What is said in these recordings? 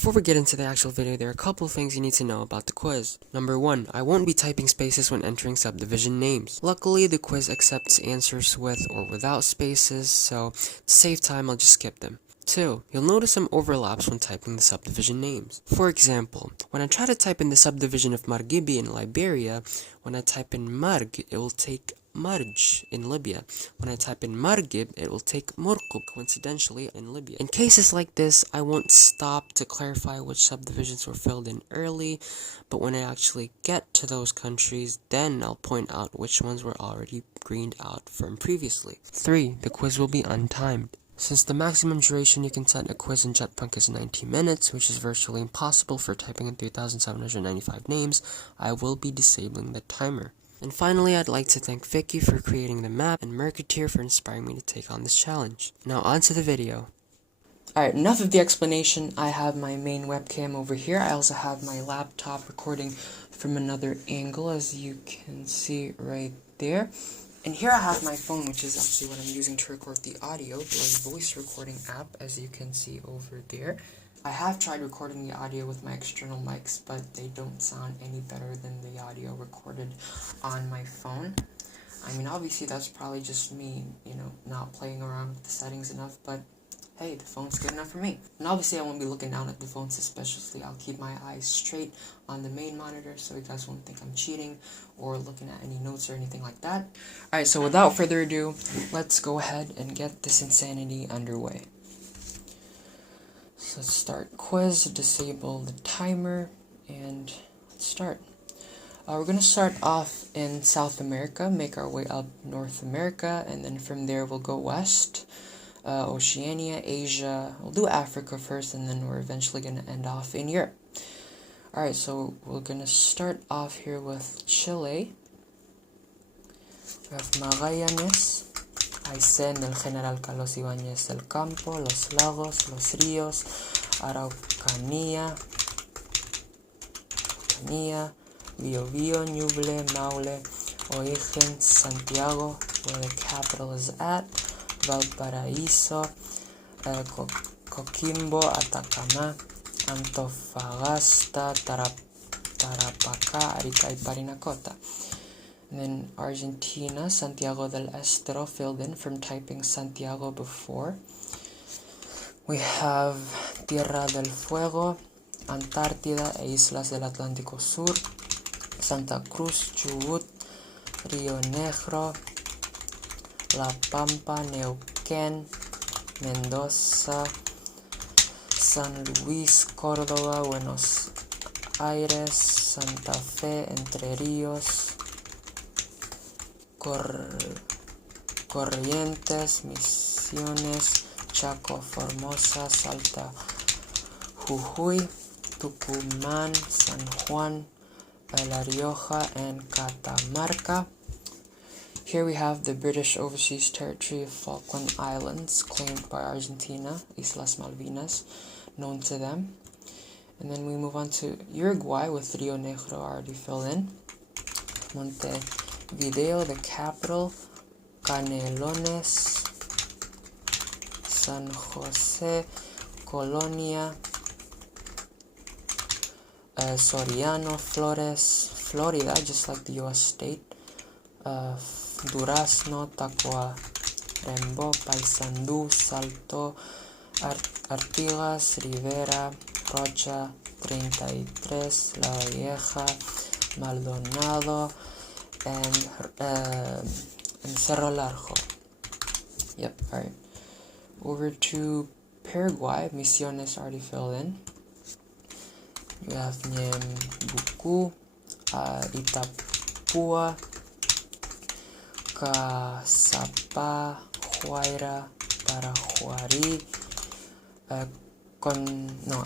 Before we get into the actual video, there are a couple things you need to know about the quiz. Number 1, I won't be typing spaces when entering subdivision names. Luckily, the quiz accepts answers with or without spaces, so to save time, I'll just skip them. 2, you'll notice some overlaps when typing the subdivision names. For example, when I try to type in the subdivision of Margibi in Liberia, when I type in Marg, it will take Marj in Libya. When I type in Margib, it will take Murqub, coincidentally, in Libya. In cases like this, I won't stop to clarify which subdivisions were filled in early, but when I actually get to those countries, then I'll point out which ones were already greened out from previously. 3, the quiz will be untimed. Since the maximum duration you can set a quiz in Jetpunk is 90 minutes, which is virtually impossible for typing in 3,795 names, I will be disabling the timer. And finally, I'd like to thank Vicky for creating the map and Mercateer for inspiring me to take on this challenge. Now on to the video. Alright, enough of the explanation. I have my main webcam over here. I also have my laptop recording from another angle, as you can see right there. And here I have my phone, which is actually what I'm using to record the audio, the voice recording app, as you can see over there. I have tried recording the audio with my external mics, but they don't sound any better than the audio recorded on my phone. I mean, obviously that's probably just me, not playing around with the settings enough, but hey, the phone's good enough for me. And obviously I won't be looking down at the phone suspiciously. I'll keep my eyes straight on the main monitor so you guys won't think I'm cheating or looking at any notes or anything like that. Alright, so without further ado, let's go ahead and get this insanity underway. So let's start quiz, disable the timer, and let's start. We're going to start off in South America, make our way up North America, and then from there we'll go west. Oceania, Asia, we'll do Africa first, and then we're eventually going to end off in Europe. Alright, so we're going to start off here with Chile. We have Magallanes, Aysén, el General Carlos Ibáñez del Campo, Los Lagos, Los Ríos, Araucanía, Biobío, Ñuble, Maule, O'Higgins, Santiago, where the capital is at, Valparaíso, Coquimbo, Atacama, Antofagasta, Tarapacá, Arica, y Parinacota. And then Argentina, Santiago del Estero, filled in from typing Santiago before. We have Tierra del Fuego, Antártida e Islas del Atlántico Sur, Santa Cruz, Chubut, Río Negro, La Pampa, Neuquén, Mendoza, San Luis, Córdoba, Buenos Aires, Santa Fe, Entre Ríos, Corrientes, Misiones, Chaco, Formosa, Salta, Jujuy, Tucumán, San Juan, La Rioja, and Catamarca. Here we have the British Overseas Territory of Falkland Islands, claimed by Argentina, Islas Malvinas, known to them. And then we move on to Uruguay with Rio Negro already filled in. Montevideo, the capital, Canelones, San Jose, Colonia, Soriano, Flores, Florida, just like the US state, Durazno, Tacuarembó, Paysandú, Salto, Artigas, Rivera, Rocha, 33, La Valleja, Maldonado, and Cerro Largo. Yep, alright. Over to Paraguay, Misiones already filled in. You have Ñembucú, Itapúa, Caazapá, Huayra, Paraguarí,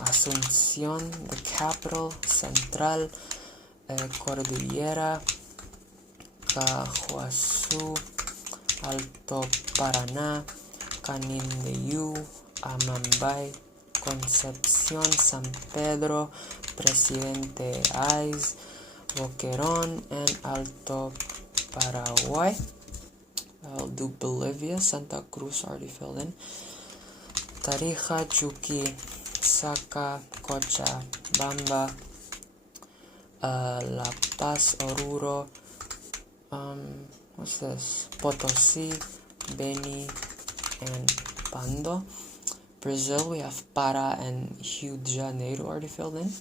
Asunción, the capital, Central, Cordillera, Cajuazú, Alto Paraná, Canindeyú, Amambay, Concepción, San Pedro, Presidente Ayes, Boquerón, and Alto Paraguay. I'll do Bolivia, Santa Cruz already filled in. Tarija, Chuquisaca, Oaxaca, Cochabamba, La Paz, Oruro, what's this? Potosí, Beni, and Pando. Brazil, we have Para and Rio de Janeiro already filled in.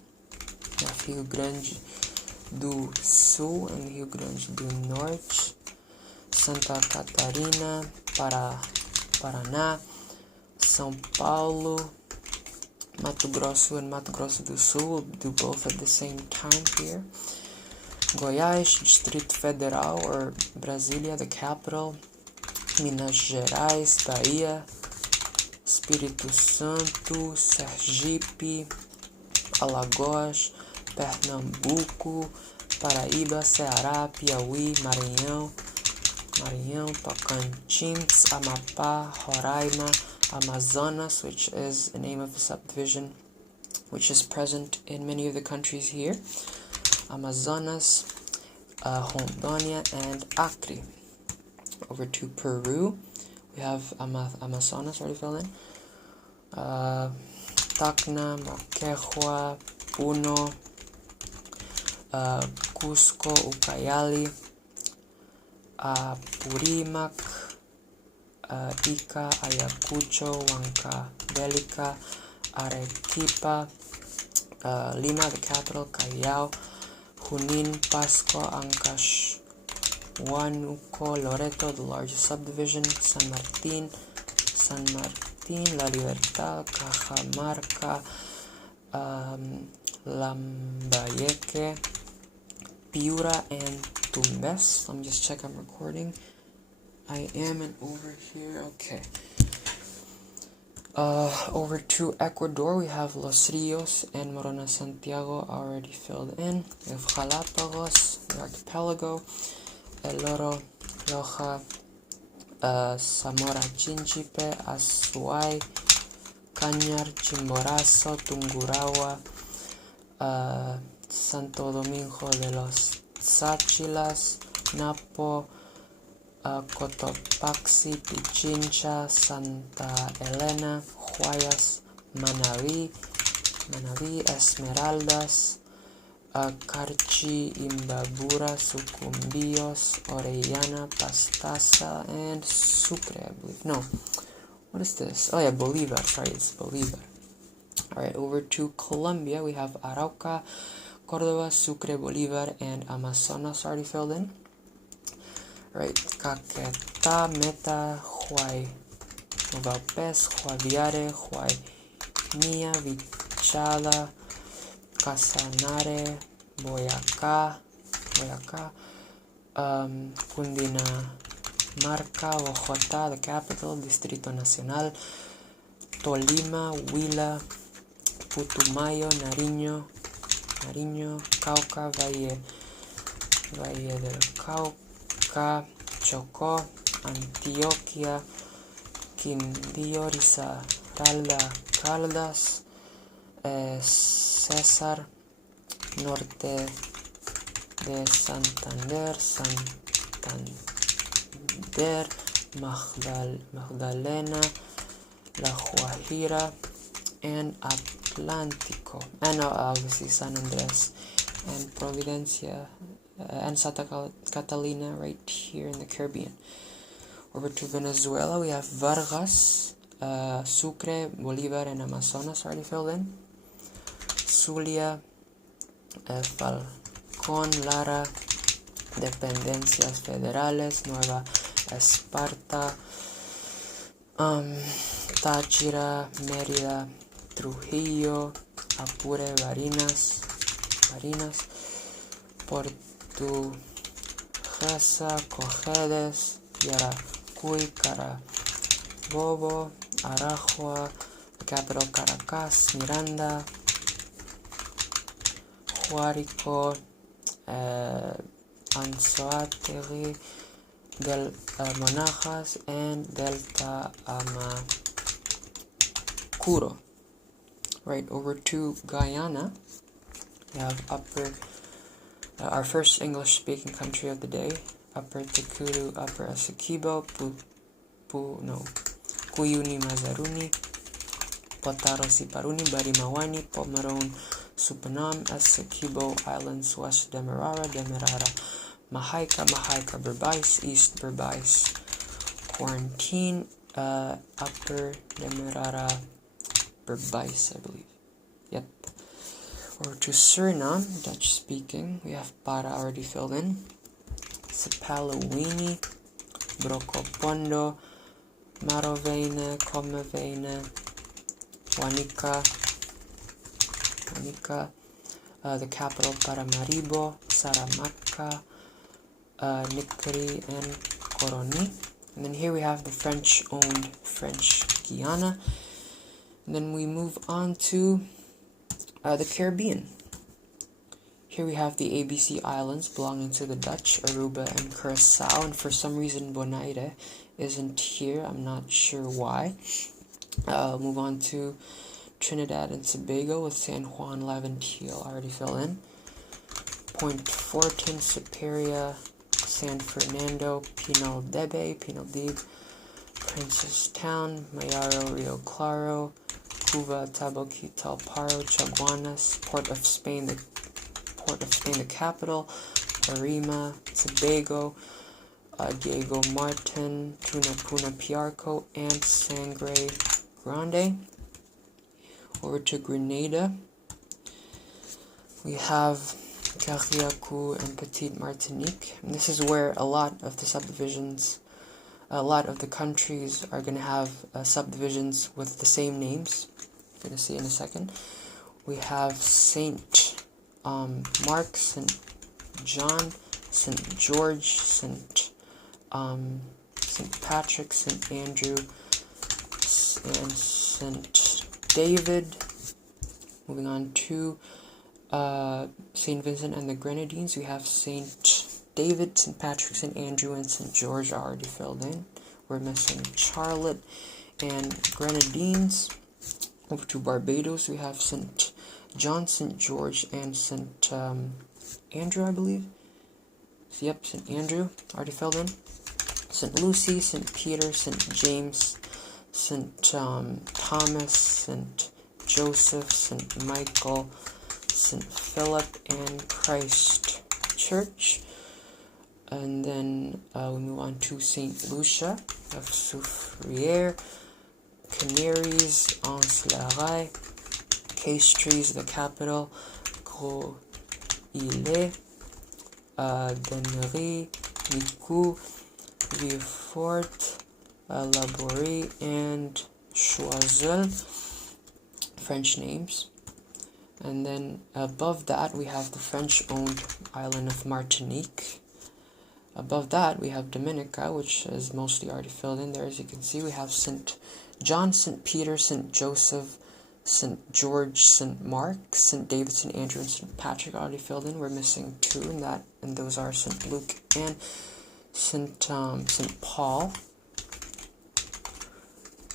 We have Rio Grande do Sul and Rio Grande do Norte. Santa Catarina, Paraná, São Paulo, Mato Grosso and Mato Grosso do Sul. We'll do both at the same time here. Goiás, Distrito Federal, or Brasília, the capital. Minas Gerais, Bahia. Espírito Santo, Sergipe, Alagoas, Pernambuco, Paraíba, Ceará, Piauí, Maranhão, Tocantins, Amapá, Roraima, Amazonas, which is the name of a subdivision which is present in many of the countries here. Amazonas, Rondônia, and Acre. Over to Peru, we have Amazonas already filled in. Tacna, Moquegua, Puno, Cusco, Ucayali, Apurimac, Ica, Ayacucho, Huancavelica, Arequipa, Lima, the capital, Callao, Junín, Pasco, Ancash, Huánuco, Loreto, the largest subdivision, San Martín, La Libertad, Cajamarca, Lambayeque, Piura, and Tumbes. Let me just check I'm recording. I am, and over here, okay. Over to Ecuador, we have Los Rios and Morona Santiago already filled in. We have Galapagos, the archipelago, El Oro, Loja, Zamora Chinchipe, Azuay, Cañar, Chimborazo, Tungurahua, Santo Domingo de los Sáchilas, Napo, Cotopaxi, Pichincha, Santa Elena, Guayas, Manabí, Esmeraldas, Carchi, Imbabura, Sucumbíos, Orellana, Pastaza, and Sucre, I believe. No, what is this? Oh yeah, Bolivar. Sorry, it's Bolivar. Alright, over to Colombia, we have Arauca, Córdoba, Sucre, Bolivar, and Amazonas already filled in. Right, Caquetá, Meta, Valpes, Guaviare, Guainía, Vichada, Casanare, Boyacá, Cundinamarca, Bogotá, the capital, Distrito Nacional, Tolima, Huila, Putumayo, Nariño, Cauca, Valle del Cauca, Chocó, Antioquia, Quindío, Risaralda, Caldas, César, norte de Santander, Magdalena, La Guajira, and Atlántico, and obviously San Andres and Providencia and Santa Catalina right here in the Caribbean. Over to Venezuela, we have Vargas, Sucre, Bolivar, and Amazonas already filled in. Zulia, Falcón, Lara, Dependencias Federales, Nueva Esparta, Táchira, Mérida, Trujillo, Apure, Barinas, Portuguesa, Cojedes, Yaracuy, Carabobo, Arajua, the capital Caracas, Miranda, Juarico, Anzoátegui, del Monajas, and Delta Amacuro. Right, over to Guyana, we have our first English-speaking country of the day, Upper Tekuru, Upper Essequibo, Cuyuni Mazaruni, Potaro Siparuni, Barimawani, Pomerone, Supanam, Essequibo Islands, West Demerara, Mahaika, Berbais, East Berbais, Quarantine, Upper Demerara, Berbais, I believe. Yep. Or to Suriname, Dutch speaking, we have Para already filled in. Sipalawini, Brokopondo, Marovene, Komevene, Wanika, the capital Paramaribo, Saramacca, Nikri, and Coroni. And then here we have the French-owned French Guiana. And then we move on to the Caribbean. Here we have the ABC Islands belonging to the Dutch, Aruba and Curacao, and for some reason Bonaire isn't here. I'm not sure why. Move on to Trinidad and Tobago with San Juan, Laventille already filled in. Point Fortin, Superia, San Fernando, Pinal Dib, Princess Town, Mayaro, Rio Claro, Cuba, Taboqui, Talparo, Chaguanas, Port of Spain, the capital, Arima, Tobago, Diego Martin, Tunapuna Piarco, and Sangre Grande. Over to Grenada, we have Carriacou and Petite Martinique. And this is where a lot of the subdivisions, a lot of the countries are going to have subdivisions with the same names. You're going to see in a second. We have Saint Mark, St. John, St. George, St. Patrick, St. Andrew, and St. David. Moving on to St. Vincent and the Grenadines, we have St. David, St. Patrick, St. Andrew, and St. George are already filled in. We're missing Charlotte and Grenadines. Over to Barbados, we have St. John, St. George, and St. Andrew, I believe. So, yep, St. Andrew already filled in. St. Lucy, St. Peter, St. James, St. Thomas, St. Joseph, St. Michael, St. Philip, and Christ Church. And then we move on to St. Lucia of Soufriere, Canaries, Anse-la-Raille, Castries, the capital, Gros-Islet, Dennery, Micou, Vieux-Fort, Laborie, and Choiseul, French names. And then above that we have the French-owned island of Martinique. Above that we have Dominica, which is mostly already filled in there. As you can see, we have St. John, St. Peter, St. Joseph, St. George, St. Mark, St. David, St. Andrew, and St. Patrick already filled in. We're missing two in that, and those are St. Luke and St. Paul.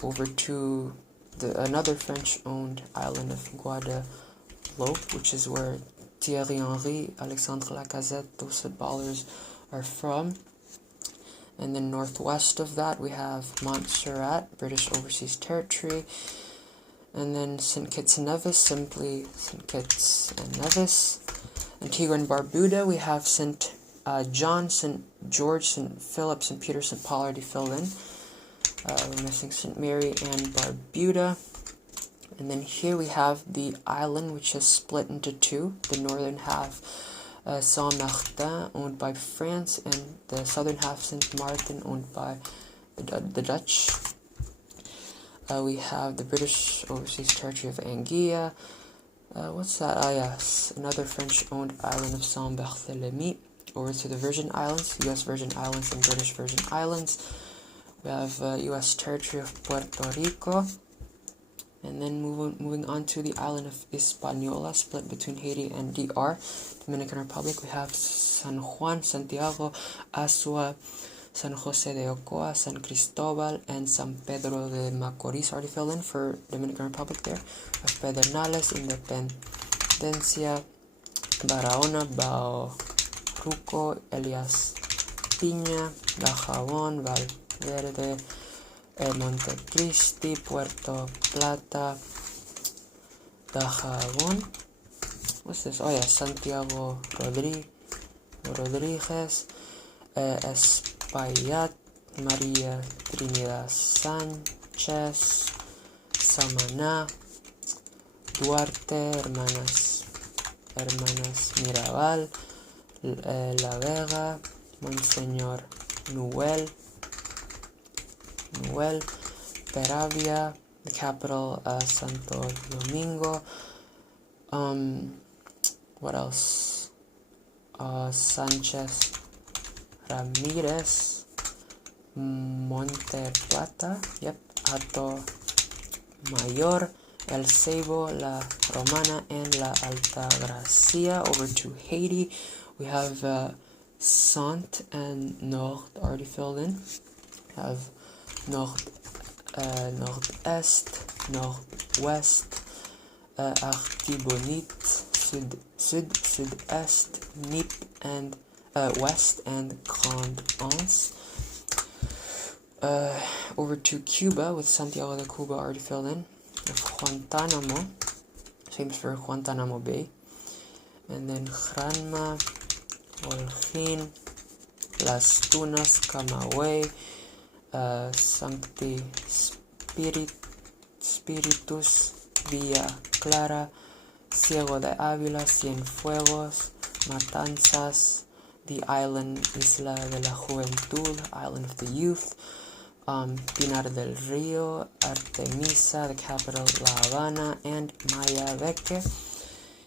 Over to another French-owned island of Guadeloupe, which is where Thierry Henry, Alexandre Lacazette, those footballers are from. And then northwest of that we have Montserrat, British Overseas Territory. And then St. Kitts and Nevis, simply St. Kitts and Nevis. Antigua and Barbuda, we have St. John, St. George, St. Philip, St. Peter, St. Paul already filled in. We're missing St. Mary and Barbuda. And then here we have the island, which is split into two. The northern half, Saint-Martin, owned by France, and the southern half, St. Martin, owned by the Dutch. We have the British Overseas Territory of Anguilla. What's that? Yes, another French-owned island of Saint-Barthélemy. Over to the Virgin Islands, U.S. Virgin Islands and British Virgin Islands. We have U.S. Territory of Puerto Rico. And then moving on to the island of Hispaniola, split between Haiti and DR, Dominican Republic. We have San Juan, Santiago, Azua, San Jose de Ocoa, San Cristobal, and San Pedro de Macorís already filled in for Dominican Republic there. We have Pedernales, Independencia, Barahona, Bauruco, Elias Piña, Dajabón, Valverde, Montecristi, Puerto Plata, Dajabon. What's this? Oh yeah, Santiago Rodriguez, Espaillat, Maria Trinidad Sánchez, Samaná, Duarte, Hermanas Mirabal, La Vega, Monseñor Nuel, Peravia, the capital, Santo Domingo. What else? Sanchez Ramirez, Monte Plata, yep, Hato Mayor, El Ceibo, La Romana, and La Altagracia. Over to Haiti, we have Sant and Nord already filled in. We have Nord-Est, Nord-Ouest, Artibonite, Sud-Est, Nip, and West, and Grande Anse. Over to Cuba, with Santiago de Cuba already filled in. Guantanamo, same for Guantanamo Bay. And then Granma, Holguín, Las Tunas, Camagüey, Sancti Spiritus, Villa Clara, Ciego de Ávila, Cienfuegos, Matanzas, the island Isla de la Juventud, island of the youth, Pinar del Rio, Artemisa, the capital La Habana, and Mayabeque.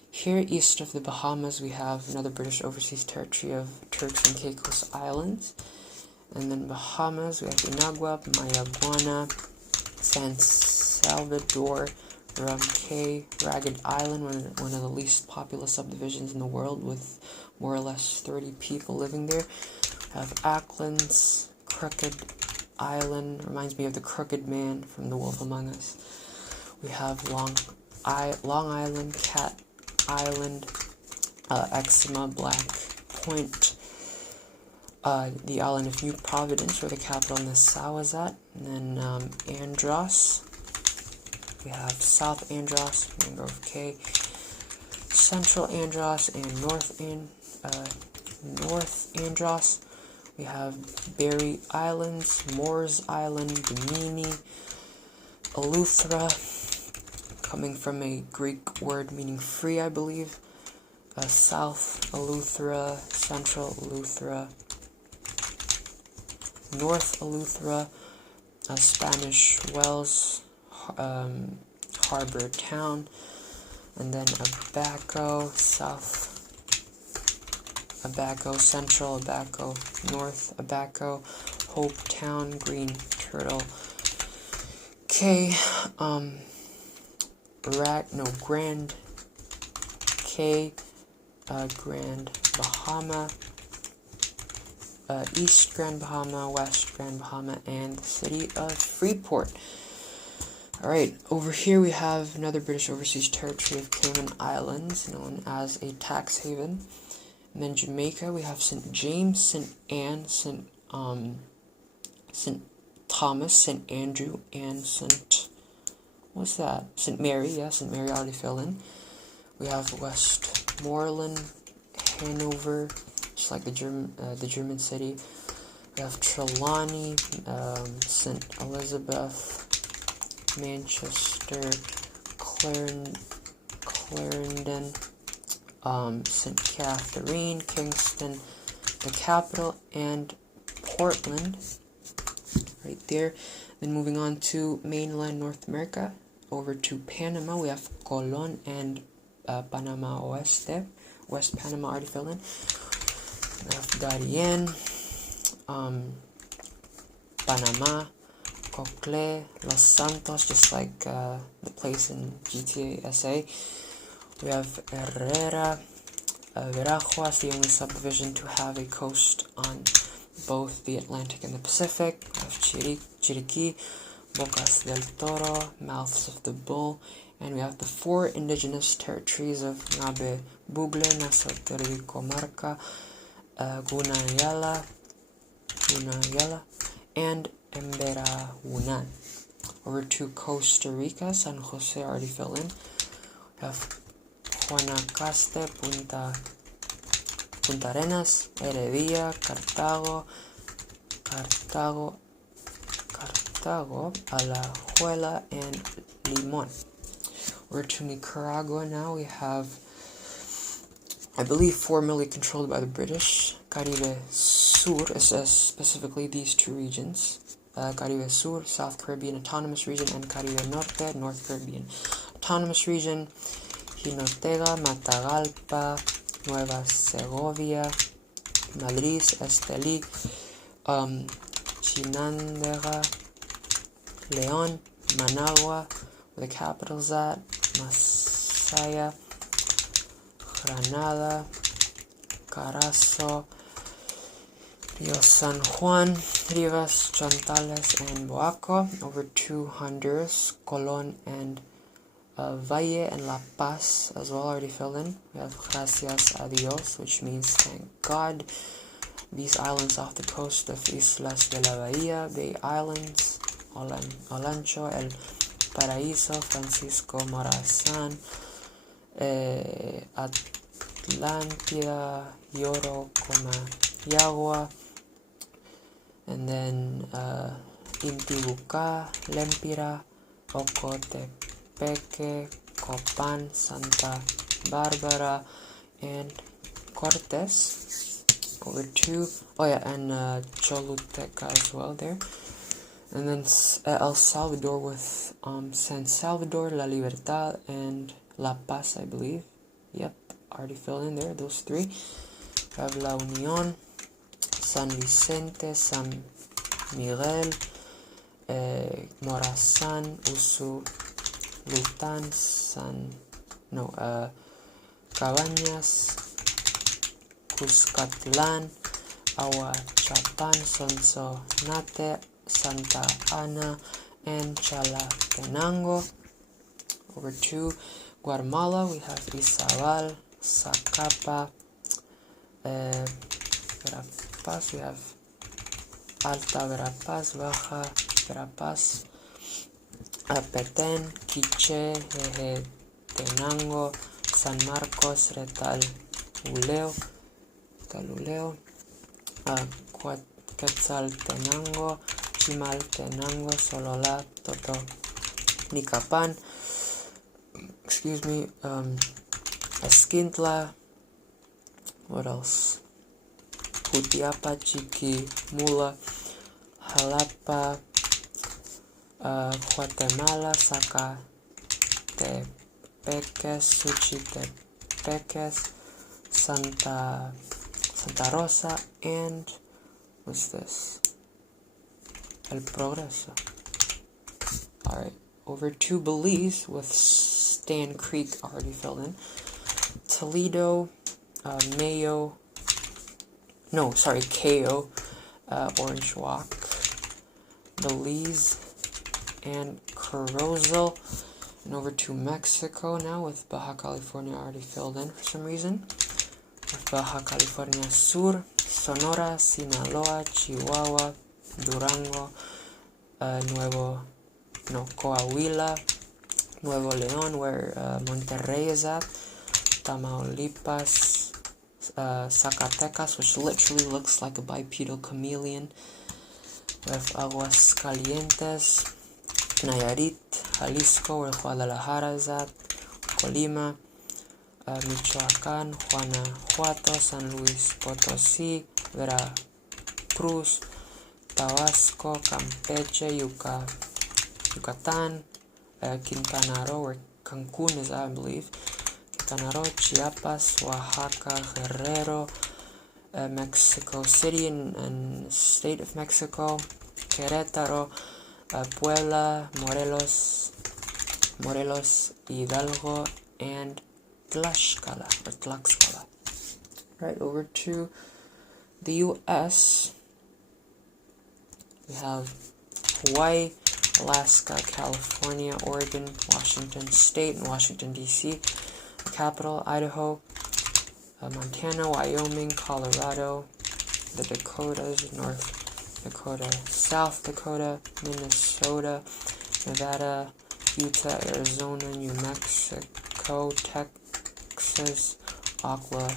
Here east of the Bahamas we have another British overseas territory of Turks and Caicos Islands. And then Bahamas we have Inagua, Mayaguana, San Salvador, Rum Cay, Ragged Island, one of the least populous subdivisions in the world with more or less 30 people living there. We have Acklands, Crooked Island, reminds me of the Crooked Man from The Wolf Among Us. We have Long Island, Cat Island, Eczema, Black Point, the island of New Providence, where the capital Nassau is at, and then Andros. We have South Andros, Mangrove Cay, Central Andros, and North Andros. We have Berry Islands, Moores Island, Bimini, Eleuthera, coming from a Greek word meaning free, I believe. South Eleuthera, Central Eleuthera, North Eleuthera, Spanish Wells, Harbor Town, and then Abaco, South Abaco, Central Abaco, North Abaco, Hope Town, Green Turtle Cay, Grand Cay, Grand Bahama, East Grand Bahama, West Grand Bahama, and the city of Freeport. Alright, over here we have another British overseas territory of Cayman Islands, known as a tax haven. And then Jamaica, we have St. James, St. Anne, St. Thomas, St. Andrew, and St. Mary, yeah, St. Mary already fell in. We have Westmoreland, Hanover, just like the German city. We have Trelawney, St. Elizabeth, Manchester, Clarendon, St. Catherine, Kingston, the capital, and Portland, right there. Then moving on to mainland North America, over to Panama, we have Colon and Panama Oeste, West Panama already filled in. We have Darien, Panama, Cocle, Los Santos, just like the place in GTA SA. We have Herrera, Veraguas, the only subdivision to have a coast on both the Atlantic and the Pacific. We have Chiriquí, Bocas del Toro, Mouths of the Bull, and we have the 4 indigenous territories of Ngabe Bugle, Nasoterri Comarca, Gunayala, and Embera Unan. Over to Costa Rica, San Jose already fell in. We We have Guanacaste, Punta Arenas, Heredia, Cartago, Alajuela, and Limon. We're to Nicaragua now. We have, I believe, formerly controlled by the British. Caribe Sur, it says specifically these two regions. Caribe Sur, South Caribbean Autonomous Region, and Caribe Norte, North Caribbean Autonomous Region. Jinotega, Matagalpa, Nueva Segovia, Madrid, Estelí, Chinandega, León, Managua, where the capital's at, Masaya, Granada, Carazo, Rio San Juan, Rivas, Chontales, and Boaco. Over to Honduras, Colón, and Valle and La Paz as well, already filled in. We have Gracias a Dios, which means thank God. These islands off the coast of Islas de la Bahía, Bay Islands, Olancho, El Paraíso, Francisco Morazán, Atlántida, Yoro, Comayagua, and then Intibucá, Lempira, Ocotepeque, Copan, Santa Barbara, and Cortes. Over to, and Choluteca as well there. And then El Salvador with San Salvador, La Libertad, and La Paz, I believe. Yep, already filled in there, those three. We have La Unión, San Vicente, San Miguel, Morazán, Usulután, Cabañas, Cuscatlán, Aguachapán, Sonsonate, Santa Ana, and Chalatenango. Over to Guatemala, we have Izabal, Zacapa, Verapaz, we have Alta Verapaz, Baja Verapaz, Petén, Quiché, Tenango, San Marcos, Retaluleo, Quetzaltenango, Chimaltenango, Sololá, Totonicapán, Esquintla, what else? Jutiapa, Chiquimula, Jalapa, Guatemala, Zacatepeques, Suchitepeques, Santa Rosa, and what's this? El Progreso. Alright, over to Belize with Stan Creek already filled in. Toledo, Cayo, Orange Walk, Belize, and Corozal. And over to Mexico now with Baja California already filled in for some reason. With Baja California Sur, Sonora, Sinaloa, Chihuahua, Durango, Coahuila, Nuevo León, where Monterrey is at, Tamaulipas, Zacatecas, which literally looks like a bipedal chameleon. We have Aguascalientes, Nayarit, Jalisco, where Guadalajara is at, Colima, Michoacán, Guanajuato, San Luis Potosí, Veracruz, Tabasco, Campeche, Yucatán, Quintana Roo, where Cancún is, I believe, Quintana Roo, Chiapas, Oaxaca, Guerrero, Mexico City and State of Mexico, Querétaro, Puebla, Morelos, Hidalgo, and Tlaxcala. Right, over to the U.S. We have Hawaii, Alaska, California, Oregon, Washington State, and Washington, D.C. Capital, Idaho, Montana, Wyoming, Colorado, the Dakotas, North Dakota, South Dakota, Minnesota, Nevada, Utah, Arizona, New Mexico, Mexico, Texas, Oklahoma,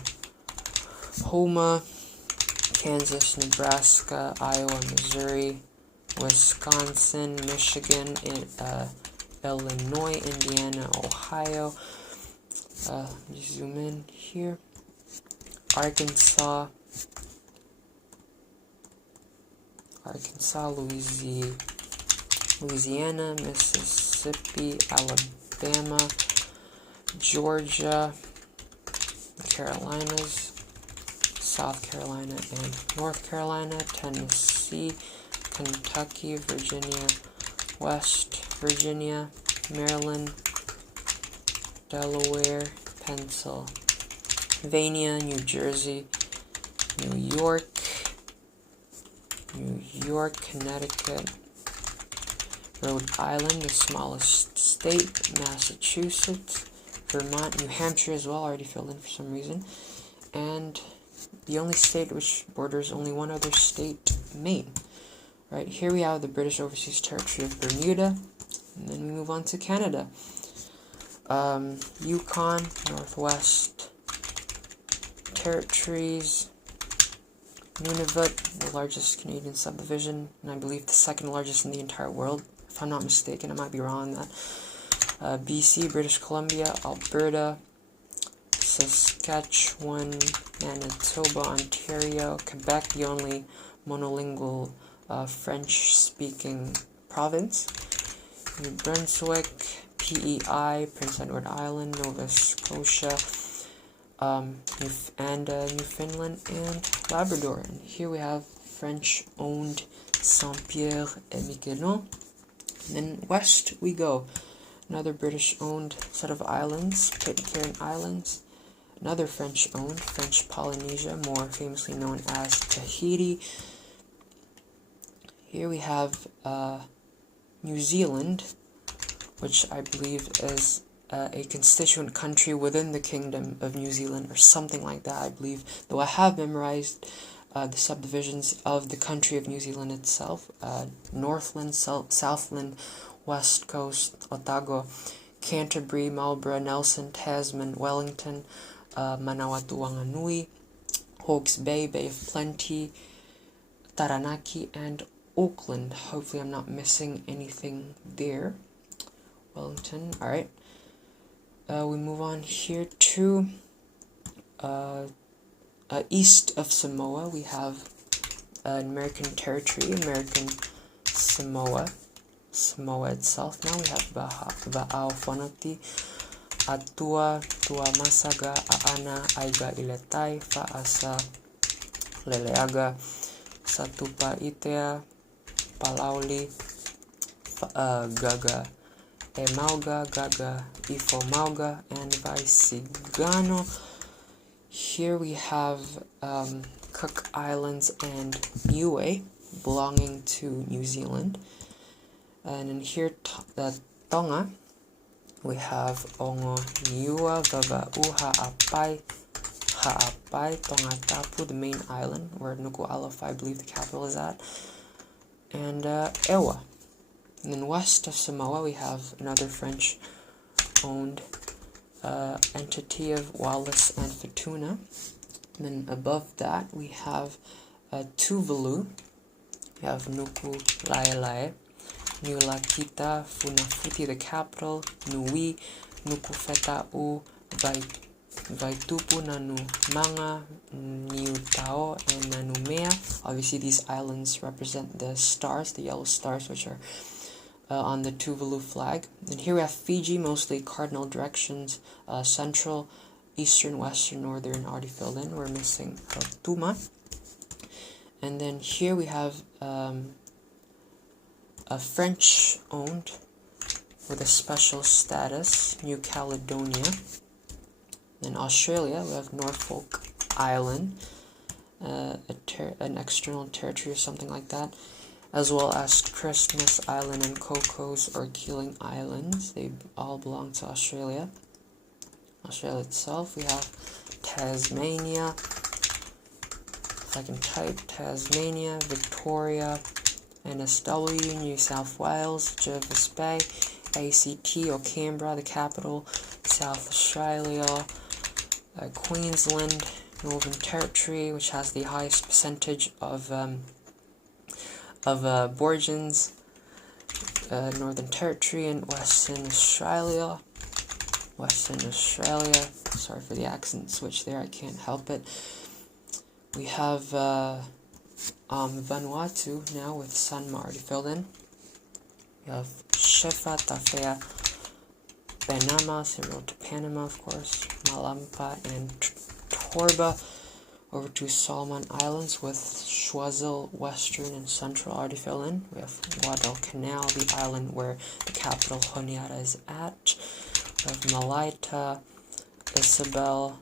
Kansas, Nebraska, Iowa, Missouri, Wisconsin, Michigan, Illinois, Indiana, Ohio. Let me zoom in here. Arkansas, Louisiana, Mississippi, Alabama, Georgia, the Carolinas, South Carolina and North Carolina, Tennessee, Kentucky, Virginia, West Virginia, Maryland, Delaware, Pennsylvania, New Jersey, New York, Connecticut, Rhode Island, the smallest state, Massachusetts, Vermont, New Hampshire as well, already filled in for some reason, and the only state which borders only one other state, Maine. Right, here we have the British Overseas Territory of Bermuda, and then we move on to Canada. Yukon, Northwest Territories, Nunavut, the largest Canadian subdivision, and I believe the second largest in the entire world, if I'm not mistaken. I might be wrong on that. BC, British Columbia, Alberta, Saskatchewan, Manitoba, Ontario, Quebec, the only monolingual French-speaking province, New Brunswick, PEI, Prince Edward Island, Nova Scotia, Newfoundland, and Labrador. And here we have French-owned Saint-Pierre et Miquelon. And then west we go. Another British-owned set of islands, Pitcairn Islands. Another French-owned, French Polynesia, more famously known as Tahiti. Here we have New Zealand, which I believe is a constituent country within the Kingdom of New Zealand, or something like that, I believe, though I have memorized the subdivisions of the country of New Zealand itself. Northland, Southland, West Coast, Otago, Canterbury, Marlborough, Nelson, Tasman, Wellington, Manawatu, Wanganui, Hawke's Bay, Bay of Plenty, Taranaki, and Auckland. Hopefully I'm not missing anything there. Wellington, alright. We move on here to east of Samoa. We have an American territory, American Samoa. Samoa itself. Now we have Ba'au Fonoti, Atua, Tua Masaga, Aana, Aiga Iletai, Fa'asa, Leleaga, Satupa Itea, Palauli, Gaga Emauga, Gaga Ifo Mauga, and Visigano. Here we have Cook Islands and Niue, belonging to New Zealand. And in here, the Tonga, we have Ongo Niua, Vava'u, Ha'apai, Tonga Tapu, the main island, where Nuku'alofa, I believe the capital is at, and Ewa. And then west of Samoa, we have another French-owned entity of Wallis and Futuna. And then above that, we have Tuvalu. We have Nuku Laelae, Niulakita, Funafuti, the capital, Nui, Nukufeta'u, Vaitupu, Nanu Manga, Niutao, and Nanumea. Obviously, these islands represent the stars, the yellow stars, which are on the Tuvalu flag. And here we have Fiji, mostly cardinal directions, central, eastern, western, northern, already filled in. We're missing Tuma. And then here we have a French-owned with a special status, New Caledonia. In Australia, we have Norfolk Island, an external territory or something like that, as well as Christmas Island and Cocos or Keeling Islands. They all belong to Australia. Australia itself, we have Tasmania, if I can type, Tasmania, Victoria, NSW, New South Wales, Jervis Bay, ACT or Canberra, the capital, South Australia, Queensland, Northern Territory, which has the highest percentage of aborigines, Northern Territory, and Western Australia. Sorry for the accent switch there, I can't help it. We have Vanuatu now with Sanma already filled in. We have Shefa, Tafea, Panama, similar to Panama, of course, Malampa, and Torba. Over to Solomon Islands with Choiseul, Western, and Central already filled in. We have Guadalcanal, the island where the capital Honiara is at. We have Malaita, Isabel,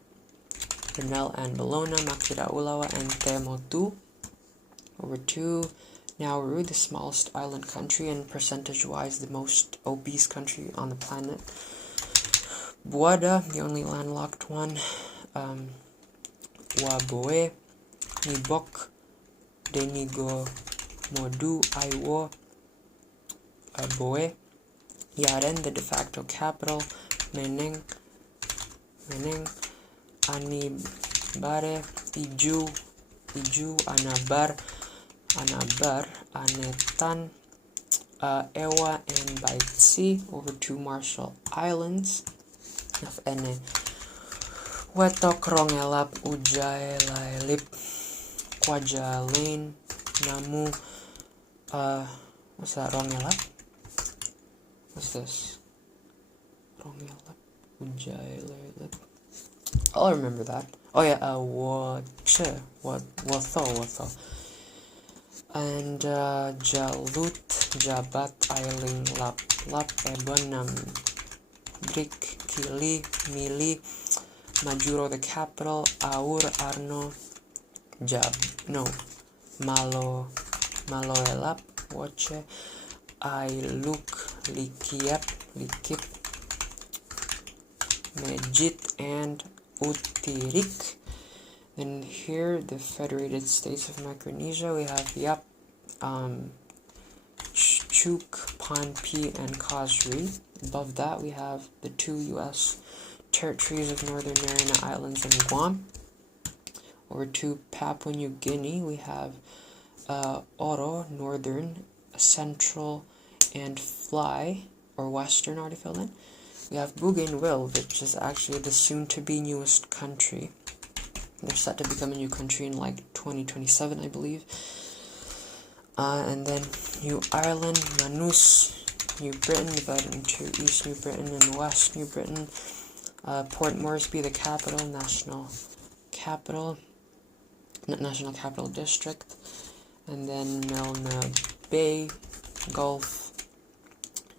Brunel and Bellona, Makiraulawa, and Temotu. Over to Nauru, the smallest island country and percentage-wise the most obese country on the planet. Buada, the only landlocked one. Waboe, Nibok, Denigo, Modu, Aiwo, Aboe, Yaren, the de facto capital, Meneng, Anibare, Iju, Anabar, Anetan, Ewa, and Baitsi. Over to Marshall Islands. Of Ene. Wetok Rongelap, Ujai, Lailip, Kwaja Lane, Namu, what's that, Rongelap? What's this? Rongelap, Ujai, Lailip. I'll remember that. Oh yeah, Watho. And, Jalut, Jabat, Ailing, Lap, Ebonam, Drik, Kili, Mili, Majuro, the capital, Aur, Arno, Maloelap, Wache, Ailuk, Likip, Mejit, and Utirik. Then here, the Federated States of Micronesia, we have Chuk, Panpi, and Kosri. Above that, we have the 2 U.S. territories of Northern Mariana Islands and Guam. Over to Papua New Guinea, we have Oro, Northern, Central, and Fly, or Western, already filled in. We have Bougainville, which is actually the soon-to-be newest country. They're set to become a new country in like 2027, I believe. And then New Ireland, Manus, New Britain, divided into East New Britain and West New Britain. Port Moresby, the capital, National Capital District. And then Milne Bay, Gulf,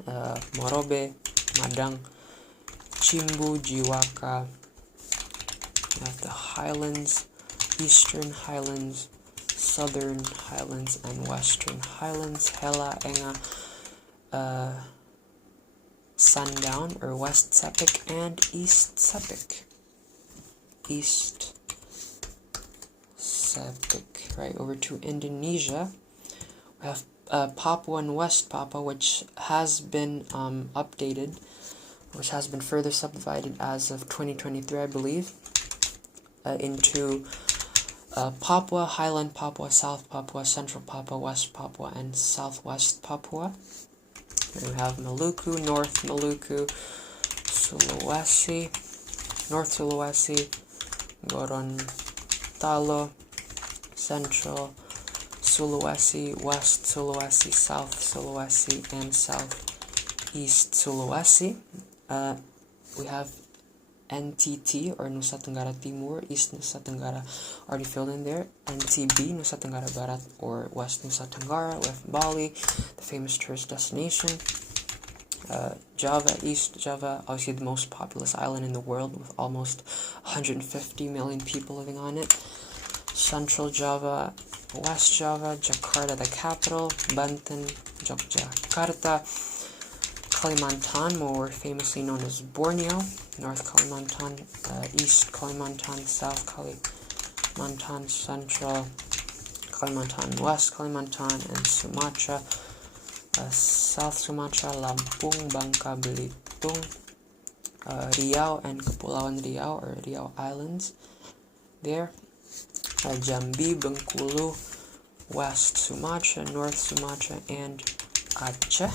Morobe, Madang, Chimbu, Jiwaka. We have the Highlands, Eastern Highlands, Southern Highlands, and Western Highlands. Hela, Enga, Sundown, or West Sepik, and East Sepik. Right, over to Indonesia. We have Papua and West Papua, which has been updated, which has been further subdivided as of 2023, I believe, into Papua, Highland Papua, South Papua, Central Papua, West Papua, and Southwest Papua. Here we have Maluku, North Maluku, Sulawesi, North Sulawesi, Gorontalo, Central Sulawesi, West Sulawesi, South Sulawesi, and Southeast Sulawesi. We have NTT, or Nusa Tenggara Timur, East Nusa Tenggara already filled in there. NTB, Nusa Tenggara Barat, or West Nusa Tenggara, with Bali, the famous tourist destination. Java, East Java, obviously the most populous island in the world, with almost 150 million people living on it. Central Java, West Java, Jakarta the capital, Banten, Yogyakarta, Kalimantan, more famously known as Borneo, North Kalimantan, East Kalimantan, South Kalimantan, Central Kalimantan, West Kalimantan, and Sumatra. South Sumatra, Lampung, Bangka Belitung, Riau and Kepulauan Riau or Riau Islands there, Jambi, Bengkulu, West Sumatra, North Sumatra, and Aceh.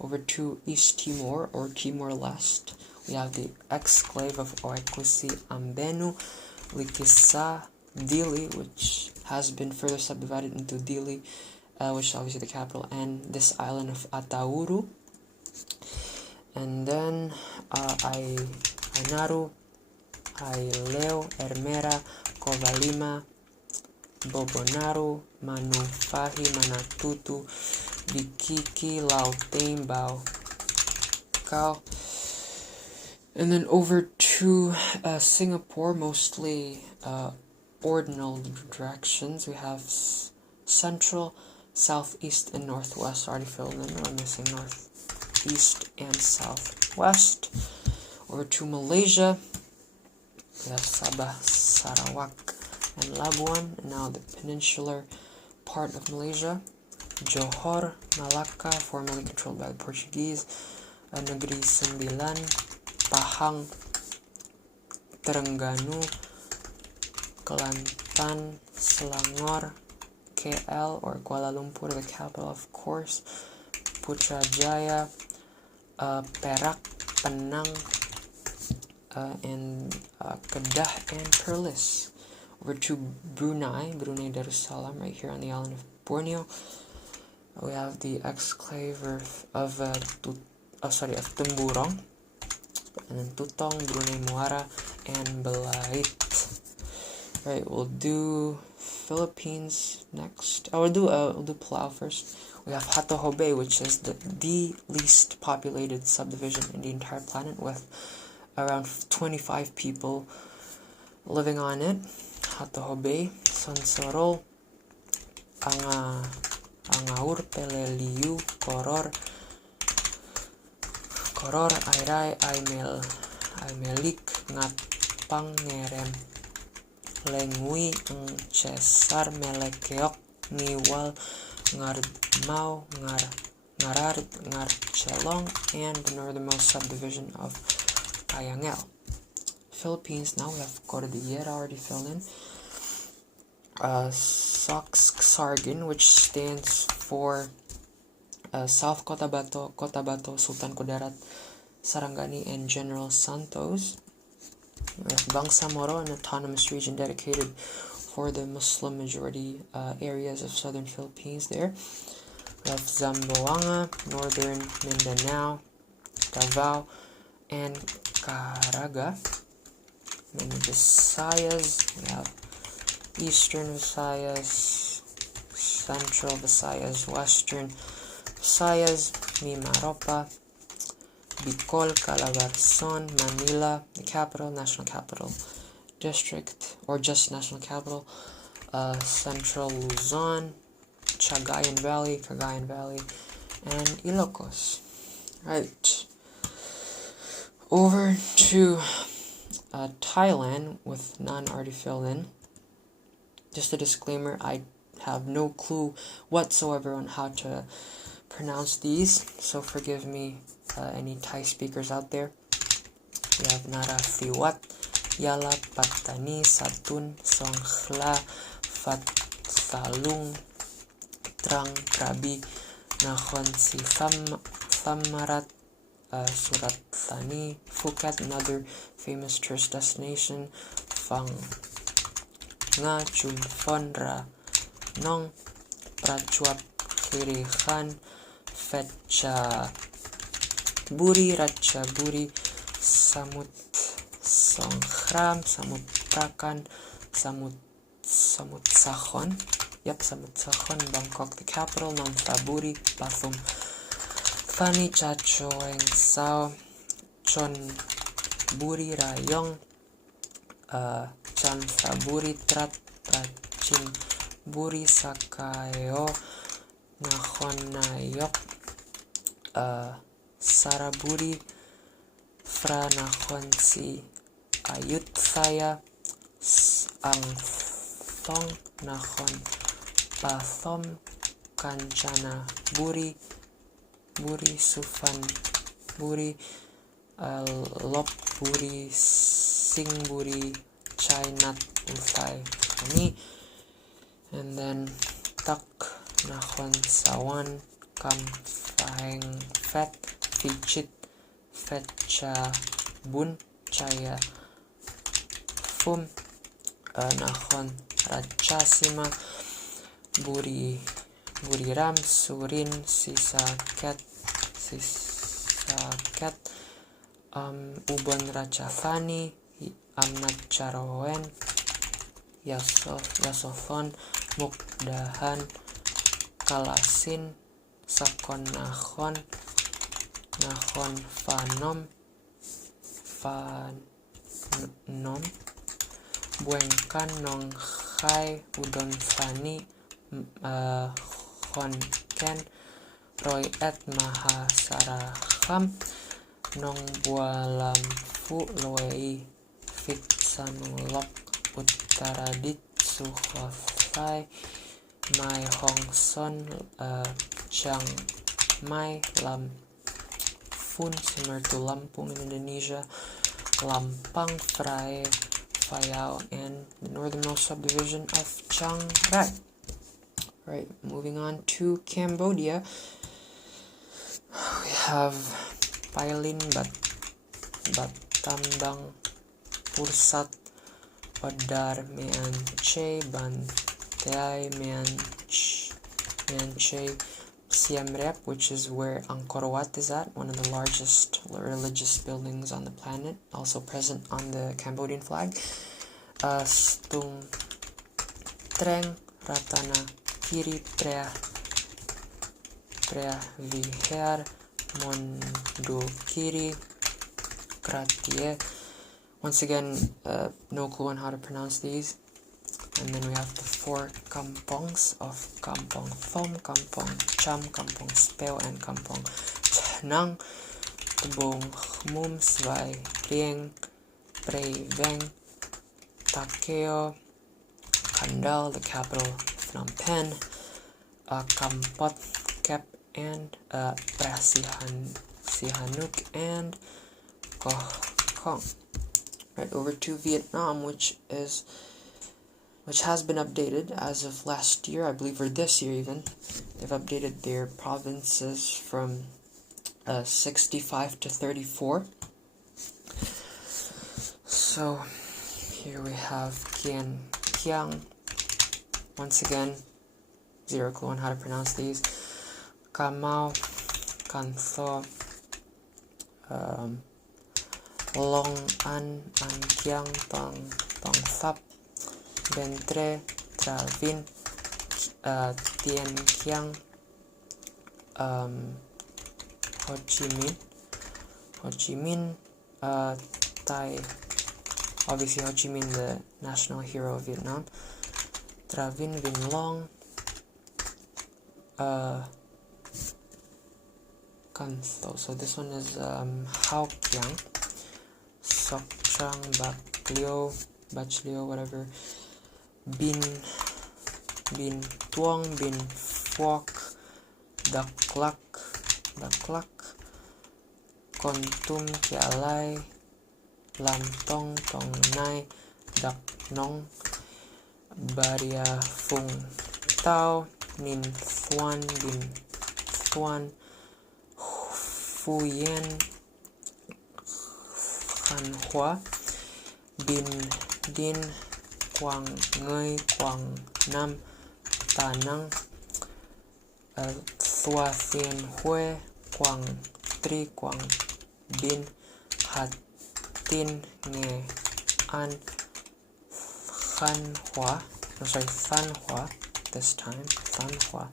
Over to East Timor or Timor-Leste, we have the exclave of Oekusi Ambenu, Likisa, Dili, which has been further subdivided into Dili, which is obviously the capital, and this island of Atauru. And then Ainaru, Aileo, Ermera, Kovalima, Bobonaru, Manufahi, Manatutu, Vicky, Lauteng, Bao, Kao. And then over to Singapore, mostly ordinal directions. We have central, southeast, and northwest. Already filled in. We're missing northeast and southwest. Over to Malaysia, we have Sabah, Sarawak, and Labuan. And now the peninsular part of Malaysia. Johor, Malacca, formerly controlled by the Portuguese. Negeri Sembilan, Pahang, Terengganu, Kelantan, Selangor, KL or Kuala Lumpur, the capital of course, Putrajaya, Perak, Penang, and Kedah and Perlis. Over to Brunei Darussalam, right here on the island of Borneo. We have the exclave of Temburong, and then Tutong, Brunei Muara, and Belait. Right, we'll do Philippines next. We'll do Palau first. We have Hatoho Bay, which is the least populated subdivision in the entire planet, with around 25 people living on it. Hatoho Bay, Sonsorol, Angaur, Peleliu, Koror, Airai, Aimelik, Ngapang, Ngerem, Lengui, Cesar, Melekeok, Niwal, Ngarmau, Ngarard, Ngarchelong, and the northernmost subdivision of Kayangel. Philippines, now we have Cordillera already filled in. Soxargen, which stands for South Cotabato, Sultan Kudarat, Sarangani, and General Santos. We have Bangsamoro, an autonomous region dedicated for the Muslim majority areas of southern Philippines there. We have Zamboanga, northern Mindanao, Davao, and Caraga. Then the Visayas, we have Eastern Visayas, Central Visayas, Western Visayas, Mimaropa, Bicol, Calabarzon, Manila, the capital, National Capital District, or just National Capital, Central Luzon, Cagayan Valley, and Ilocos. Right. Over to Thailand, with none already filled in. Just a disclaimer, I have no clue whatsoever on how to pronounce these, so forgive me, any Thai speakers out there. We have Narathiwat, Yala, Patani, Satun, Songkhla, Phat Thalung, Trang, Krabi, Nakhon Si Thammarat, Surat Thani, Phuket, another famous tourist destination, Phang Nga, Chun Phon Ra Nong, Prachuap Khiri Khan, Phetcha Buri, Ratchaburi, Samut Songkhram, Samut Prakan, Samut Sakhon, Samut Sakhon, Bangkok, the capital, Nom Thaburi, Pathum Thani, Chachoeng Sao, Chon Buri Rayong, Chan Thaburi Trat, Prachin Buri Sakaeo, Nakhon Nayok, Saraburi, Fra Nakhon Si Ayutthaya, Ang Thong, Nakhon Pathom, Kanchana Buri, buri sufan buri lop buri sing buri chai nat ultai ani. And then tak nahon sawan kam faheng fet fichit fet cha bun chaya fum nahon rachasima buri ram surin sisaket ubon rachafani amnat charowen yasofon mukdahan kalasin sakon nahon fanom buengkan nong khai udon fani ken roy et mahasaraham nong bualam fu loei fit sanulok uttaradit sukhofai mai hongson chang mai lam fun, similar to Lampung in Indonesia, Lampang, Phrae, Phayao, and the northernmost subdivision of Chiang Rai. Right, moving on to Cambodia. We have Pailin, Batambang, Pursat, Padar, Meanche, Banteay, Meanche, Siem Reap, which is where Angkor Wat is at, one of the largest religious buildings on the planet, also present on the Cambodian flag. Stung Treng, Ratana, Kiri, Prea Viher, Mondo Kiri, Kratie. Once again, no clue on how to pronounce these. And then we have the 4 kampongs of Kampong Thom, Kampong Cham, Kampong Speo, and Kampong Chnang, Tebong Mum, Svai Rieng, Prey Veng, Takeo, Kandal, the capital Phnom Penh, Kampot, Kep, and Sihanouk, and Koh Kong. Right, over to Vietnam, which has been updated as of last year, I believe, or this year even. They've updated their provinces from 65 to 34. So here we have Kien Kiang. Once again, zero clue on how to pronounce these. Kamau, Kantho, Long An Kiang, Tong Thap, Bentre, Travin, Tien Kiang, Ho Chi Minh, Tai, obviously Ho Chi Minh, the national hero of Vietnam, Travin Vin Long, Kantho, so this one is Hao Kiang, Sok Chang, Bach Leo, whatever, Bin Tuong, Bin Phuoc, Daklak, Kontum Kialai, Lam Tong Nai, Dak Nong, Baria Phung Tao, Nin Thuan, Bin Thuan, Phu Yen, Khan Hua, Bin Din, Quang Ngơi, Quang Nam, Ta Nang, Thua Thien Hue, Quang Tri, Quang Bin, Hat Tin, Nghe An, Than Hua, this time, Than Hua,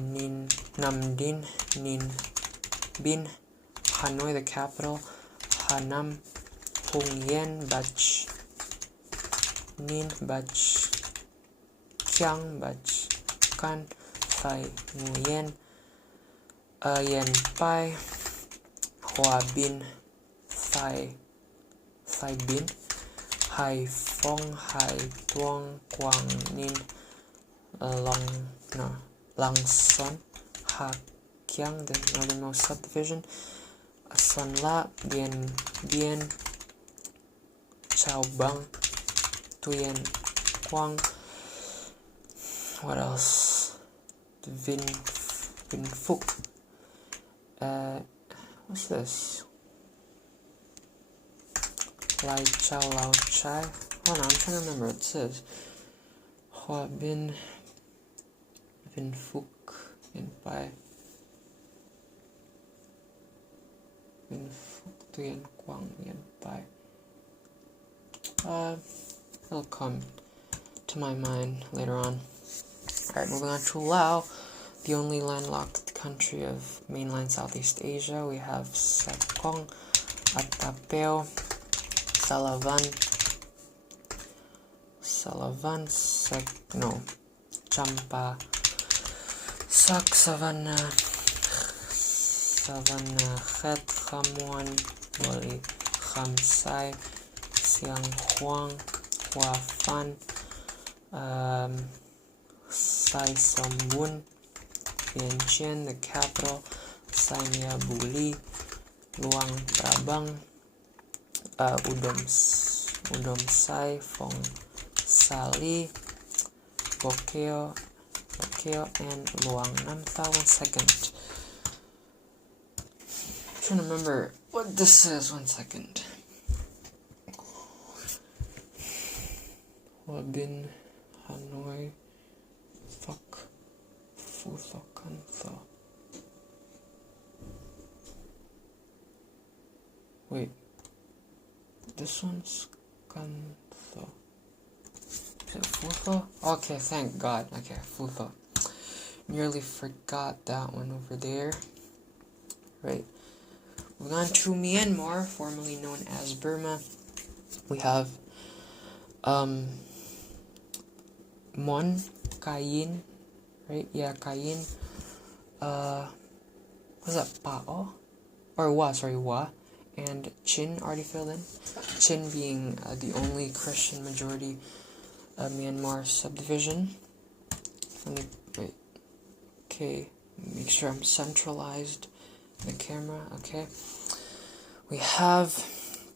Nin Nam Din, Nin Bin, Hanoi, the capital, Hanam, Hung Yen, Bach Nin, Bach Kiang, Bach Kan, Thai Nguyen, Yen Pai, Hoa Bin, Thai Bin, Hai Phong, Hai Tuong, Quang Nin, Lang Son, Ha Kiang, the northernmost subdivision. Son La, Bien Bien, Chao Bang, Tuyen Quang. What else? Vin Phuc. What's this? Lai Chao Lao Chai. Hold on, I'm trying to remember what it says. Hua Bin Phuc Bin Pai Bin Phuc Tuyen Quang Bien Pai. It'll come to my mind later on. Alright, moving on to Laos, the only landlocked country of mainland Southeast Asia. We have Sekong, Atapeo, Champa, Sak, Savannah, Khet, Khamuan, Wali, Khamsai, Siang Huang, Hua Fan, Sai Somun, Vientiane, the capital, Sanya Buli, Luang Prabang, Udom Sai, Fong Sali, Bokeo, and Luang Namtha. 1 second. I'm trying to remember what this is. 1 second. Wabin, Hanoi, Thok, Futhokantha. Wait, this one's Kantha. Is it Futho? Okay, thank God. Okay, Futho. Nearly forgot that one over there. Right. Moving on to Myanmar, formerly known as Burma. We have Mon, Kayin, right? Yeah, Kayin. What's that? Pao? Or Wa, sorry, Wa. And Chin already filled in. Chin being the only Christian majority Myanmar subdivision. Let me, wait. Okay, make sure I'm centralized the camera, okay. We have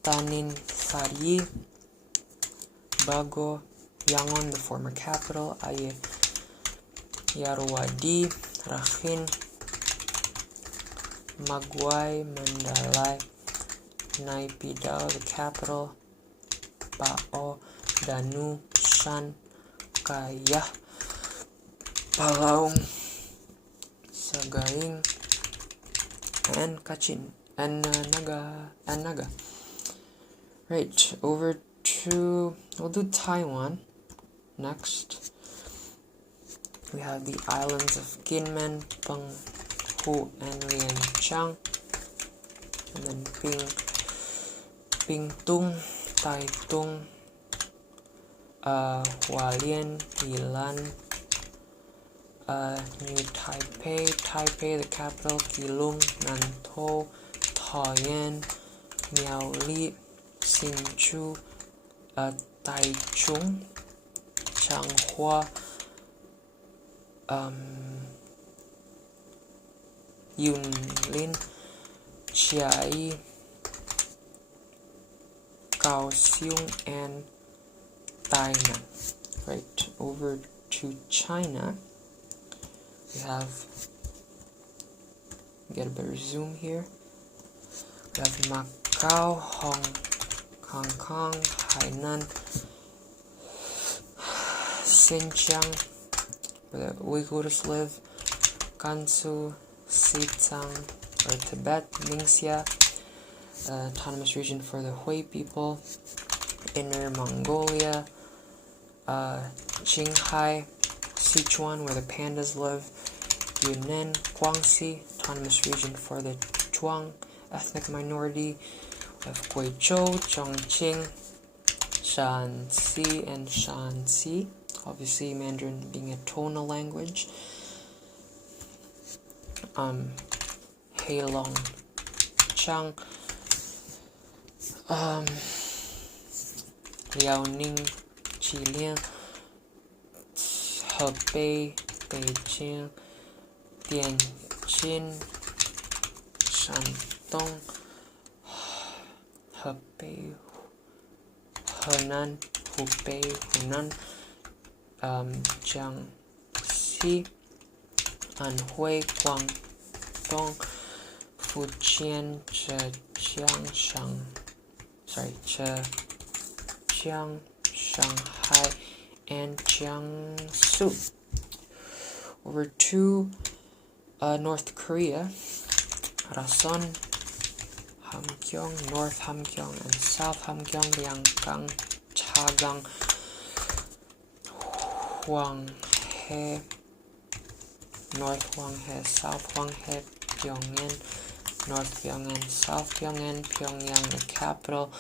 Tanin Sari, Bago, Yangon, the former capital, Aye Yarwadi, Rakhin, Magwai, Mandalay, Naipidao, the capital, Pao, Danu, Shan, Kaya, Palaung, Sagaing, and Kachin, and Naga. Right, over to, we'll do Taiwan next. We have the islands of Kinmen, Penghu, and Lianchang, and then Pingtung, Taitung, Hualien, Yilan, New Taipei, the capital, Keelung, Nantou, Taoyuan, Miaoli, Hsinchu, Taichung, Changhua, Yunlin, Chiai, Kaohsiung, and Tainan. Right, over to China. We have, get a better zoom here. We have Macau, Hong Kong, Hainan, Xinjiang, where the Uyghurs live, Gansu, Xizang, or Tibet, Ningxia, autonomous region for the Hui people, Inner Mongolia, Qinghai, Sichuan, where the pandas live, Yunnan, Guangxi, autonomous region for the Zhuang ethnic minority. We have Guizhou, Chongqing, Shanxi, and Shanxi. Obviously, Mandarin being a tonal language. Heilong, Chang, Liaoning, Jilian, Hebei, Beijing, Chin, Shantong, Hepei, Henan, Hubei, Hunan, Jiangxi, Anhui, Guangdong, Fujian, Zhejiang, Shanghai, and Jiangsu. Over to North Korea. Rason, Hamgyong, North Hamgyong, and South Hamgyong, Ryanggang, Chagang, Hwanghae, North Hwanghae, South Hwanghae, Pyongyang, North Pyongyang, South Pyongyang, Pyongyang, the capital,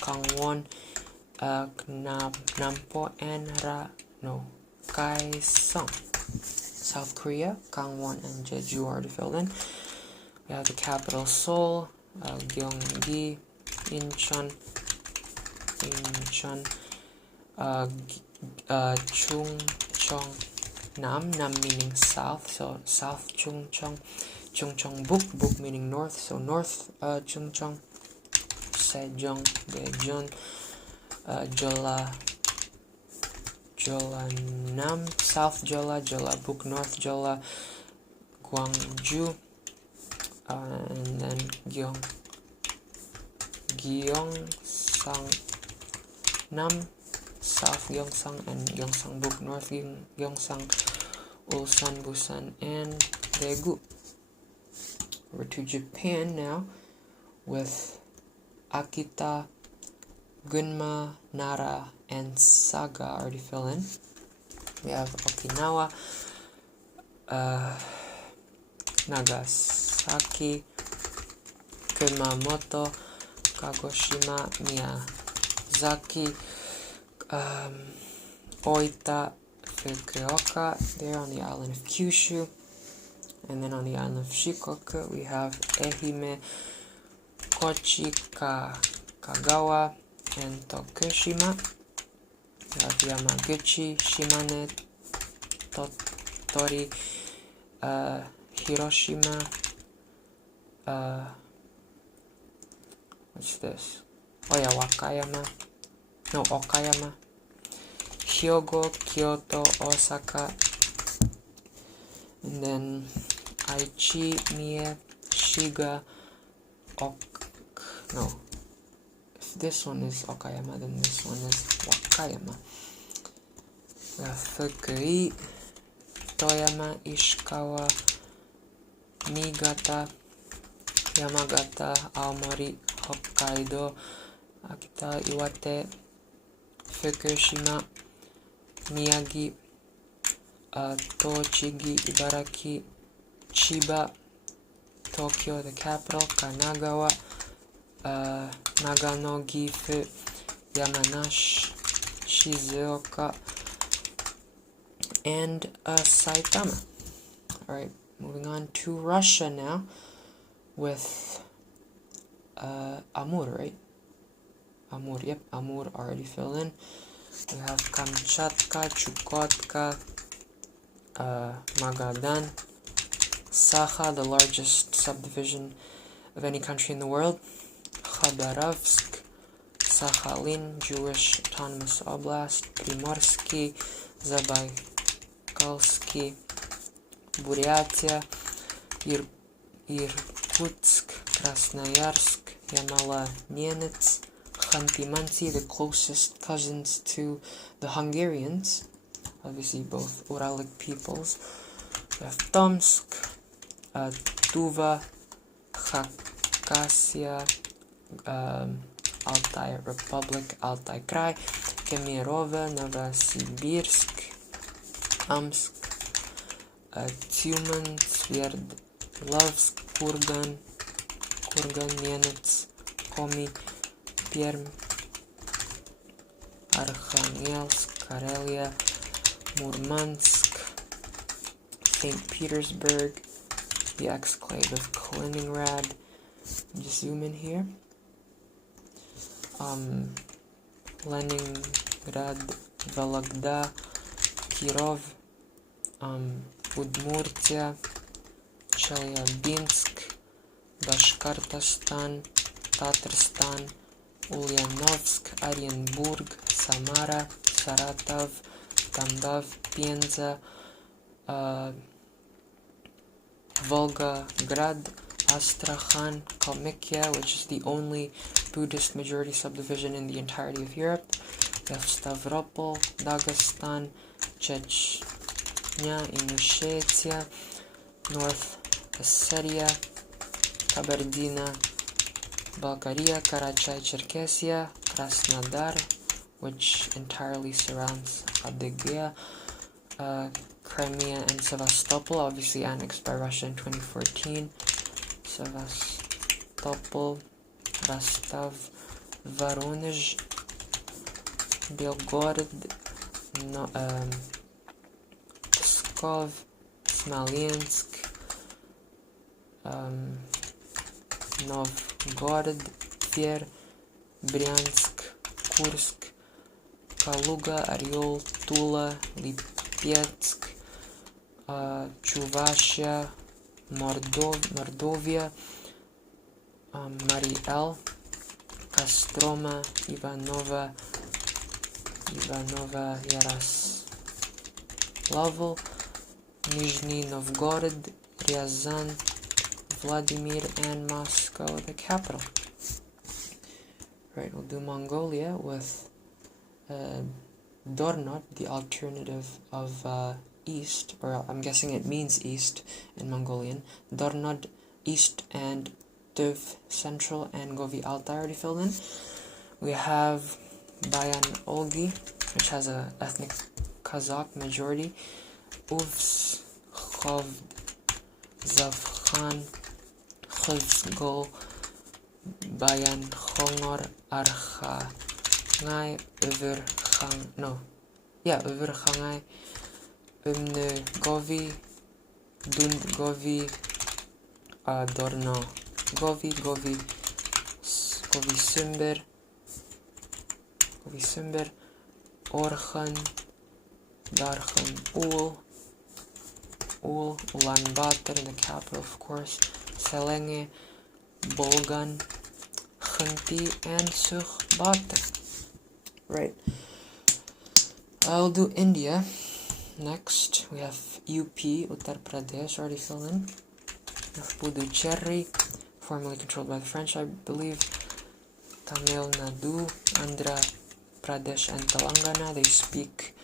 Gangwon, Nampo, and Kaesong. South Korea, Gangwon and Jeju are filled in. We have the capital Seoul, Gyeonggi, Incheon, Chungcheongnam, Nam meaning south, so South Chungcheong, Chungcheongbuk, meaning north, so North Chungcheong, Sejong, Daejeon, Jeollanam, South Jeolla, Jeollabuk, North Jeolla, Gwangju, and then Gyeongsangnam, South Gyeongsang, and Gyeongsangbuk, North Gyeongsang, Ulsan, Busan, and Daegu. Over to Japan now, with Akita, Gunma, Nara, and Saga already fill in. We have Okinawa, Nagasaki, Kumamoto, Kagoshima, Miyazaki, Oita, Fukuoka, there on the island of Kyushu. And then on the island of Shikoku, we have Ehime, Kochi, Kagawa, and Tokushima. We have Yamaguchi, Shimane, Tottori, Hiroshima, what's this? Oh yeah, Okayama, Hyogo, Kyoto, Osaka, and then Aichi, Mie, Shiga, if this one is Okayama, then this one is Wakayama. We have Fukui, Toyama, Ishikawa, Niigata, Yamagata, Aomori, Hokkaido, Akita, Iwate, Fukushima, Miyagi, Tochigi, Ibaraki, Chiba, Tokyo, the capital, Kanagawa, Nagano, Gifu, Yamanashi, Shizuoka, and Saitama. Alright, moving on to Russia now, with Amur, right? Amur already filled in. We have Kamchatka, Chukotka, Magadan, Sakha, the largest subdivision of any country in the world, Khabarovsk, Sakhalin, Jewish Autonomous Oblast, Primorsky, Zabaikalsky, Buryatia, Irkutsk, Krasnoyarsk, Yamalo-Nenets, Khanty-Mansi, the closest cousins to the Hungarians, obviously both Uralic peoples. We have Tomsk, Tuva, Khakassia, Altai Republic, Altai Krai, Kemerovo, Novosibirsk, Amsk, Tyumen, Sverdlovsk, Kurgan, Nenets, Komi, Perm, Arkhangelsk, Karelia, Murmansk, St. Petersburg, the exclave of Kaliningrad. Just zoom in here. Leningrad, Vologda, Kirov, Udmurtia, Chelyabinsk, Bashkortostan, Tatarstan, Ulyanovsk, Orенburg, Samara, Saratov, Tambov, Penza, Volgograd, Astrakhan, Kalmykia, which is the only Buddhist majority subdivision in the entirety of Europe. We have Stavropol, Dagestan, Chechnya, Ingushetia, North Ossetia, Kabardina, Bulgaria, Karachay-Cherkessia, Krasnodar, which entirely surrounds Adygea, Crimea, and Sevastopol, obviously annexed by Russia in 2014. Sevastopol, Rostov, Voronezh, Belgorod, Pskov, Smolensk, Novgorod, Tver, Bryansk, Kursk, Kaluga, Oryol, Tula, Lipetsk, Chuvashia, Mordovia, Mariel, Kostroma, Ivanova, Yaroslavl, Nizhny Novgorod, Ryazan, Vladimir, and Moscow, the capital. Right, we'll do Mongolia with Dornod, the alternative of east, or I'm guessing it means east in Mongolian. Dornod, east, and Tuv, central, and Govi Altai already filled in. We have Bayan Olgi, which has an ethnic Kazakh majority. Uvs, Khov, Zavkhan, Khuzgol, Bayan Khongor, Arkhangai, Uverkhangai, Govi, Dundgovi, Dorno Govi Sumber, Orkhan, Darkhan, Ulaanbaatar, the capital, of course, Selenge, Bolgan, Khanti, and Sukhbaatar. Right. I'll do India next. We have UP, Uttar Pradesh, already filled in. We have Puducherry, formerly controlled by the French, I believe. Tamil Nadu, Andhra Pradesh, and Telangana, they speak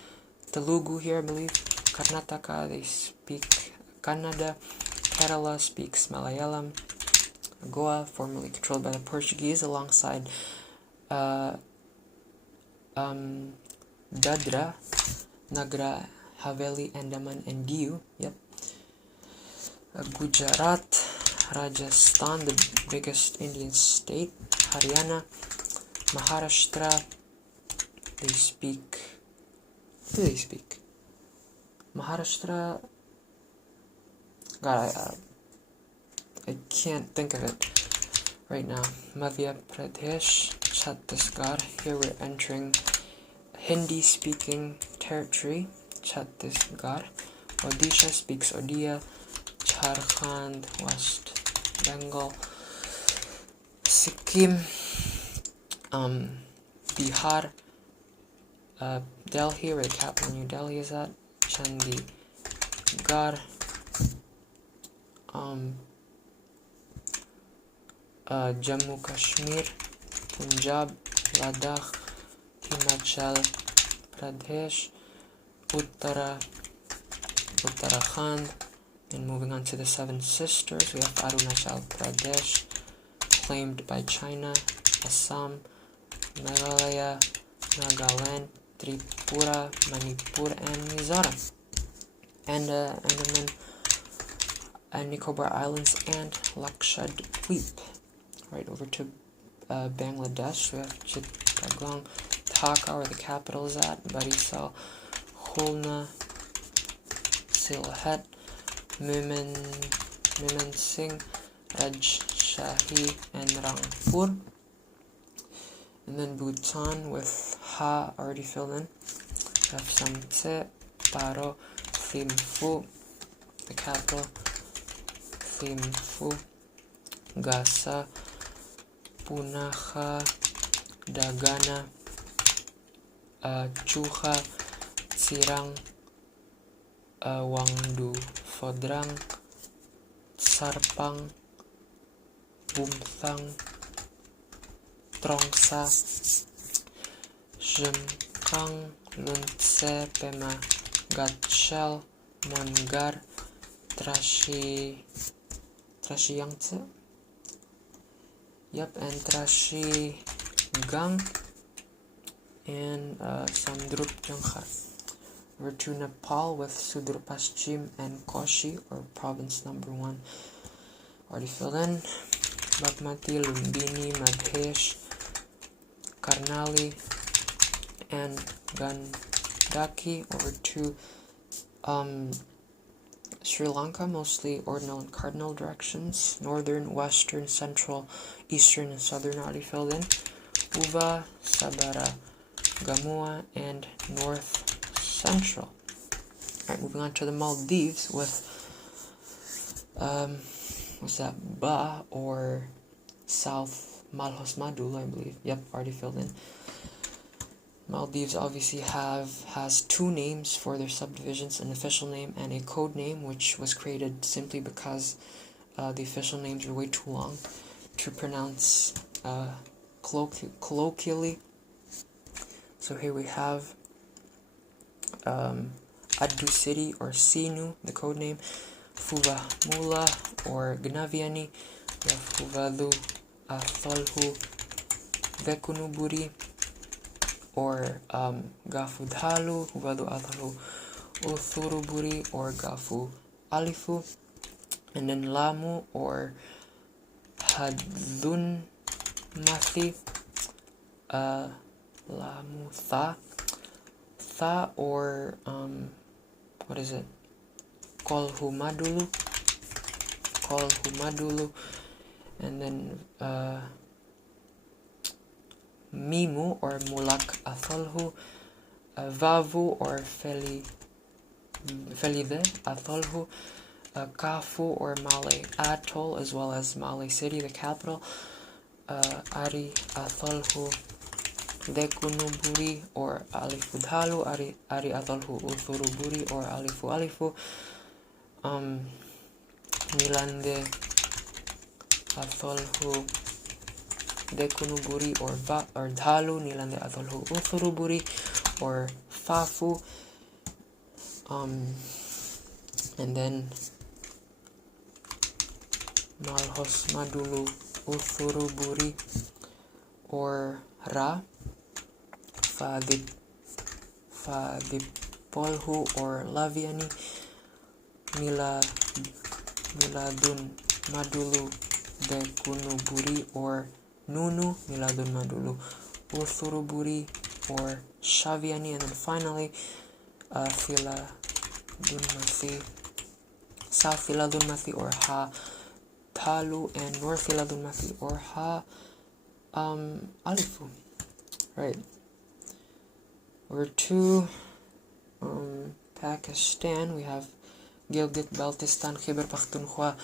Telugu here, I believe. Karnataka, they speak Kannada. Kerala speaks Malayalam. Goa, formerly controlled by the Portuguese, alongside Dadra, Nagar Haveli, Andaman, and Diu. Yep. Gujarat, Rajasthan, the biggest Indian state. Haryana, Maharashtra, they speak. Who do they speak? Maharashtra. God, I can't think of it right now. Madhya Pradesh, Chhattisgarh. Here we're entering Hindi-speaking territory. Chhattisgarh. Odisha speaks Odia. Jharkhand, West Bengal. Sikkim. Bihar. Delhi, where the capital New Delhi is at. Chandigarh. Jammu Kashmir, Punjab, Ladakh, Himachal Pradesh, Uttarakhand, and moving on to the Seven Sisters, we have Arunachal Pradesh, claimed by China, Assam, Meghalaya, Nagaland, Tripura, Manipur, and Mizoram, and Andaman and Nicobar Islands, and Lakshadweep. Right over to Bangladesh, we have Chittagong, Dhaka, where the capital is at, Barisal, Khulna, Sylhet, Mymensingh, Rajshahi, and Rangpur. And then Bhutan with Ha already filled in. We have Samtse, Paro, Thimphu, the capital, Thimfu, Gasa, Punaha, Dagana, Chuha, Sirang, Wangdu, Fodrang, Sarpang, Bumthang, Trongsa, Jemkang, Luntse, Pema, Gatshel, Mongar, Trashiyangtse. Yep, and Trashi Gang, and Samdrup Jangkhar. We're to Nepal with Sudur Paschim and Koshi, or province number 1. Already filled in. Bagmati, Lumbini, Madhesh, Karnali, and Gandaki. Over to Sri Lanka, mostly ordinal and cardinal directions. Northern, western, central, eastern, and southern already filled in. Uva, Sabara, Gamua, and north central. Alright, moving on to the Maldives with what's that? Ba, or South Malhos Madul, I believe. Yep, already filled in. Maldives obviously has 2 names for their subdivisions, an official name and a code name, which was created simply because the official names are way too long to pronounce colloquially. So here we have Adu City, or Sinu, the code name, Fuva Mula, or Gnaviani, we have Fuvalu Atholhu Vekunuburi, or Gafudhalu, Huvadu Atholhu Uthuruburi, or Gafu Alifu, and then Lamu, or Hadlun Mathi, Lamu Tha, or what is it? Kolhumadulu, and then Mimu, or Mulak Atholhu, Vavu, or Felide Atholhu, Kafu, or Malay Atoll, as well as Malay City, the capital, Ari Atholhu Dekunuburi, or Alifudhalu, Ari Atholhu Uthuruburi, or Alifu, Nilande Atholhu Dekunuburi, or Dhalu, Nilande Atholhu Uthuruburi, or Fafu, and then Malhos Madulu Uthuruburi, or Ra, Fadipolhu, or Laviani, Miladun Madulu Dekunuburi, or Nunu, Miladun Madulu Uthuruburi, or Shaviani, and then finally South Filadunmathi, or Ha Talu, and North Filadunmathi, or Ha Alifu. Right. Over to Pakistan, we have Gilgit, Baltistan, Khyber Pakhtunkhwa,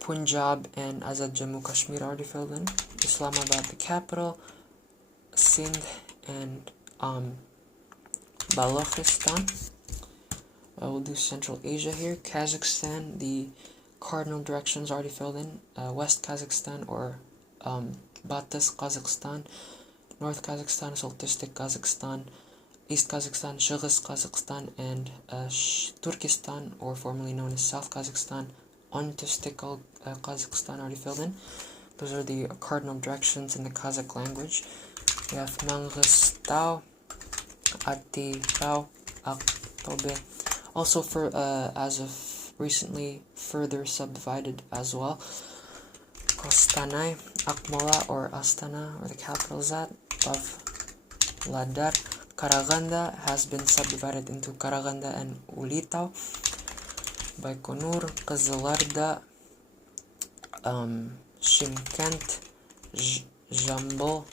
Punjab, and Azad Jammu Kashmir already filled in. Islamabad, the capital, Sindh, and Balochistan. We'll do Central Asia here. Kazakhstan, the cardinal directions already filled in. West Kazakhstan, or Batas Kazakhstan. North Kazakhstan, Soltistic Kazakhstan. East Kazakhstan, Shigis Kazakhstan, and Turkestan, or formerly known as South Kazakhstan. Untistic Kazakhstan already filled in. Those are the cardinal directions in the Kazakh language. We have Mangistau, Atirau, Aktobe. Also, as of recently, further subdivided as well. Kostanay, Akmola, or Astana, where the capital is at, Pavladar. Karaganda has been subdivided into Karaganda and Ulitau. Baikonur, Kızılarda, Shimkent, Jambul.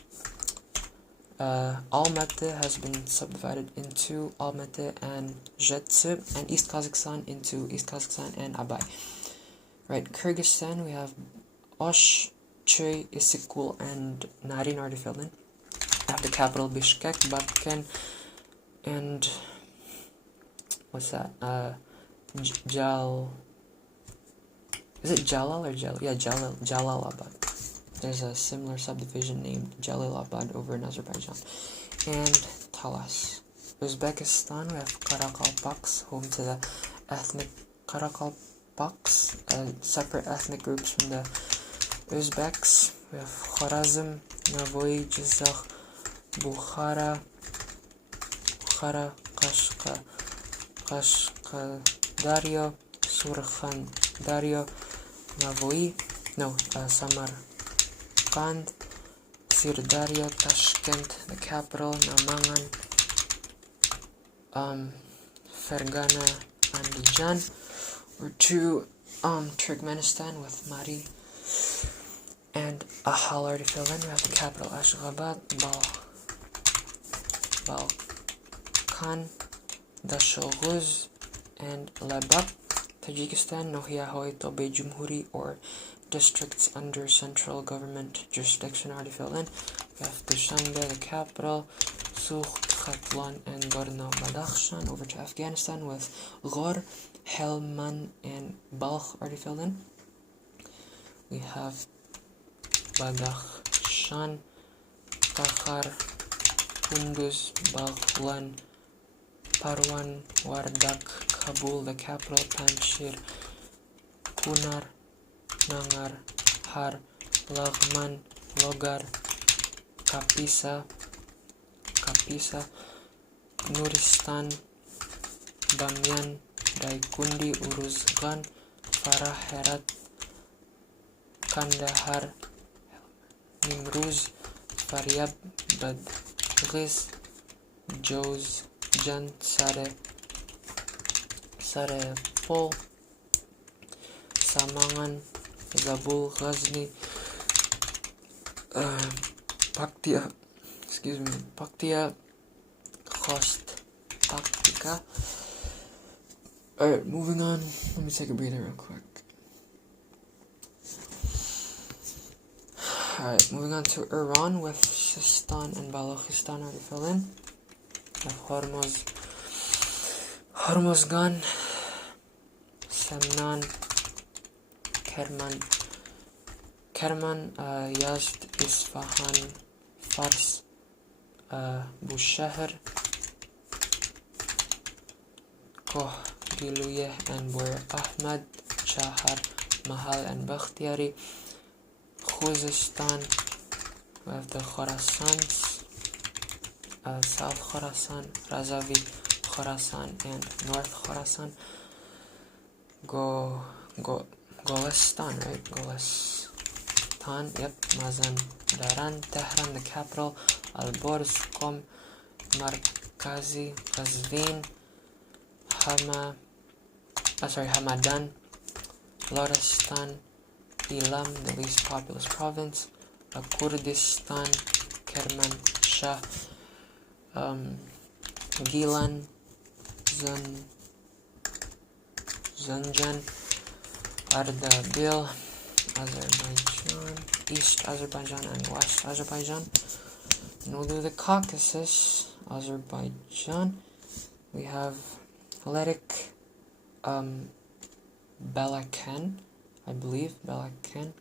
Almaty has been subdivided into Almaty and Jetsu, and East Kazakhstan into East Kazakhstan and Abay. Right, Kyrgyzstan, we have Osh, Chuy, Isikul, and Narin already filled in. I have the capital Bishkek, Batken, and what's that? Is it Jalal or Jalal? Yeah, Jalalabad. There's a similar subdivision named Jalalabad over in Azerbaijan. And Talas. Uzbekistan, we have Karakalpaks, home to the ethnic Karakalpaks, separate ethnic groups from the Uzbeks. We have Khorazm, Navoy, Jizakh, Bukhara, Kashkadaryo, Surkhandaryo, Navoy, Samarkand, Sirdaryo, Tashkent, the capital, Namangan, Fergana, Andijan, or to Turkmenistan with Mari and Ahal already filled in. We have the capital Ashgabat, Balkan, Dasholguz, and Lebap. Tajikistan, Nohiahoy, Tobe Jumhuri, or districts under central government jurisdiction already filled in. We have Dushanbe, the capital, Sukh, Khatlan, and Gorno-Badakhshan. Over to Afghanistan with Ghor, Helmand, and Balkh already filled in. We have Badakhshan, Takhar, Kunduz, Baghlan, Parwan, Wardak, Kabul, the capital, Panjshir, Kunar, Nangar, Har, Laghman, Logar, Kapisa, Nuristan, Bamyan, Daikundi, Uruzgan, Farah, Herat, Kandahar, Nimruz, Faryab, Badghis, Jowzjan, Sarepol, Samangan, Zabul, Ghazni, Paktia, Khost, Paktika. Alright, moving on. Let me take a breather real quick. Alright, moving on to Iran with Sistan and Balochistan already fill in. We have Hormozgan, Semnan, Kerman, Yazd, Isfahan, Fars, Bushehr, Koh, Giluyeh, and Bur Ahmad, Chahar, Mahal, and Bakhtiyari. Khuzestan, we have the Khorasans, South Khorasan, Razavi, Khorasan, and North Khorasan. Golestan, right? Golestan, yep. Mazan Daran, Tehran, the capital, Alborz, Qom, Markazi, Qazvin, Hamadan, Lorestan, Ilam, the least populous province, Kurdistan, Kermanshah, Gilan, Zanjan, Ardabil, Azerbaijan, East Azerbaijan, and West Azerbaijan. And we'll do the Caucasus, Azerbaijan. We have Heletic, Balakan, I believe, Balakan,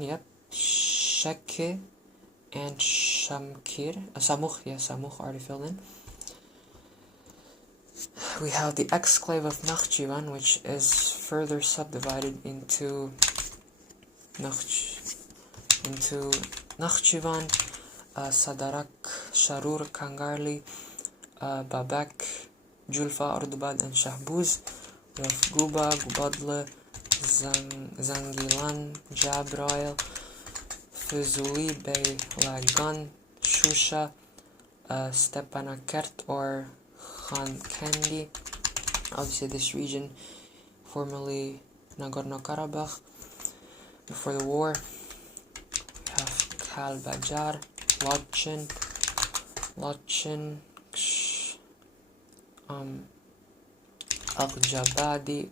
yep, Sheke, and Shamkir, Samukh already filled in. We have the exclave of Nakhchivan, which is further subdivided into Nakhchivan, Sadarak, Sharur, Kangarli, Babak, Julfa, Ordubad, and Shahbuz. We have Guba, Gubadle, Zangilan, Jabrail, Fuzuli, Bey Lagan, Shusha, Stepanakert, or Khan Kendi. Obviously this region, formerly Nagorno-Karabakh. Before the war, we have Kalbajar, Lochin, Al-Jabadi,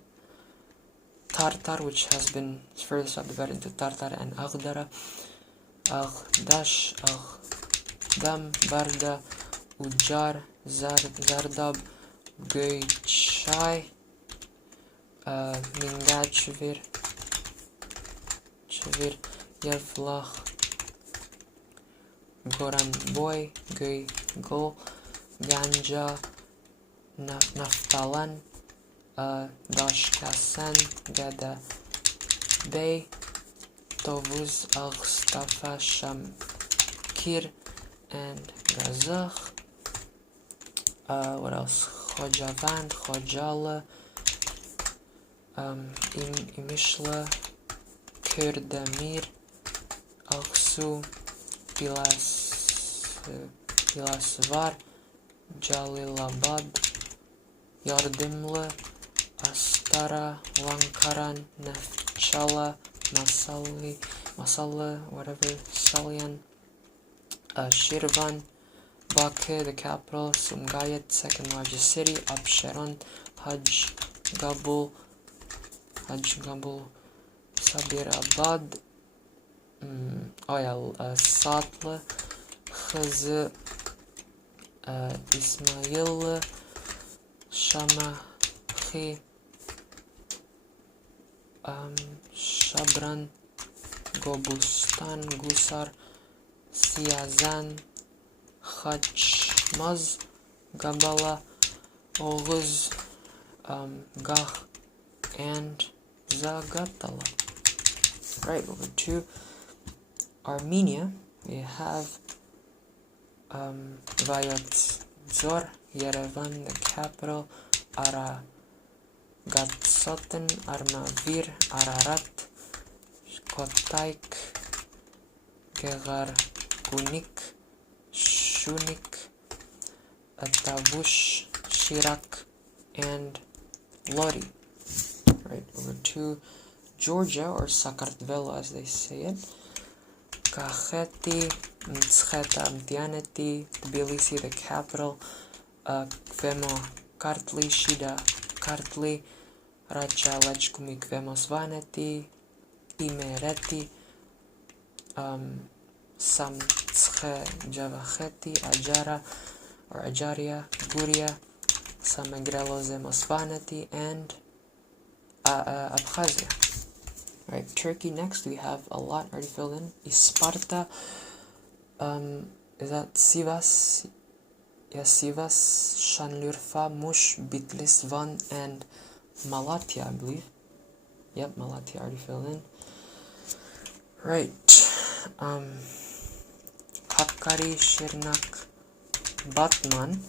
Tartar, which has been further subdivided into Tartar and Aghdara, Al-Dash, Al-Dam, Barda, Ujar, Zardab, Göy-Çay, Mingaçvir, Yevlach, Goranboy, Göy-Gol, Ganja, Naftalan, Dashkasan, Gada Bey, Tovuz, Al-Stafa, Shamkir, and Gazakh. What else? Khojavan, Khojala, Imishla, Kurdamir, Aksu, Pilasvar, Jalilabad, Yardimla, Astara, Lankaran, Nefchala, Masala, whatever, Salyan, Shirvan, Bakü, the capital, Sumgayat, second largest city, Absheron, Hajj Gabul, Sabirabad, Satla, Khazı, İsmail, Shamahi, Shabran, Gobustan, Gusar, Siyazan, Khachmaz, Gabala, Oğuz, Gah, and Zagatala. Right, over to Armenia. We have Vayotzor, Yerevan, the capital, Aragatsotin, Armavir, Ararat, Kotaik, Gegarkunik, Shunik, Tavush, Shirak, and Lori. Right, over to Georgia, or Sakartvelo as they say it. Kakheti, Mtsketa, Mtianeti, Tbilisi, the capital, Kvemo Kartli, Shida Kartli, Racha Lechkumi Kvemo Svaneti, Imereti, Samtsche Javacheti, Ajara, or Ajaria, Guria, Samegrelo Zemosvaneti, and Abkhazia. Right, Turkey next. We have a lot already filled in. Isparta, is that Sivas? Yes, Sivas, Şanlıurfa, Muş, Bitlis, Van, and Malatya, I believe. Yep, Malatya already filled in. Right, Hakkari, Şırnak, Batman,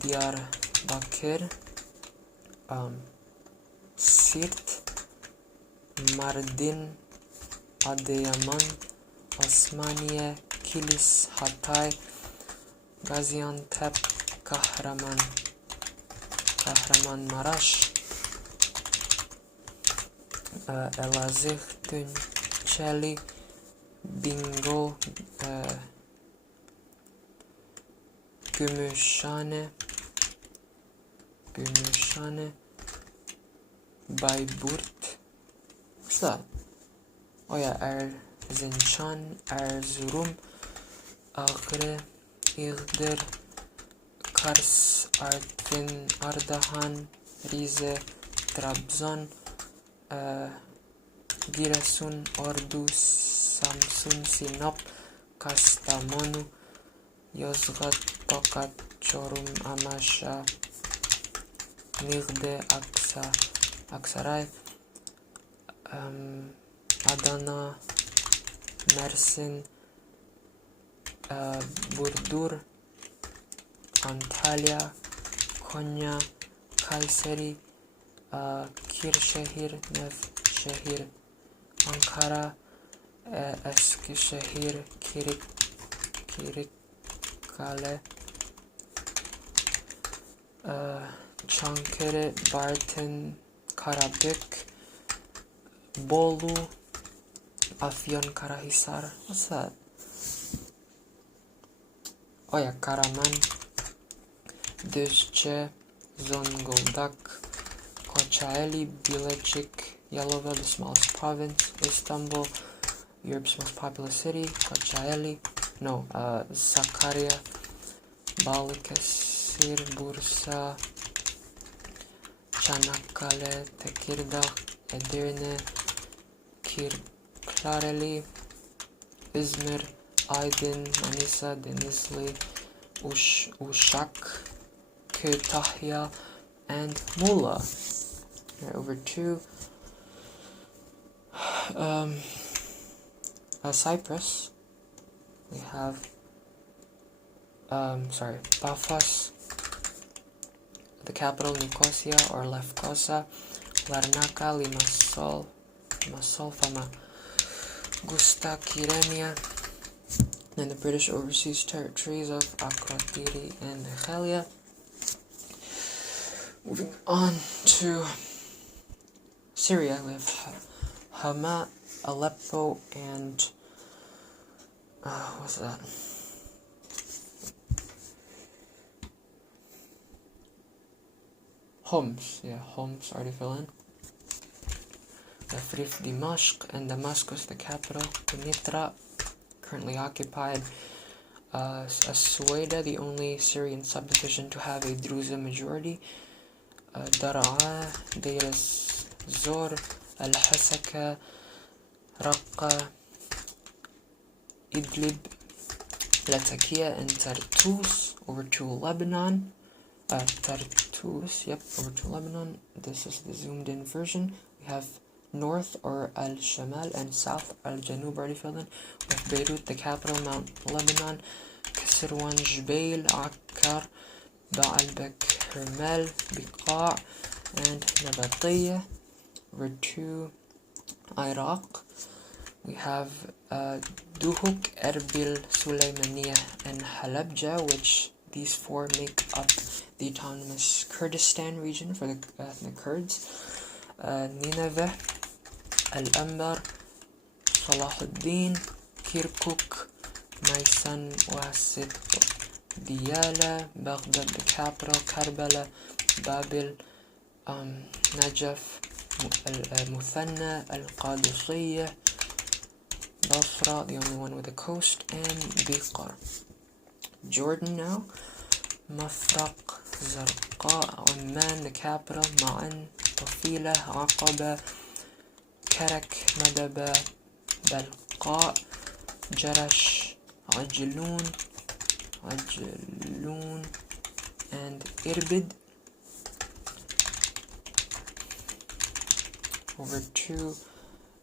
Diyarbakır, Sirt, Mardin, Adıyaman, Osmaniye, Kilis, Hatay, Gaziantep, Kahramanmaraş, Elazığ, Tunceli, Bingo, Gümüşhane, Bayburt. What's that? Oh yeah, Erzincan, Erzurum, Agre, İğdır, Kars, Artvin, Ardahan, Rize, Trabzon, Giresun, Ordu, Samsun, Sinop, Kastamonu, Yozgat, Tokat, Çorum, Amasya, Niğde, Aksaray, Adana, Mersin, Burdur, Antalya, Konya, Kayseri, Kırşehir, Nevşehir, Ankara, Eskişehir, Kırıkkale, Çankırı, Bartın, Karabük, Bolu, Afyonkarahisar. What's that? Oh yeah, Karaman, Düzce, Zonguldak, Kocaeli, Bilecik, Yalova, the smallest province, Istanbul, Europe's most populous city, Kocaeli, Sakarya, Balıkesir, Bursa, Çanakkale, Tekirdağ, Edirne, Kırklareli, İzmir, Aydın, Manisa, Denizli, Uşak, Kütahya, and Muğla. Right, over to Cyprus. We have Paphos, the capital Nicosia or Lefkosa, Larnaca, Limassol, Famagusta, Kyrenia, and the British overseas territories of Akrotiri and Chelia. Moving on to Syria, we have Hama, Aleppo, and what's that? Homs, Homs already fell in. The Frif Dimashq and Damascus, the capital. Nitra, currently occupied. Asweda, the only Syrian subdivision to have a Druze majority. Daraa, Deir Zor, Al-Hasaka, Raqqa, Idlib, Latakia, and Tartus. Over to Lebanon. Tartus, over to Lebanon. This is the zoomed in version. We have north or Al-Shamal and south Al-Janub already filled in. With Beirut, the capital, Mount Lebanon, Kasirwan, Jbeil, Akkar, Baalbek, Hermel, Biqa, and Nabatiyah. Over to Iraq, we have Duhok, Erbil, Sulaymaniya, and Halabja, which these four make up the autonomous Kurdistan region for the ethnic Kurds. Nineveh, Al-Anbar, Salahuddin, Kirkuk, Maysan, Wasit, Diyala, Baghdad, the capital, Karbala, Babil, Najaf, Muthanna, Al-Qadisiyya, Basra, the only one with a coast, and Biqar. Jordan now, Mafraq, Zarqa, Amman, the capital, Ma'an, Tafila, Aqaba, Karak, Madaba, Balqa, Jarash, Ajloon, and Irbid. Over to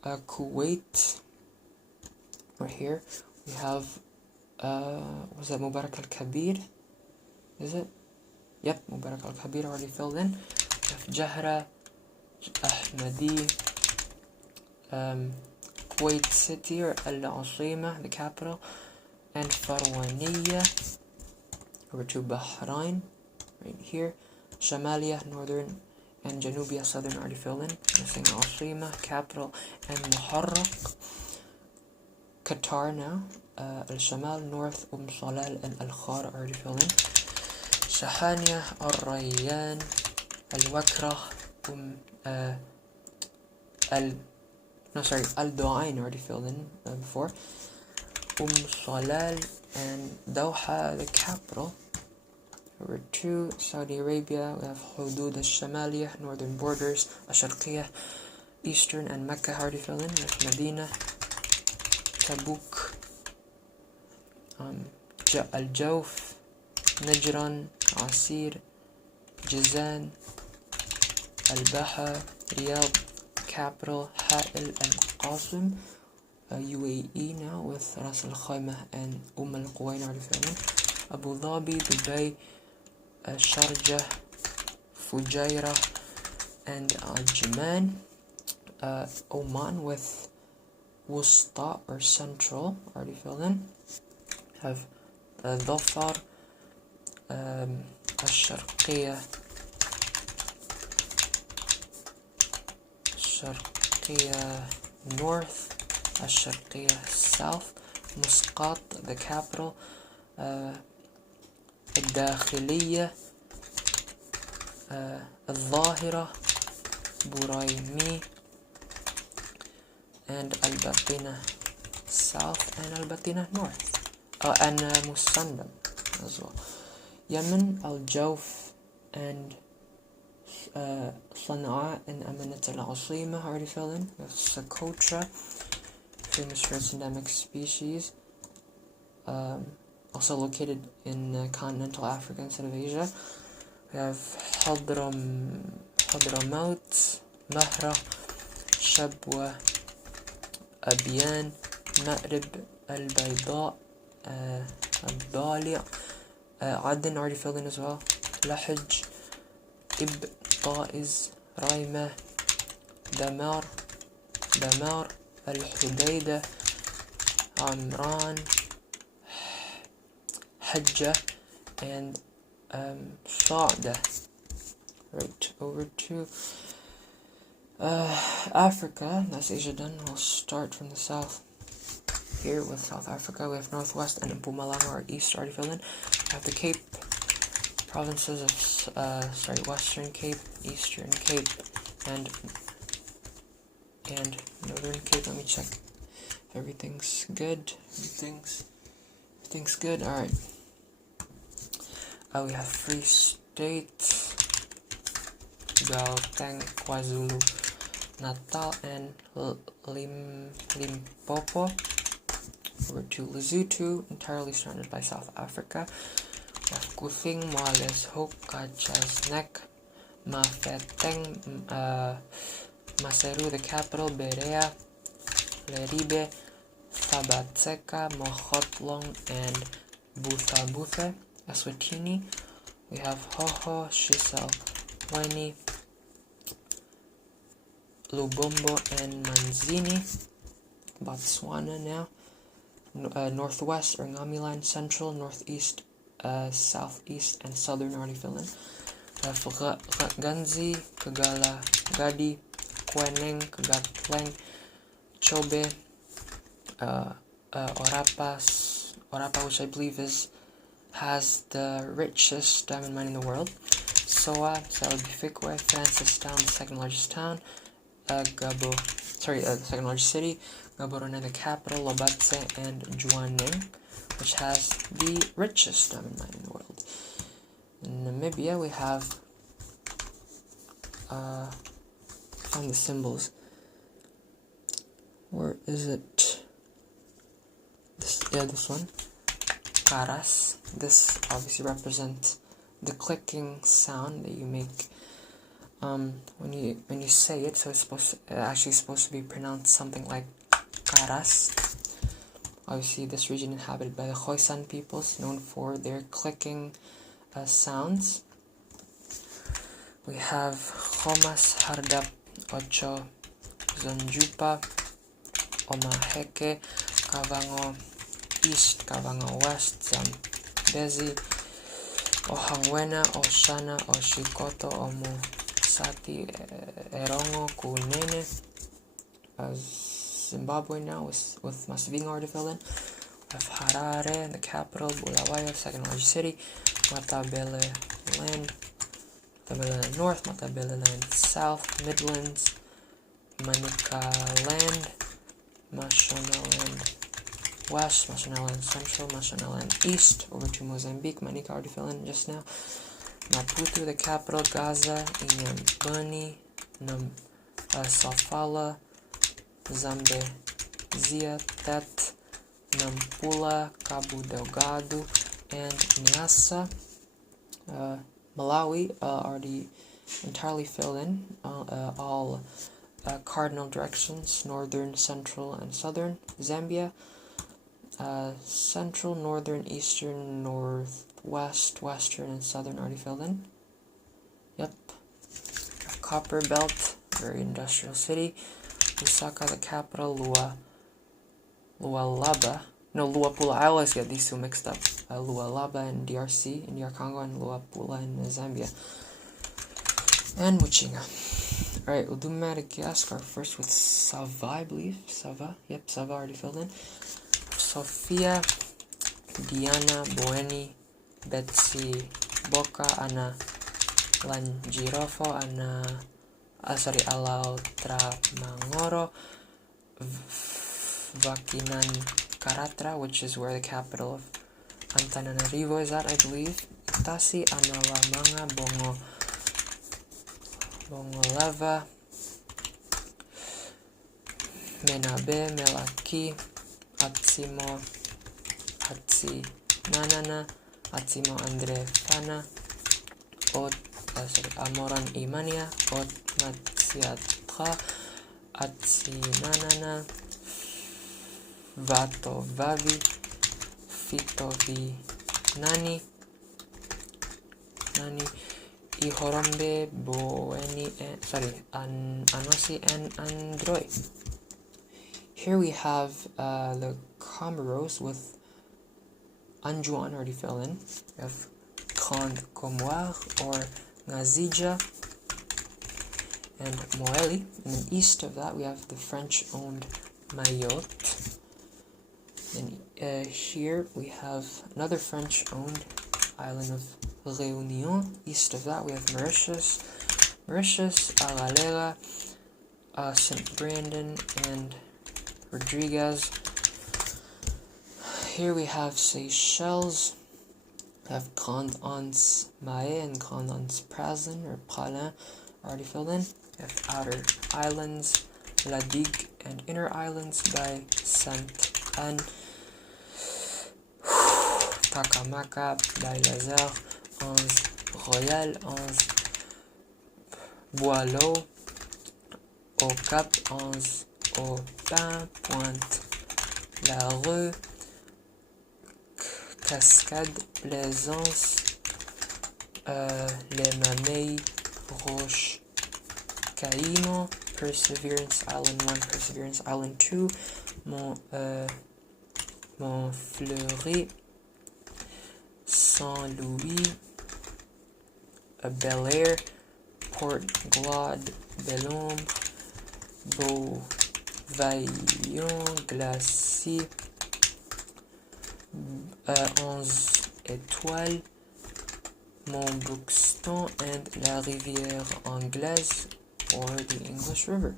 Kuwait. Right here we have was that Mubarak al-Kabir? Is it? Yep, Mubarak al-Kabir already filled in. We have Jahra, Ahmadi, Kuwait City or Al-Asima, the capital, and Farwaniya. Over to Bahrain, right here. Shamalia, northern, and Janubia, southern already filled in. Missing Asima, capital, and Muharraq. Qatar now. Al-Shamal, north, Salal, and Al-Khar already filled in. Shahania, Al-Rayyan, Al-Wakrah, Al-Du'ain already filled in before. Salal, and Doha, the capital. Over to Saudi Arabia, we have Hudud al-Shamaliyah, northern borders, Asharqiyah, eastern, and Mecca already filled in, with Medina, Tabuk, Al-Jawf, Najran, Asir, Jizan, Al-Baha, Riyadh, capital, Ha'il, and Qasim, UAE now with Ras Al-Khaimah and Al-Quwain already filled in. Abu Dhabi, Dubai, Sharjah, Fujairah, and Ajman. Oman with Wusta or Central already filled in. Have Dhafar, Al-Sharqiyah, North, Al-Sharqiyah South, Muscat, the capital, الداخلية, الظاهرة, Buraimi, and Albertina South, and Albertina North. And Musandam as well. Yemen, Al Jawf, and Sana'a and Amanat al Asima already fell in. We have Socotra, famous for its endemic species. Also located in continental Africa instead of Asia. We have Hadramaut, Mahra, Shabwa, Abiyan, Ma'rib, Al-Bayda, Al-Dali', Aden already filled in as well. Lahij, Ib, Ta'iz, Raima, Damar, Al-Hudayda, Amran, Hajjah, and Sa'da. Right, over to Africa. That's Asia done. We'll start from the south. Here with South Africa, we have Northwest and Mpumalanga or East already filled in. We have the Cape provinces of Western Cape, Eastern Cape, and Northern Cape. Let me check if everything's good. Everything's good. All right. We have Free State, Gauteng, KwaZulu Natal, and Limpopo. Over to Lesotho, entirely surrounded by South Africa. We have Kuthing, Moales, Hope, Kachasnek, Mafeteng, Maseru, the capital, Berea, Leribe, Thabatseka, Mogotlong, and Butha, Eswatini. We have Hoho, Shisel, Weni, Lubombo, and Manzini. Botswana now. Northwest, Ngamiland, Central, Northeast, Southeast, and Southern already fill in. We have Ganzi, Kagala, Gadi, Kweneng, Kagatleng, Chobe, Orapa, which I believe has the richest diamond mine in the world. Soa, Salabifikwe, Francistown, the second largest town. The second largest city. Gaborone, the capital, Lobatse, and Jwaneng, which has the richest diamond mine in the world. In Namibia, we have found the symbols. Where is it? This one. Karas. This obviously represents the clicking sound that you make when you say it. So it's actually supposed to be pronounced something like Karas. Obviously, this region inhabited by the Khoisan peoples, known for their clicking sounds. We have Khomas, Hardap, Ocho, Zonjupa, Omaheke, Kavango East, Kavango West, Zambezi, Ohangwena, Oshana, Oshikoto, Omu Sati, Erongo, Kunene, Zimbabwe now with Masvinga already filled in. We have Harare, the capital, Bulawayo, second largest city, Matabele Land, North, Matabele Land South, Midlands, Manica Land, Mashonaland West, Mashonaland Central, Mashonaland East. Over to Mozambique, Manica already fell in just now. Maputo, the capital, Gaza, Inhambane, Sofala, Zambezia, Tet, Nampula, Cabo Delgado, and Niassa. Malawi already entirely filled in all cardinal directions, northern, central, and southern. Zambia, central, northern, eastern, northwest, western, and southern already filled in. Yep. Copper Belt, very industrial city. Lusaka, the capital. Lualaba. No, Luapula. I always get these two mixed up. Lualaba in DRC, in DR Congo, and Luapula in Zambia. And Muchinga. Alright, we'll do Madagascar first with Sava, I believe. Sava. Yep, Sava already filled in. Sofia, Diana, Boeni, Betsy, Boca, Ana Langirofo, Ana Alau Tramangoro, Vakinan Karatra, which is where the capital of Antananarivo is at, I believe. Tasi Analamanga Bongolava, Menabe, Melaki, Atsimo, Atsi Nanana, Atsimo Andre Fana, Amoran Imania, Ot Matsiatra, Atsi Nanana, Vato Vavi, Fito Vi Nani, Ihorombe Boeni, Anosi and Androi. Here we have the Comoros with Anjuan already fell in. We have Grande Commoire or Ngazija and Moeli. And then east of that we have the French-owned Mayotte. And here we have another French-owned island of Réunion. East of that we have Mauritius, Alalega, St. Brandon, and Rodriguez. Here we have Seychelles. We have Grande Anse Mae and Grande Anse Praslin or Pralin already filled in. We have outer islands, La Digue, and inner islands by Sainte Anne, Takamaka, by Lazare, Anse Royal, Anse Boileau, Au Cap, Anse Au Pin, Pointe La Rue, Cascade, Plaisance, Les Mameilles, Roche Caïno, Perseverance Island 1, Perseverance Island 2, Montfleury, Saint-Louis, Bel Air, Port Glaude, Belombre, Beauvaillon, Glacis, 11 étoiles, Montbuxton, and La Rivière Anglaise, or the English River.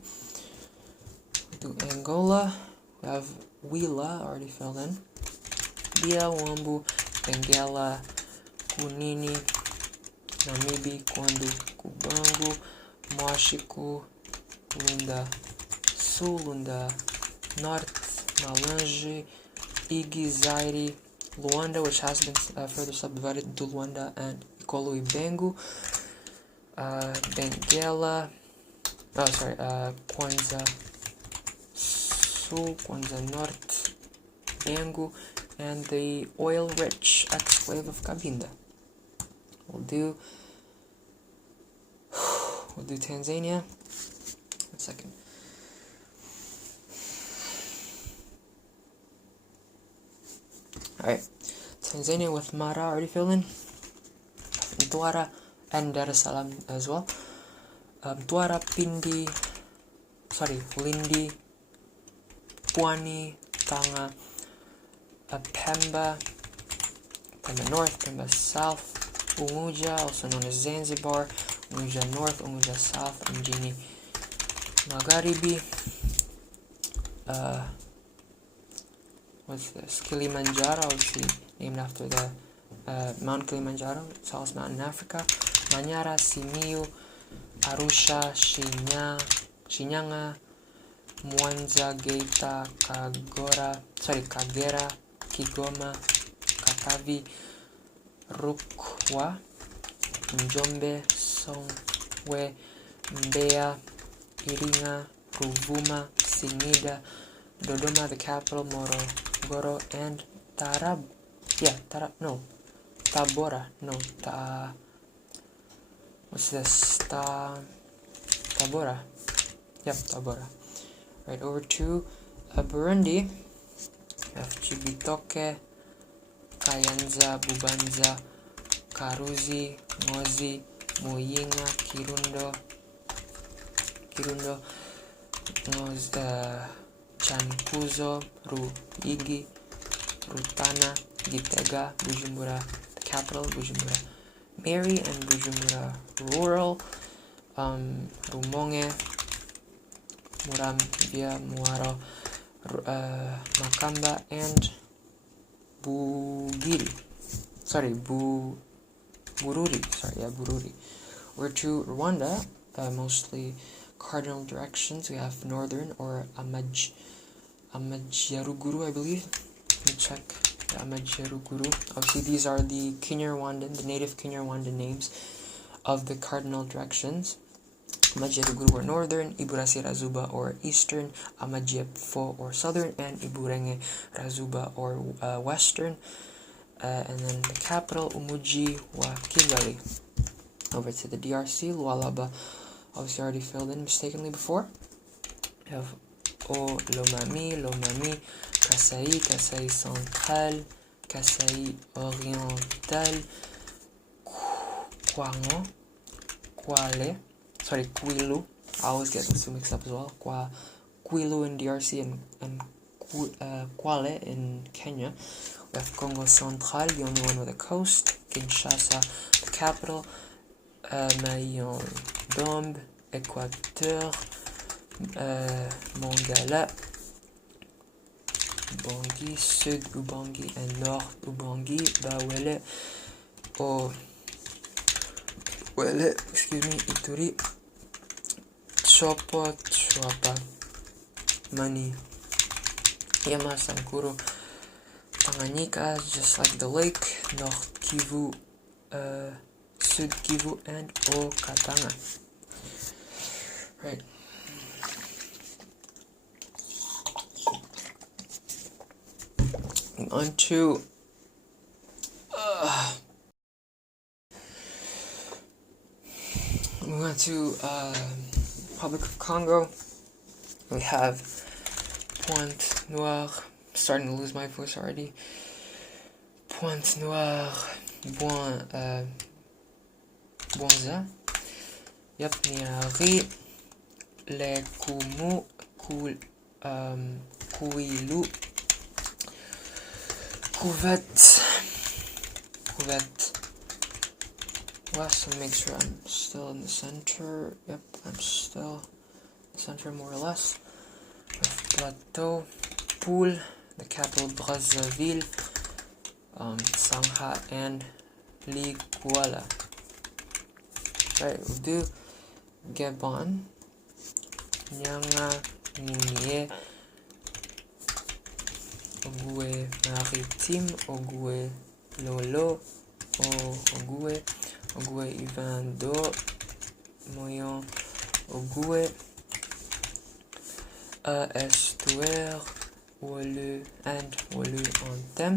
To Angola, we have Wila, already filled in, Bia, Wambu, Benguela, Kunini, Namibi, Kwandu, Kubangu, Mwashiku, Lunda Sul, Lunda Norte, Malange, Igi, Zaire, Luanda, which has been further subdivided into Luanda and Ikolu Ibengu, Benguela, Kwanza Sul, Kwanza Norte, Bengu, and the oil-rich exclave of Cabinda. We'll do Tanzania. 1 second. Alright, Tanzania with Mara already filled in, Mtwara and Dar es Salaam as well. Mtwara, Lindi, Pwani, Tanga, Pemba North, Pemba South, Unguja, also known as Zanzibar, Unguja North, Unguja South, Mjini Magharibi, what's this? Kilimanjaro, obviously named after the Mount Kilimanjaro, tallest mountain in Africa. Manyara, Simiyu, Arusha, Shinyanga, Mwanza, Geita, Kagera, Kigoma, Katavi, Rukwa, Njombe, Songwe, Mbeya, Iringa, Ruvuma, Singida, Dodoma, the capital, Morogoro, and Tabora. What's this? Tabora. Yep, Tabora. Right, over to Burundi. We have Chibitoke, Kayanza, Bubanza, Karuzi, Ngozi, Muyinga, Kirundo, Chankuzo, Ruigi, Rutana, Gitega, Bujumbura, the capital, Bujumbura Mary, and Bujumbura Rural, Rumonge, Muramvia, Muaro, Makamba, and Bururi. Bururi. We're to Rwanda, mostly cardinal directions. We have northern, or Amajyaruguru, I believe. Let me check. Amajyaruguru. Obviously, these are the native Kinyarwanda names of the cardinal directions. Amajyaruguru or northern, Iburasirazuba or eastern, Amajyepfo or southern, and Iburenge Razuba or western. And then the capital, Umuji wa Kigali. Over to the DRC, Lualaba, obviously already filled in mistakenly before. We have Lomami, Kasai Central, Kasai Oriental, Kwilu. I always get those two mixed up as well. Kwilu in DRC and Kwale in Kenya. We have Congo Central, the only one with a coast. Kinshasa, the capital. Mayon Dombe, Équateur, Mongala, Ubangi, Sud Ubangi, and Nord Ubangi, Ituri, Chopa, Mani, Yama, Sankuru, Tanganyika, just like the lake, Nord Kivu, Sud Kivu, and Okatanga. Right. On to we went to Republic of Congo. We have Pointe Noire. Starting to lose my voice already. Pointe Noire, Bonza. Yep, Niari, Lekumu, Kuilu, Cuvette. Last to make sure I'm still in the center. Yep, I'm still in the center more or less. With Plateau, Poul, the capital Brazzaville, Sangha, and Liguala. Right, we'll do Gabon, Nyanga, Ninye, Ogue Maritime, Ogue Lolo, Ogue Ivando, Moyon, Ogue, Estuaire, Wolu, and Wolu Antem.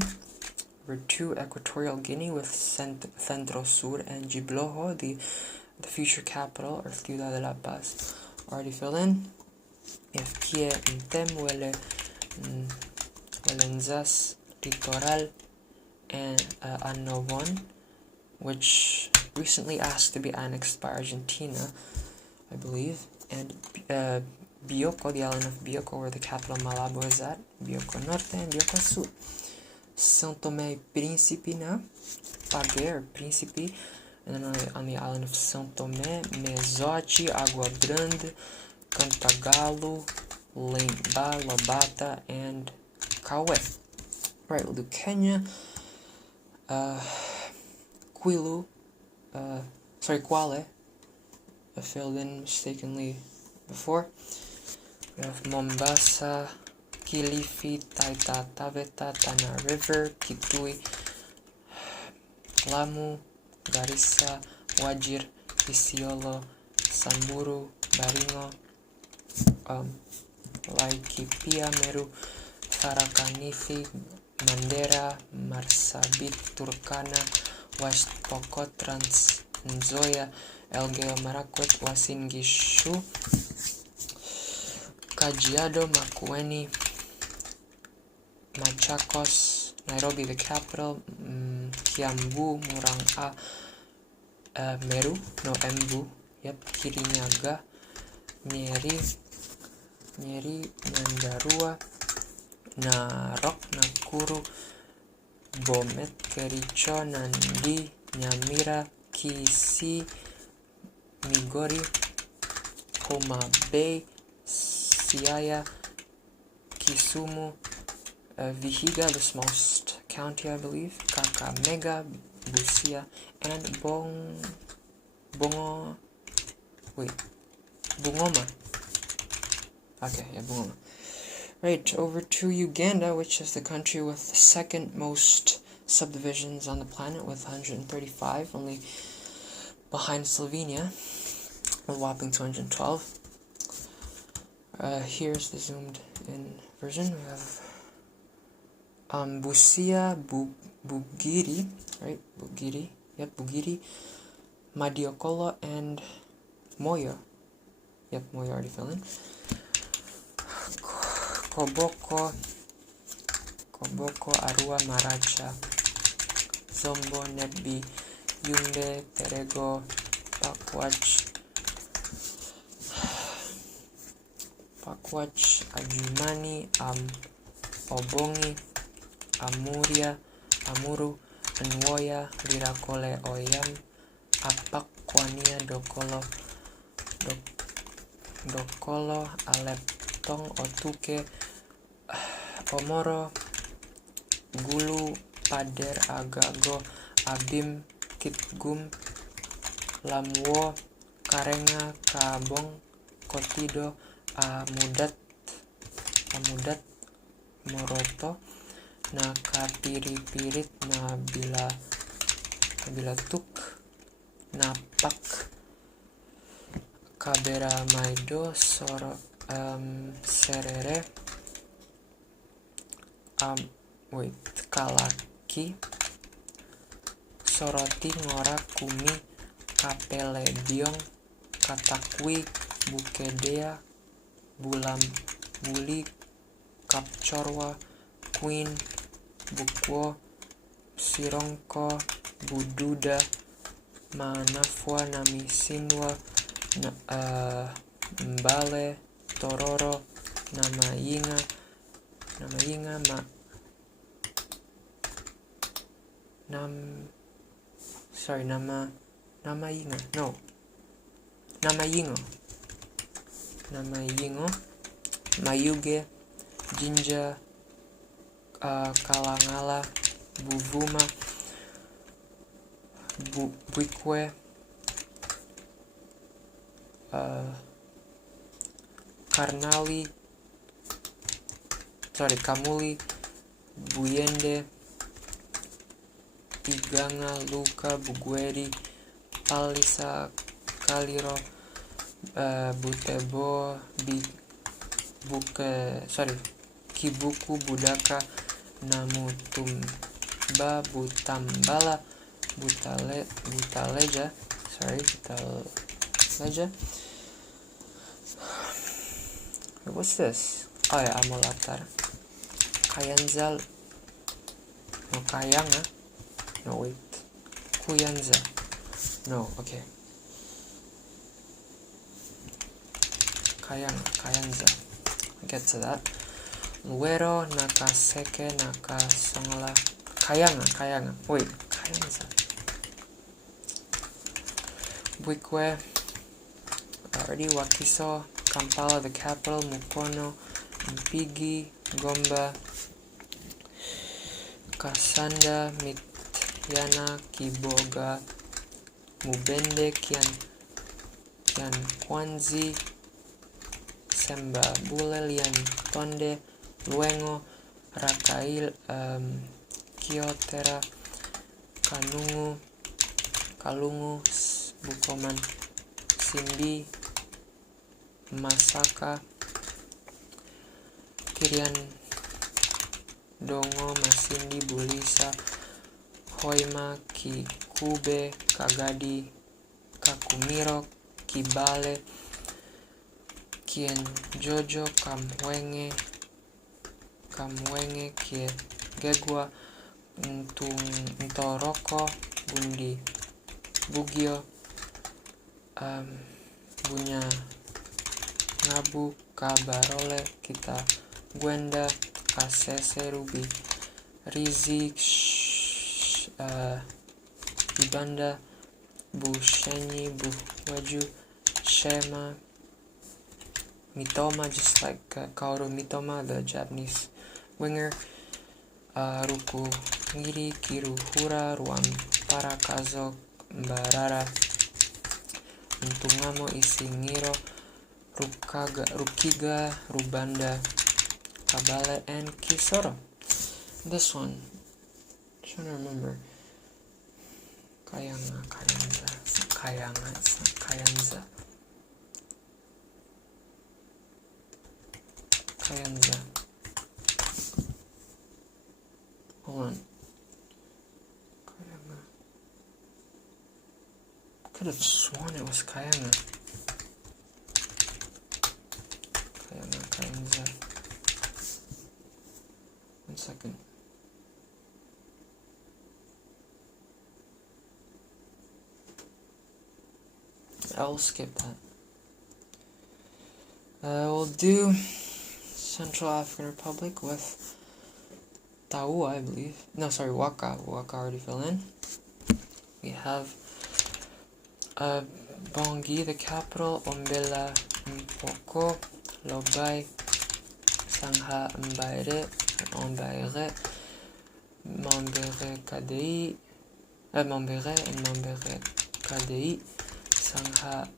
Number 2, Equatorial Guinea with Centro Sur and Jibloho, the future capital, or Ciudad de la Paz, already filled in. We have Kie, Ntem, Walenzas, Litoral, and Anovon, which recently asked to be annexed by Argentina, I believe. And Bioko, the island of Bioko, where the capital Malabo is at, Bioko Norte and Bioko Sur. São Tomé e Príncipe now, Pagué or Príncipe, and then on the island of São Tomé, Mesote, Água Grande, Cantagalo, Lemba, Lobata, and Kawe. Right, we'll do Kenya, Kwale, I filled in mistakenly before. We have Mombasa, Kilifi, Taita Taveta, Tana River, Kitui, Lamu, Garissa, Wajir, Isiolo, Samburu, Baringo, Laikipia, Meru, Tharakanithi, Mandera, Marsabit, Turkana, West Pokot, Trans Nzoia, Elgeyo Marakwet, Uasin Gishu, Kajiado, Makueni, Machakos, Nairobi the capital, Kiambu, Murang'a, Embu, Kirinyaga, Nyeri, Nyandarua, Narok, Nakuru, Bomet, Kericho, Nandi, Nyamira, Kisii, Migori, Homa Bay, Siaya, Kisumu, Vihiga, the smallest county I believe, Kakamega, Busia, and Bungoma. Okay, yeah, Bungoma. Right, over to Uganda, which is the country with the second most subdivisions on the planet with 135, only behind Slovenia, a whopping 212. Here's the zoomed in version. We have Busia, Bugiri, right? Bugiri, Madiokolo, and Moyo. Yep, Moyo already fell in. Koboko, Arua, Maracha, Zombo, Nebbi, Yumbe, Perego, Pakwach, Ajumani, Obongi, Amuru, Nwoya, Lirakole, Oyam, Apakwania, Dokolo, Aleptong, Otuke, Omoro, Gulu, Pader, Agago, Abim, Kitgum, Lamwo, Karenga, Kabong, Kotido, Amudat, Moroto, Nakapiri-pirit, Nabilatuk, Napak, Kabera Maido, Serere, Kalaki, Soroti, Ngora, Kumi, Kapelediong, Katakwi, Bukedea, Buli, Kapchorwa, Queen, Bukwo, Sirongko, Bududa, Manafwa, Namisinwa, Mbale, Tororo, Namayinga, Namayingo, Mayuge, Jinja, Kalangala, Buvuma, Bwikwe, Kamuli, Buyende, Iganga, Luka, Bugweri, Palisa, Kaliro, Butebo, Kibuku, Budaka, Namutumba, Butambala, Butaleja. What's this? Oh yeah, Amolatar. Kayanza. No, Kayanga. No, wait. Kuyanza. No, okay. Kayanza. I'll get to that. Luero, Nakaseke, Nakasongola. Kayanga. Wait, Kayanza. Bwikwe. Already, Wakiso. Kampala, the capital. Mukono. Mpigi. Gomba. Kasanda. Mityana. Kiboga. Mubende. Kwanzi. Semba Bule, Lian Tonde, Luengo, Rakail, Kiotera, Kalungu, Bukoman, Simbi, Masaka, Kirian Dongo, Masindi, Bulisa, Hoima, Kikube, Kagadi, Kakumiro, Kibale, Kien Jojo, Kamwenge, Kie Gegwa, Ntoroko, Bundi, Bugio, Bunya Ngabu, Kabarole, Kita Gwenda, Kasese, Rubi, Rizik, Ibanda, Bushenyi, Buweju, Shema, Mitoma, just like Kaoru Mitoma, the Japanese winger. Ruku ngiri, kiru hura, ruam para kazo, barara, Ntungamo isi ngiro, rukiga, rubanda, kabale, and kisoro. This one, I'm trying to remember. Kayanza. Hold on. Kayanga. Could have sworn it was Kayanga. Kayanza. 1 second. I'll skip that. We'll do Central African Republic with Tau, I believe. No, sorry, Waka. Waka already fell in. We have Bangui, the capital, Ombela Mpoko, Lobai, Sangha Mbaire, Mambere KDI, Mambere and Mambere KDI, Sangha,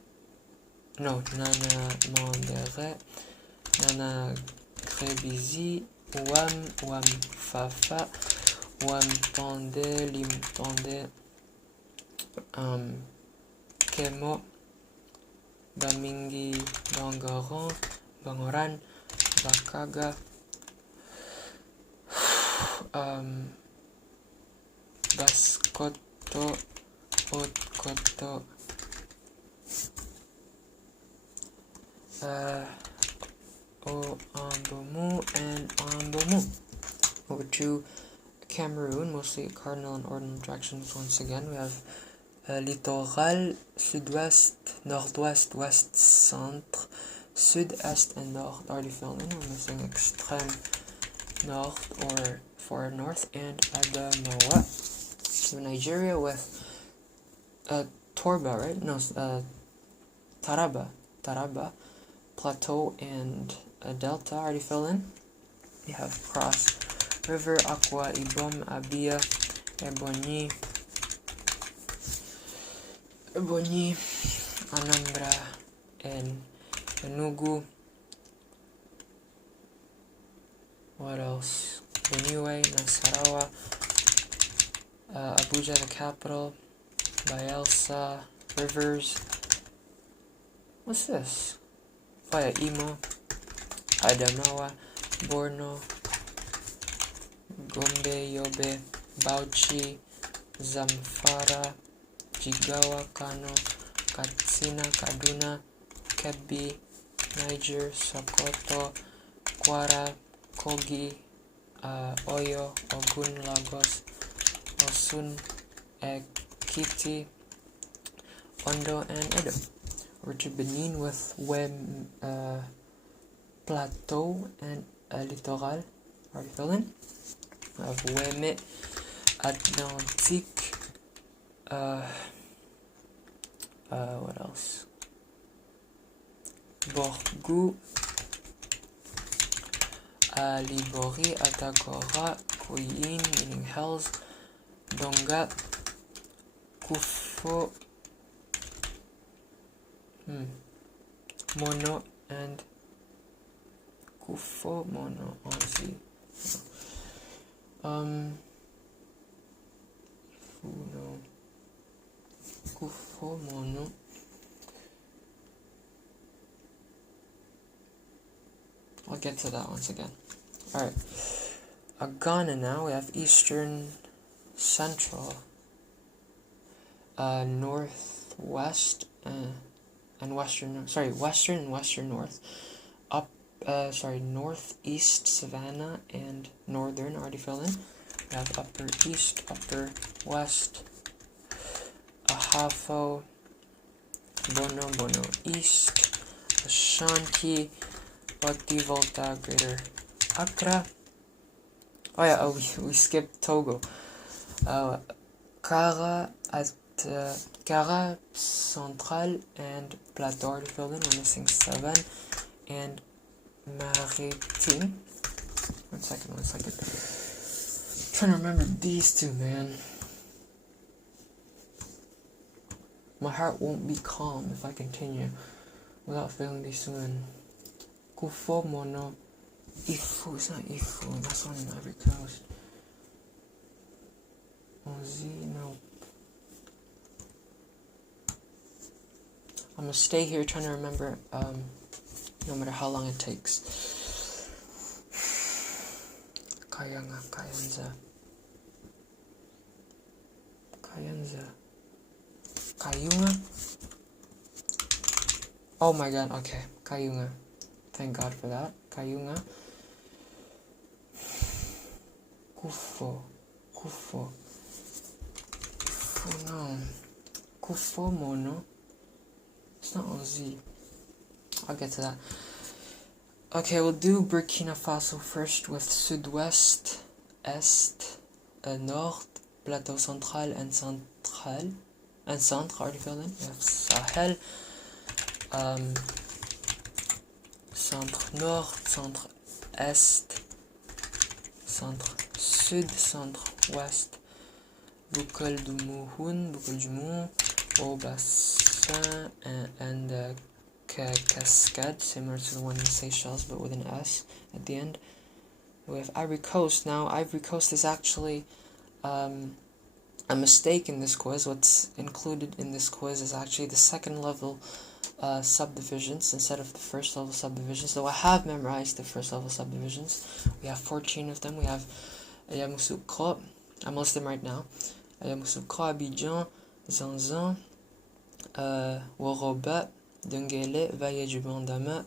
no, Nana Mambere, Nana Krebizi, Wam Fafa, Wam Pande, Lim Pande, Kemo, Bamingi, Bangoran, Bakaga, Baskoto, Otkoto, Ambomu, and Ambomu. Over to Cameroon, mostly cardinal and ordinal directions. Once again, we have littoral, sud-ouest, nord-ouest, west, centre, sud-est, and nord. Already filled in. We're missing extreme nord or far north, and Adamawa. So Nigeria with Torba, right? No, Taraba, Plateau, and Delta already filled in. We have Cross River, Akwa Ibom, Abia, Ebonyi, Anambra, and Enugu. What else? Benue, Nasarawa, Abuja, the capital, Bayelsa, Rivers. What's this? Faya Imo, Adamawa, Borno, Gombe, Yobe, Bauchi, Zamfara, Jigawa, Kano, Katsina, Kaduna, Kebbi, Niger, Sokoto, Kwara, Kogi, Oyo, Ogun, Lagos, Osun, Ekiti, Ondo, and Edo. Over to Benin with Plateau and Littoral. Already filled in. We have Weme, Atlantique, what else? Borgu, Libori, Atagora, Koyin, meaning Hells, Donga, Kufo, Mono, and Kufo, Mono, honestly. Kufo, Mono. I'll get to that once again. Alright. Ghana now. We have Eastern, Central, Northwest, and Western. Sorry, Western and Western North. Northeast, Savannah, and Northern already filled in. We have Upper East, Upper West, Ahafo, Bono East, Ashanti, Oti Volta, Greater Accra. Oh yeah, we skipped Togo. Kara Central and Plateau already filled in. We're missing 7. and maritime. One second. I'm trying to remember these two, man. My heart won't be calm if I continue without feeling these two in. Kufo mono. Ifu, it's not Ifu, that's one in Ivory Coast. Onzi, no. I'm gonna stay here trying to remember, no matter how long it takes. Kayanga, Kayanza. Kayunga? Oh my god, okay. Kayunga. Thank God for that. Kayunga. Kufo, no. Kufo mono. It's not on Z. I'll get to that. Okay, we'll do Burkina Faso first with Sud-Ouest, Est, Nord, Plateau Central, and Central. And Centre, already filled in. We have Sahel. Centre Nord, Centre Est, Centre Sud, Centre Ouest, Boucle du Moun, Au Bassin, and Cascade, similar to the one in Seychelles, but with an S at the end. We have Ivory Coast. Now, Ivory Coast is actually a mistake in this quiz. What's included in this quiz is actually the second level subdivisions instead of the first level subdivisions, though I have memorized the first level subdivisions. We have 14 of them. We have Yamoussoukro, I'm listing them right now. Yamoussoukro, Abidjan, Zanzan, Woroba, Dengele, Valle du Bandama,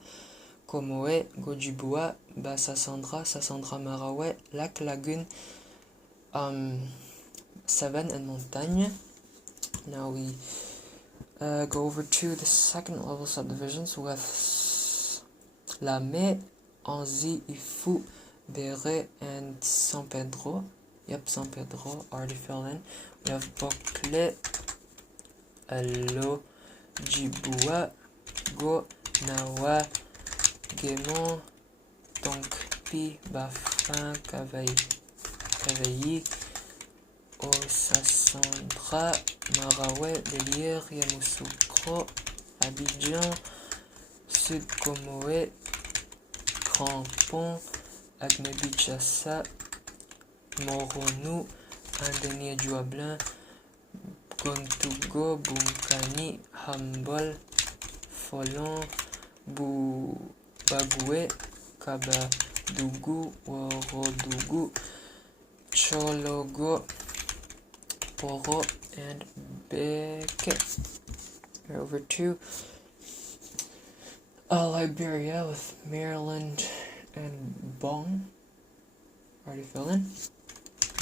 Comoé, Gojibua, Bassa-Sandra, Sassandra-Maraoué, Lac Lagune, Savane and Montagne. Now we go over to the second level subdivisions with Lamé, Anzy, Ifou, Béré, and San Pedro. Yep, San Pedro, already filled in. We have Boclé, Lo, Djiboua, Go, Nawa, Guémon, Tonkpi, Bafin, Cavailly, Osassandra, Maraoué, Délire, Yamoussoukro, Abidjan, Sud Comoé, Crampon, Agnebichassa, Moronou, Indénié Duablin, Gontugo, Bunkani, Hambol, Folon, Bagoué, Kabadougou, Worodougou, Chologo, Poro, and Beke. We're over to Liberia with Maryland and Bong. Already filled in.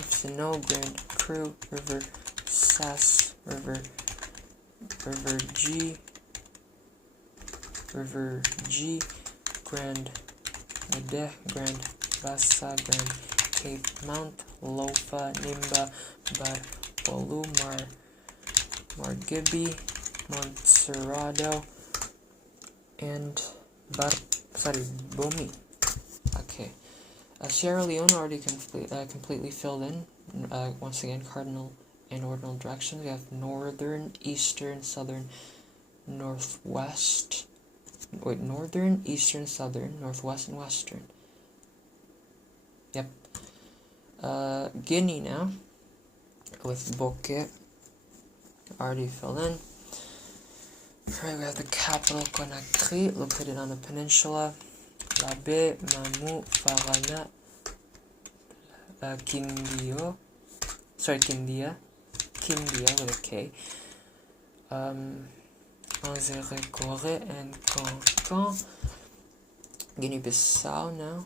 Sino, Grand Cru, River Sass, River G, Grand Mede, Grand Bassa, Grand Cape Mount, Lofa, Nimba, Bar Bolu, Margibi, Montserrado, and Bomi. Okay. Sierra Leone already completely filled in. Once again, cardinal and ordinal directions. We have northern, eastern, southern, northwest. Wait, northern, eastern, southern, northwest, and western. Yep. Guinea now, with Bokeh, already filled in. Alright, we have the capital, Conakry, located on the peninsula. Labe, Mamou, Farana, Kindia with a K. Anzere-Corée and Cancan. Guinea-Bissau now.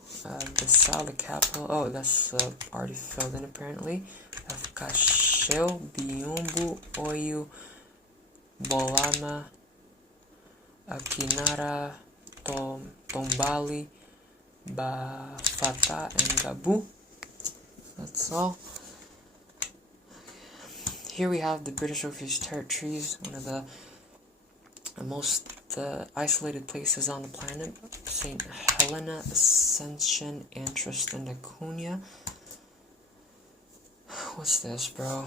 Bissau, the capital. Oh, that's already filled in apparently. We have Cacheu, Biombo, Oyo, Bolama, Akinara, Tombali, Bafata, and Gabu. That's all. Here we have the British Overseas Territories, one of the most the isolated places on the planet: St. Helena, Ascension, Antris, and Laconia. What's this, bro?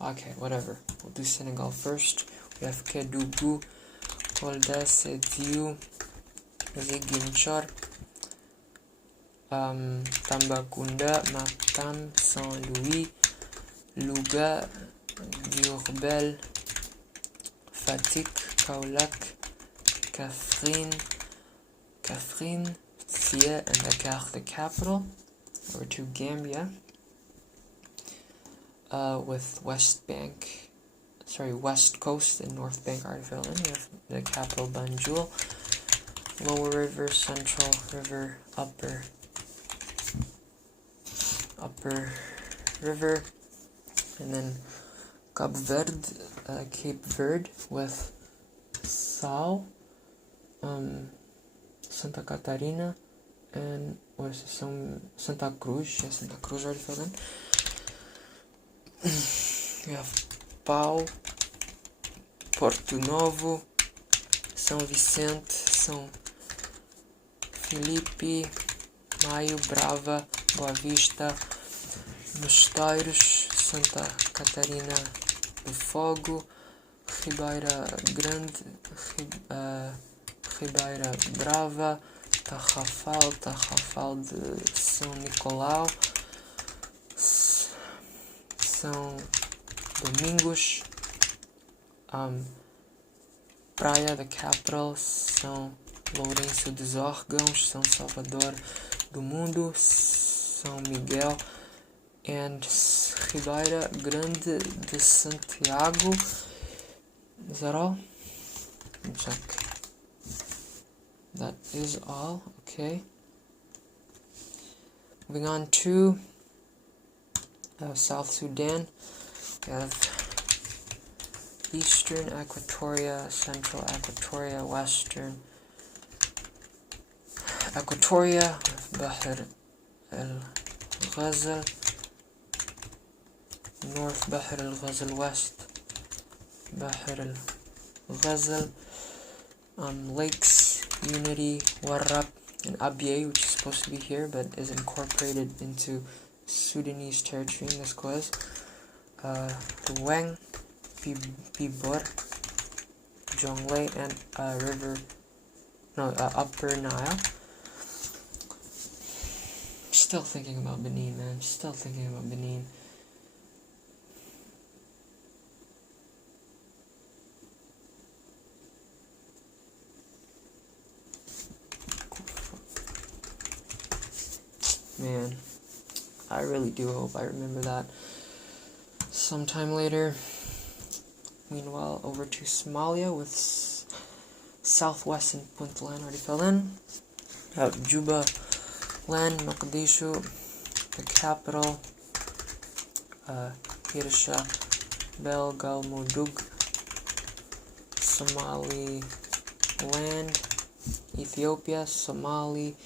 Okay, whatever. We'll do Senegal first. We have Kédougou, Kolda, Sédhiou, Ziguinchor, Tambacounda, Matam, Saint-Louis, Louga, Diourbel, Fatick, Kaolack, Kaffrine, Thiès, and Dakar, the capital. Over to Gambia, with West Coast and North Bank Artificial Island. We have the capital Banjul, Lower River, Central River, Upper River, and then Cape Verde with Sal, Santa Catarina, and Santa Cruz. Yes, Santa Cruz already filled in. We have Pau, Porto Novo, São Vicente, São Filipe, Maio, Brava, Boa Vista, Mosteiros, Santa Catarina do Fogo, Ribeira Grande, Ribeira Brava, Tarrafal de São Nicolau, São Domingos, Praia, the capital, São Lourenço dos Órgãos, São Salvador do Mundo, São Miguel, and Ribeira Grande de Santiago. Is that all? Let me check. That is all. Okay. Moving on to South Sudan. We have Eastern Equatoria, Central Equatoria, Western Equatoria, Bahr el-Ghazal, North Bahr el-Ghazal, West Bahr el-Ghazal, Lakes Unity, Warrap, and Abyei, which is supposed to be here but is incorporated into Sudanese territory in this quiz. Luang, Pibor, Jonglei, and Upper Nile. Still thinking about Benin, man. Still thinking about Benin. Man, I really do hope I remember that sometime later. Meanwhile, over to Somalia with Southwest and Puntland already fell in. Juba land, Mogadishu, the capital, Hirsha, Belgalmudug, Somali land, Ethiopia, Somali,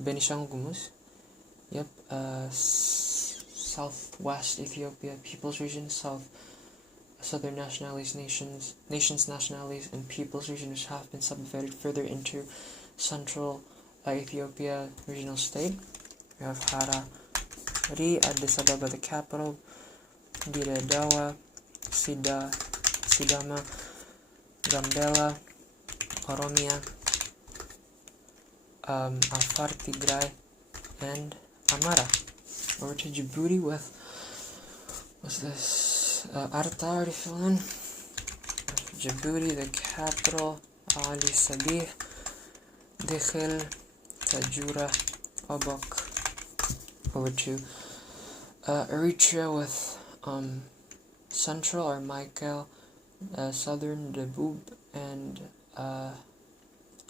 Benishangul Gumuz, Southwest Ethiopia, People's Region, Southern nationalities, nations, nationalities, and People's Region, which have been subdivided further into Central Ethiopia regional state. We have Harari, Addis Ababa, the capital, Dire Dawa, Sidama, Gambela, Oromia, Afar, Tigray, and Amara. Over to Djibouti with, what's this? Arta already fill in. Djibouti, the capital, Ali Sabih, Dikhil, Tajura, Obok. Over to Eritrea with Central or Michael, Southern Debub, and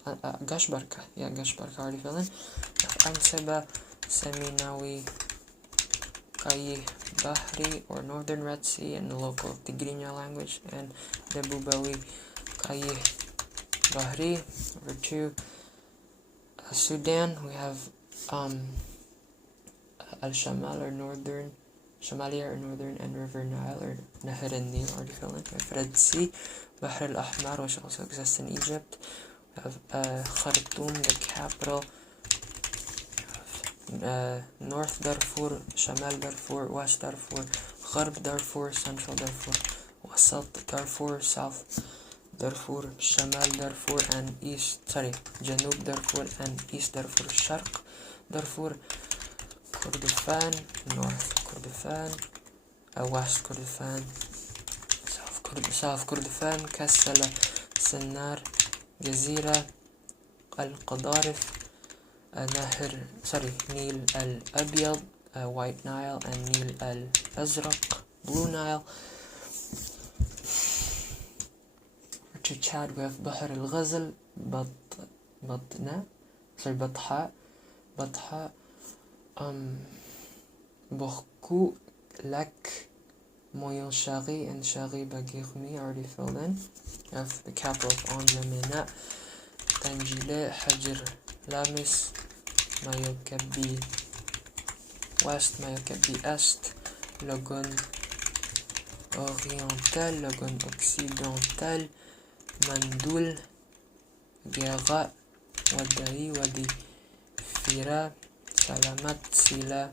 Gashbarka. Yeah, Gashbarka already fill in. Anseba, Seminawi, Kayi Bahri, or Northern Red Sea in the local Tigrinya language, and Debubawi, Kayi Bahri. Number 2, Sudan. We have Al-Shamal or northern, Shamalia or northern, and River Nile or Nahar al-Nil, already fill in. We have Red Sea, Bahr al-Ahmar, which also exists in Egypt. We have Khartoum, the capital. North Darfur, Shamal Darfur, West Darfur, Gharb Darfur, Central Darfur, Wasat Darfur, South Darfur, Shamal Darfur, and Janub Darfur and East Darfur, Sharq Darfur, Kordofan, North Kordofan, West Kordofan, South Kordofan, Kassala, Sennar, Jazira, Al-Qadarif, Nil al-Abyad, White Nile, and Nil al-Azraq, Blue Nile. To Chad, we have Bahr al-Ghazal, Batha, Borkou, Lac, Moyen Shari, and Shari Bagirmi, already filled in. We have the capital of Anjamena, Tanjile, Hajar Lamis, Mayokabi West, Mayokabi Est, Logon Oriental, Logon Occidental, Mandoul, Gera, Wadi, Wadi Fira, Salamat, Sila,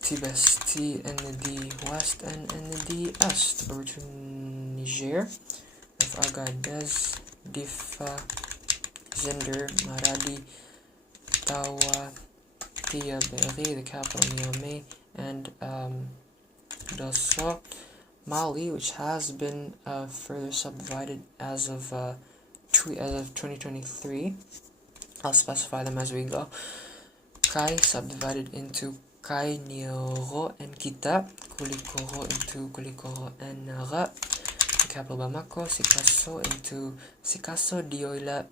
Tibesti, ND West, and ND Est. Over to Niger, of Agadez, Difa, Zinder, Maradi, Tawa, Tiaberi, the capital Niamey, and Dosso. Mali, which has been further subdivided as of 2023. I'll specify them as we go. Kai subdivided into Kai, Nioro, and Kita. Kulikoro into Kulikoro and Nara. The capital Bamako. Sikasso into Sikasso, Dioila,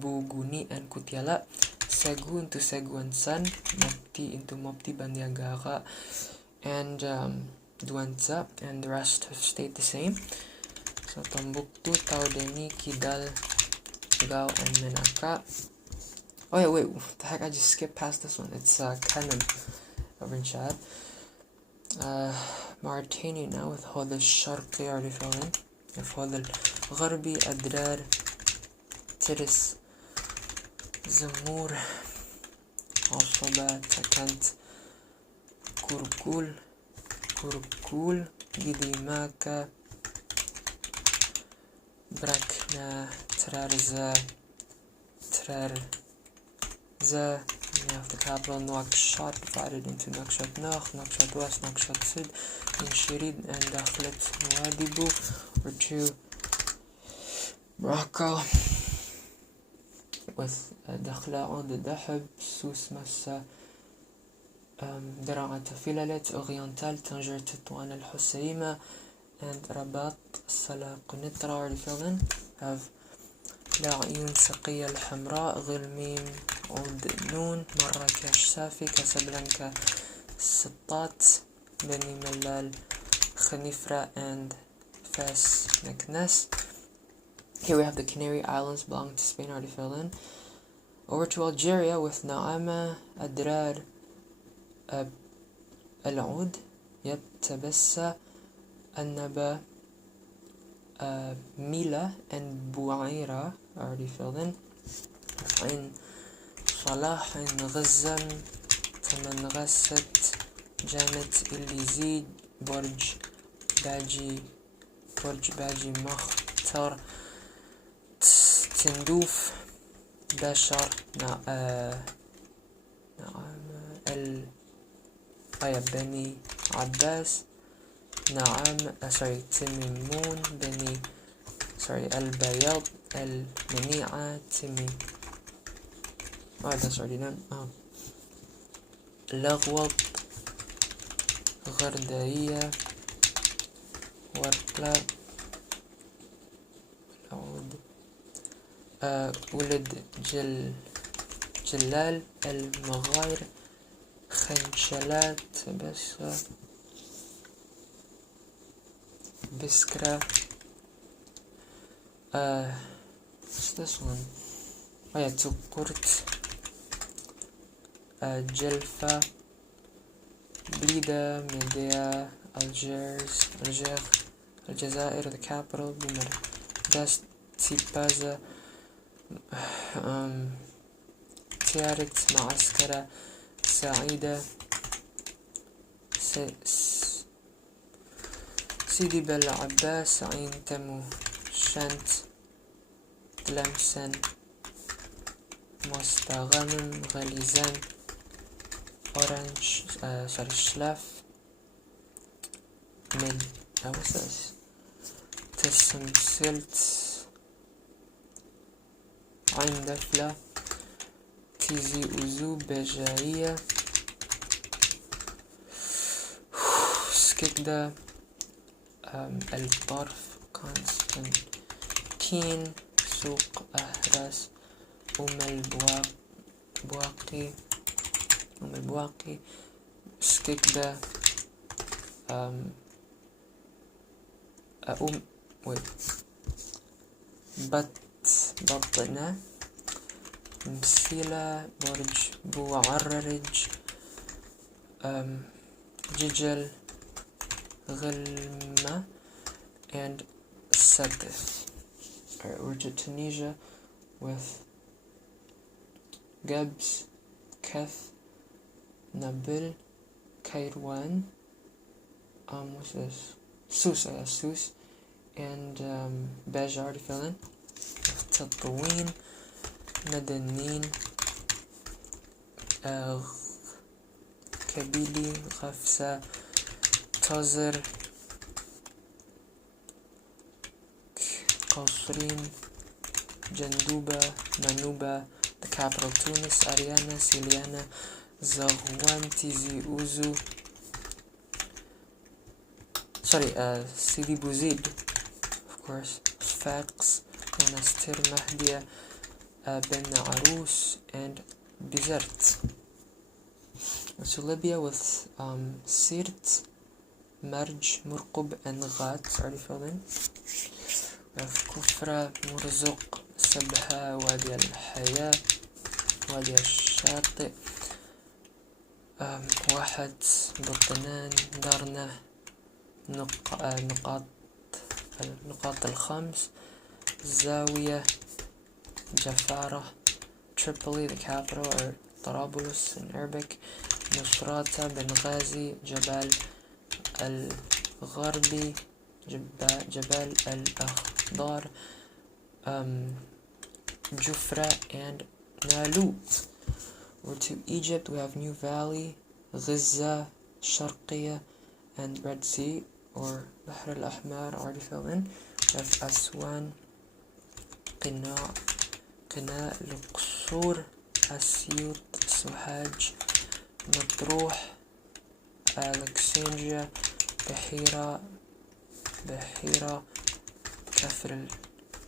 Buguni, and Kutiala. Segu into Segu and San. Mopti into Mopti, Bandiagara, and Duanza, and the rest have stayed the same. So Tombuktu, Taudeni, Kidal, Gao, and Menaka. Oh yeah, wait, what the heck, I just skipped past this one. It's Kanem over in Chad. Mauritania now with Hod al-Sharqi, already fell in. With Hod al-Gharbi, Adrar, Tiris, Zamur, Al-Shaba, Takant, Kurkul, Gidimaka, Brakna, Trarza, we have the capital Nouakchott, divided into Nouakchott Nord, Nouakchott West, Nouakchott Sud, Inshirid, and Dakhlet Nouadhibou. Or to Morocco with Dakhla Oud Dahab, Sous Massa, Dara'at Filalet, Oriental, Tanger Tetouan al Husseima, and Rabat, Salah Qunitra, already filled in. Have العيون سقية الحمراء غلميم عود نون مراكش سافي كاسابلانكا سطات بني ملال خنيفرة and Fes Meknes. Here we have the Canary Islands belonging to Spain, already filled in. Over to Algeria with Naama, Adrar, Al-Oud, Tabessa, Annaba, Mila, and Bouaira, already filled in. In Salah, in Ghazam, Taman Ghasset, Janet, Ilizid, Borj Baji, Makhtar, Tindouf, Bashar, Beni Abbas, Timimun, Al-Bayad, Al-Mani'a, Timi. Oh, that's already done. Lagwat, Ghardaiya, Warkla, Ulad Jalal, Al-Maghair, Khanshalat, Biskra, What's this one? Oh yeah, Tukurt, Jelfa, Blida, Medea, Alger, Aljazair, the capital, Bimardast, Tipaza, Tiarit, Maaskara, Saida, Sidi Bel Abbas, Ain Temu, Shant, Tlemcen, Mostaghamim, Ghalizan, Orange, Sharishlev, Min, what's this? Tessum Silt, Ain Dafla, Tizi Uzu, Bejaiya, Skikda, الطرف قسطنطين سوق أهرس البواقي سكيكدا بطنة مسيلة برج بوعررج ججل غلمة and Sedif. Alright, we're to Tunisia with Gebs, Kef, Nabil, Kairwan, what's this? Sus, and Bejar to fill in. Tataween, Medanin, Kabili, Ghafsa, Tazir, Qasrin, Janduba, Manuba, the capital Tunis, Ariana, Siliana, Zaghwan, Tizi Uzu, Sidi Bouzid, of course, Sfax, Monastir Mahdia, Ben Arous, and Bizert. So Libya with Sirt, Marj, Murqub, and Ghat already filled in. We have Kufra, Murzuq, Sabha, Wadi al-Haya, Wadi al-Shati, Wahad, Butanan, Darna, Nuqat al-Khams, Zawiya, Jafara, Tripoli, the capital, or Tarabulus in Arabic, Nusrata, Benghazi, Jabal al-Gharbi, Jabal al-Akhdar, Jufra, and Nalut. We're to Egypt. We have New Valley, Giza, Sharqiya, and Red Sea, or Bahr al-Ahmar, already filled in. We have Aswan, Qina, Luqsur, Asyut, Suhaj, Matruh, Alexandria, Bahira,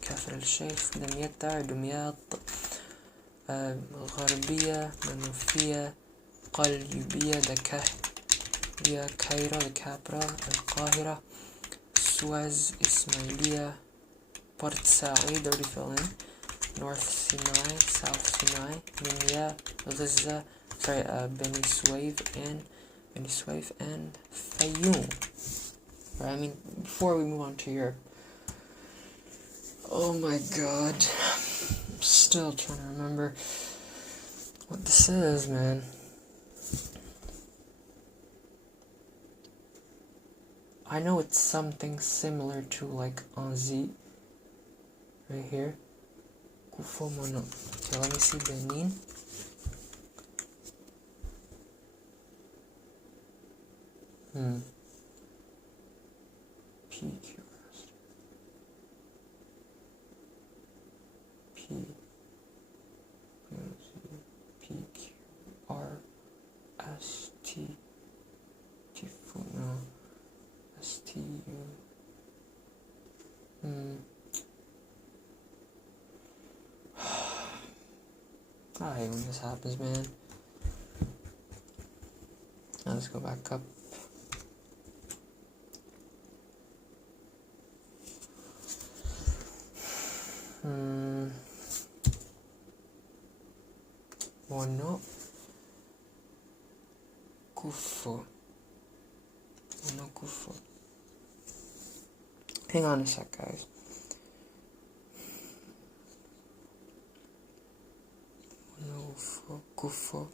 كفر الشيخ، دمياط، غربية، منوفية، قليوبية، دكهية، كايرو، the capital, القاهرة، سويس، إسماعيلية، Port Said, already fill in, North Sinai, South Sinai, Minya, Gaza, Beni Suef, and Fayoum. Right, before we move on to Europe, oh my god, I'm still trying to remember what this is, man. I know it's something similar to like Anzi, right here. Kufomono. Okay, let me see Benin. PQ. PQRST Tifuno STU. I hate when this happens, man. Now let's go back up. Mono kufo. Mono kufo. Hang on a sec, guys. Mono kufo.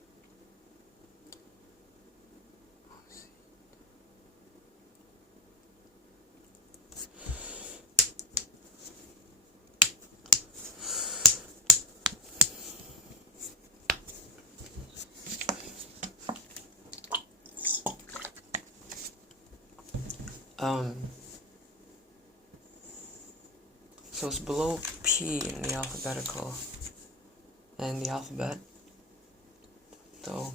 So it's below P in the alphabetical, and the alphabet, though.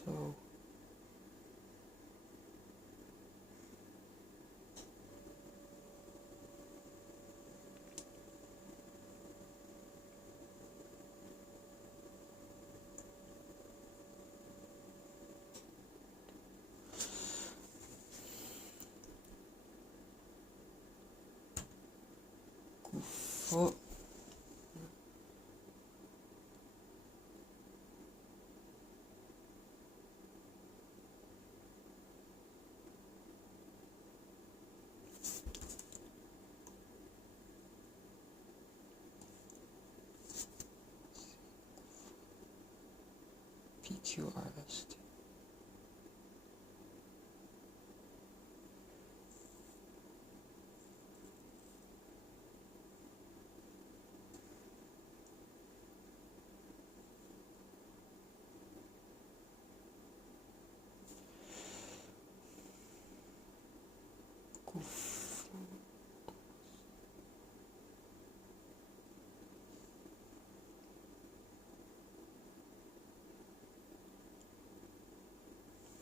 So kufo. PQRST.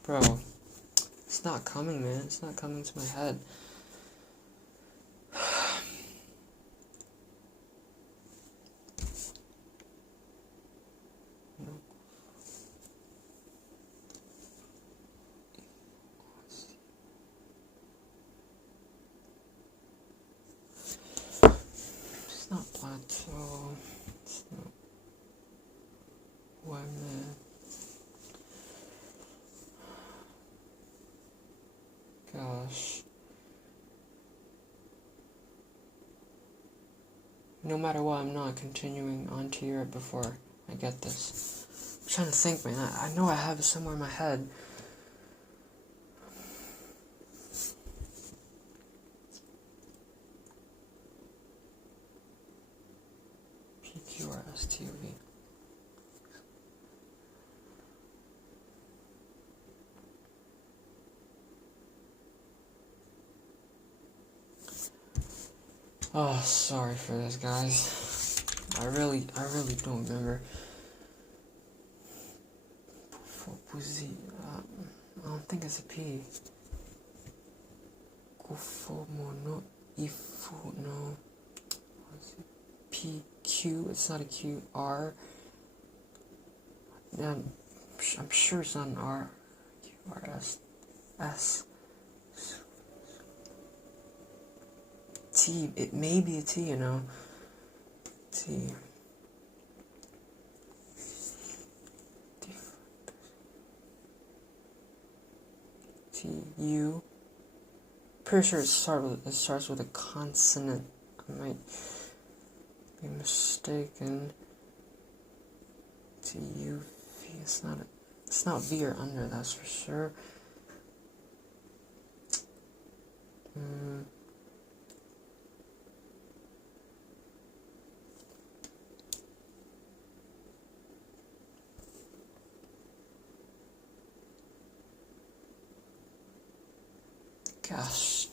Bro, it's not coming, man. It's not coming to my head. It's not plateau. It's not women. Gosh. No matter what, I'm not continuing on to Europe before I get this. I'm trying to think, man. I know I have it somewhere in my head. PQRSTV. Oh, sorry for this, guys. I really don't remember. I don't think it's a P. Kufomono ifu no. P Q. It's not a Q. R. I'm sure it's not an R. Q R S S. T. It may be a T. You know. T. T U. Pretty sure it starts with a consonant. I might be mistaken. T U V. It's not V or under. That's for sure. Gosh.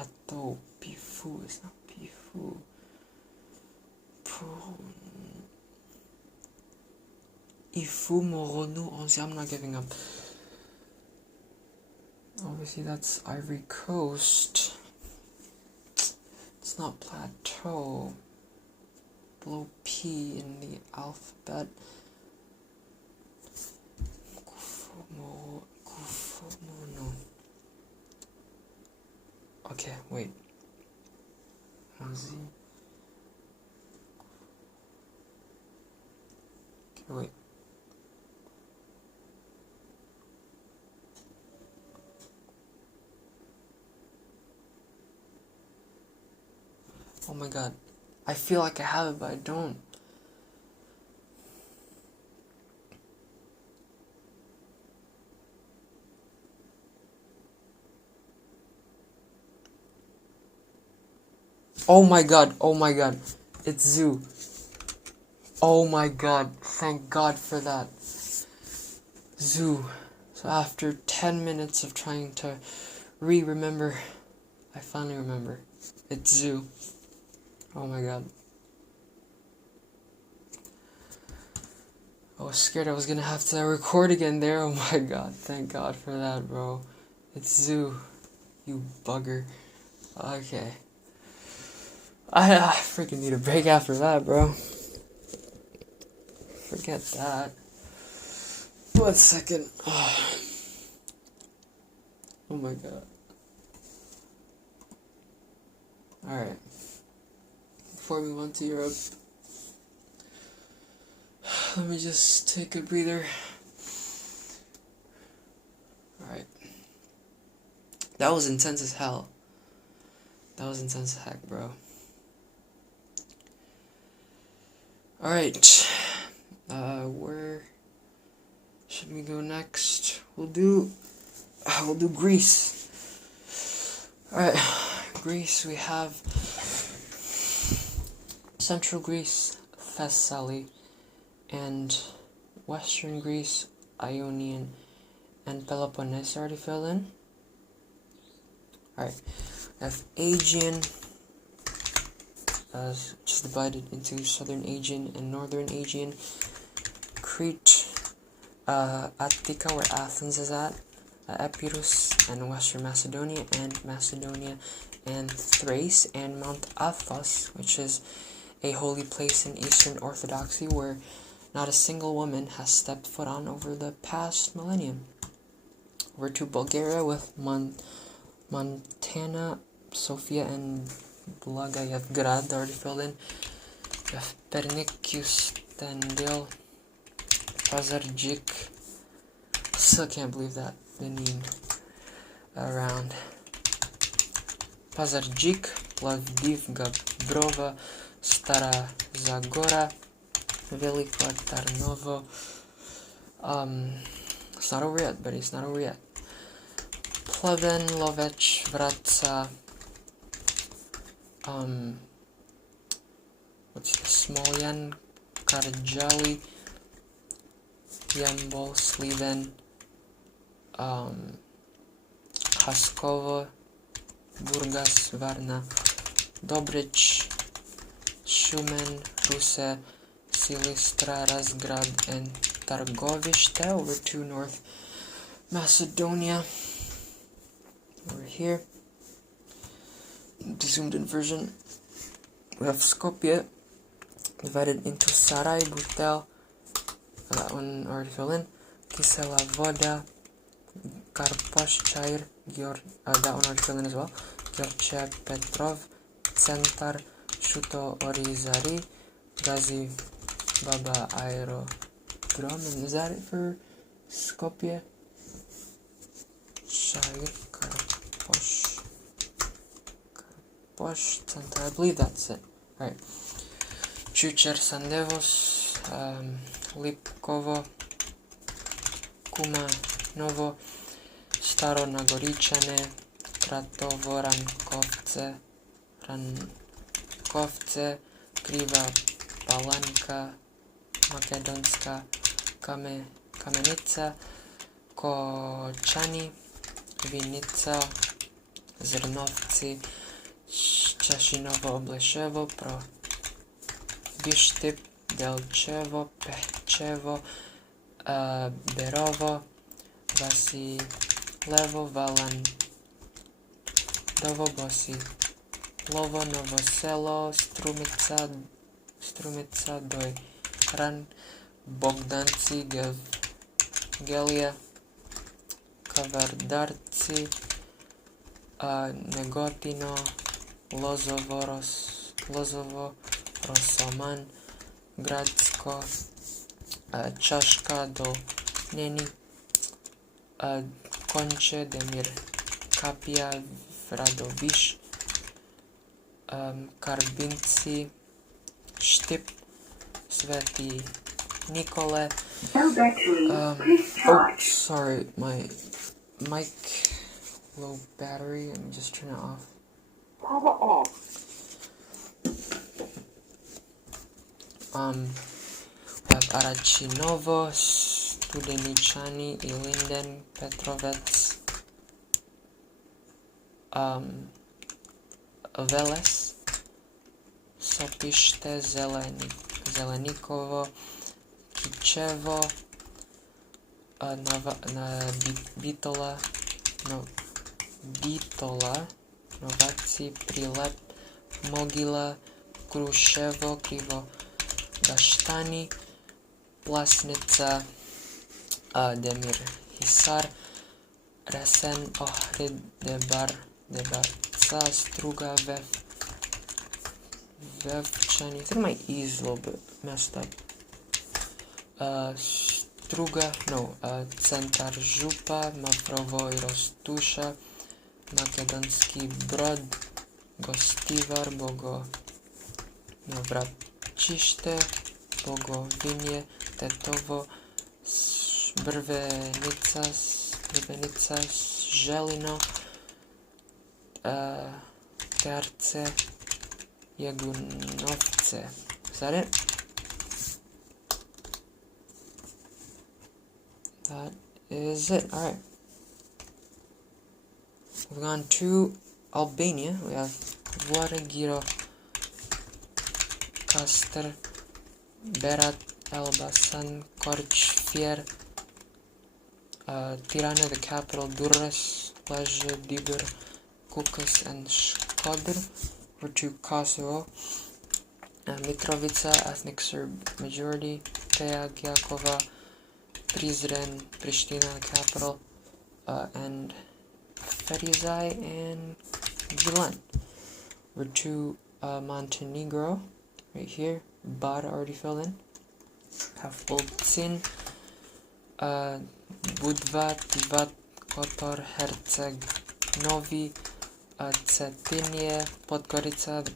plateau. Pifu, it's not pifu. Ifu Moronu. Honestly, I'm not giving up. Obviously, that's Ivory Coast. It's not plateau. Below P in the alphabet. Kufumo, no. Okay, wait. Okay, wait. Oh my god. I feel like I have it, but I don't. Oh my god, oh my god. It's zoo. Oh my god, thank god for that. Zoo. So after 10 minutes of trying to remember, I finally remember. It's zoo. Oh my god. I was scared I was gonna have to record again there. Oh my god, thank god for that, bro. It's zoo. You bugger. Okay. I freaking need a break after that, bro. Forget that. 1 second. Oh my god. Alright. Before we went to Europe, let me just take a breather. Alright. That was intense as hell. That was intense as heck, bro. Alright. Where should we go next? We'll do Greece. Alright. Greece, we have Central Greece, Thessaly, and Western Greece, Ionian, and Peloponnese already filled in. Alright, we have Aegean, just divided into Southern Aegean and Northern Aegean, Crete, Attica, where Athens is at, Epirus, and Western Macedonia, and Thrace, and Mount Athos, which is a holy place in Eastern Orthodoxy where not a single woman has stepped foot on over the past millennium. Over to Bulgaria with Montana, Sofia, and Blagoevgrad already filled in. We have Pernikius, Tandil, Pazarjik. Still can't believe that the name around. Pazarjik, Plovdiv, Brova, Stara Zagora, Velika Tarnovo. It's not over yet, buddy. It's not over yet. Pleven, Lovech, Vratsa. What's the Smolyan, Karjali, Yambol, Sliven, Haskovo, Burgas, Varna, Dobrich, Shumen, Ruse, Silistra, Razgrad, and Targovishte. Over to North Macedonia. Over here, the zoomed in version, we have Skopje, divided into Sarai, Butel, that one already filled in, Kisela Voda, Karposhchair, that one already filled in as well, Georgia Petrov, Centar, Shuto Orizari, Gazi Baba Aerodrome. And is that it for Skopje? Shair, Karposh, Centar, I believe that's it. Alright. Chucher Sandevos, Lipkovo, Kumanovo, Staro Nagoričane, Kratovo, Rankovce, Kriva Palanka, Makedonska, Kamenica, Kočani, Vinica, Zrnovci, Češinovo, Obleševo, pro Bištyp, Delčevo, Pehčevo, Berovo, Vasilevo, Valandovo, Bosilovo, Novoselo, Strumica, Dojran, Bogdanci, Gelia, Kavardarci, Negotino, Lozovo, Rosoman, Gradsko, Čaška, Dolneni, Konče, Demir, Kapia, Vradoviš, Karbinci, Štip, Svetý Nikole. Sorry, my mic low battery. Let me just turn it off. Power off. We have Arachinovo, Studeničani, Ilinden, Petrovec, Veles, Sopište, Zelenikovo, Kičevo, Bitola, Novaci, Prilep, Mogila, Kruševo, Krivogaštani, Plasnica, Demir Hisar, Resen, Ohrid, Debarca, Struga, Vevčani. I think my E is a little bit messed up. Struga, Centar Župa, Mavrovo i Rostuša, Makedonski Brod, Gostivar, Vrapčište, Bogovinje, Tetovo, Brvenica, Želino, Terce, Jagunovce. Is that it? That is it. Alright. We've gone to Albania. We have Vloragiro, Kaster, Berat, Elbasan, Korčfier, Tirana, the capital, Durrës, Plezhë, Digër, Kukës, and Shkodër. We're to Kosovo, Mitrovica, ethnic Serb majority, Teja, Gjakova, Prizren, Pristina, the capital, and Ferizaj and Gilan. We're to Montenegro, right here. Bar already filled in. Have Bolcin, Budva, Tivat, Kotor, Herceg Novi, Cetinje, Podgorica, the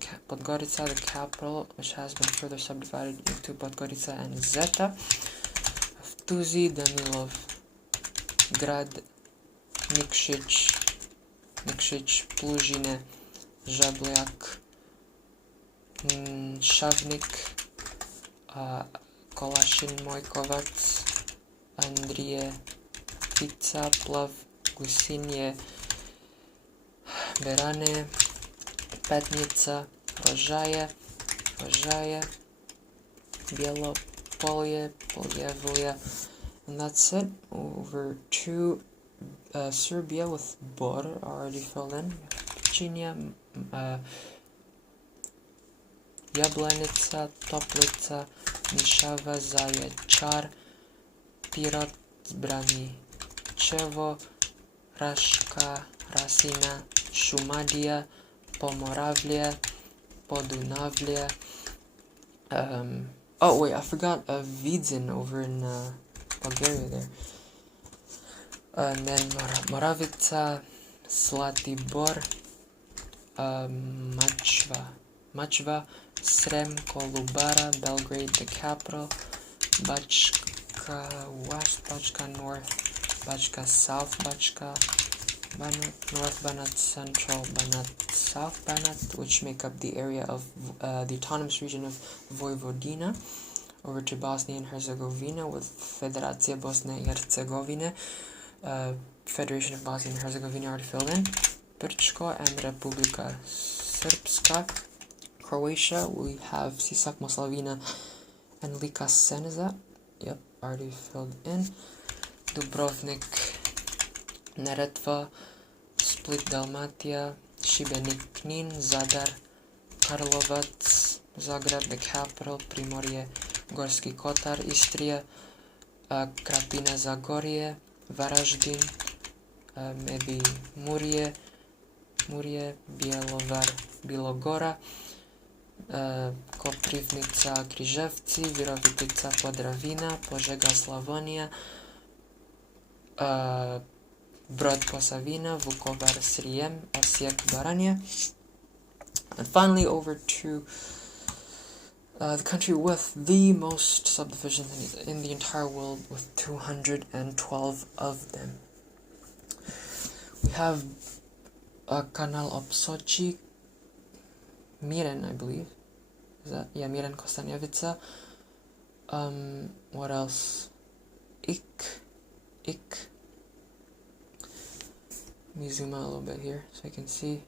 capital, which has been further subdivided into Podgorica and Zeta. Tuzi, Danilov, Grad, Nikšić, Plužine, Žabljak, Šavnik, Kolašin, Mojkovac, Andrije, Pica, Plav, Gusinje, Berane, Petnica, Rožaje, Bielopolje, Poljevlja, and that's it. Over to Serbia with Bor already filled in. Pčinja, Jablanica, Toplica, Nišava, Zaječar, Pirot, Zbraničevo, Raška, Rasina, Šumadija, Pomoravlje, Podunavlje. Oh wait, I forgot Vidin over in Bulgaria there. And then Moravica, Zlatibor, Machva, Srem, Kolubara, Belgrade, the capital, Bachka West, Bachka North, Bachka South, Bachka Banat, North Banat, Central Banat, South Banat, which make up the area of the autonomous region of Vojvodina. Over to Bosnia and Herzegovina with Federacija Bosne i Hercegovine, Federation of Bosnia and Herzegovina already filled in. Brčko and Republika Srpska. Croatia, we have Sisak, Moslavina, and Lika Senica. Yep, already filled in. Dubrovnik, Neretva, Split, Dalmatia, Šibenik, Knin, Zadar, Karlovac, Zagreb, the capital, Primorje, Gorski Kotar, Istria, Krapina, Zagorje, Varaždin, maybe Murje, Bielovar, Bilogora, Koprivnica, Križevci, Virovitica, Podravina, Požega, Slavonija, Brod, Posavina, Vukovar, Srijem, Osijek, Baranja. And finally over to the country with the most subdivisions in the entire world, with 212 of them. We have Kanal ob Sochi, Miren, I believe. Is that? Yeah, Miren Kostanjevica. What else? Ik. Let me zoom out a little bit here so I can see.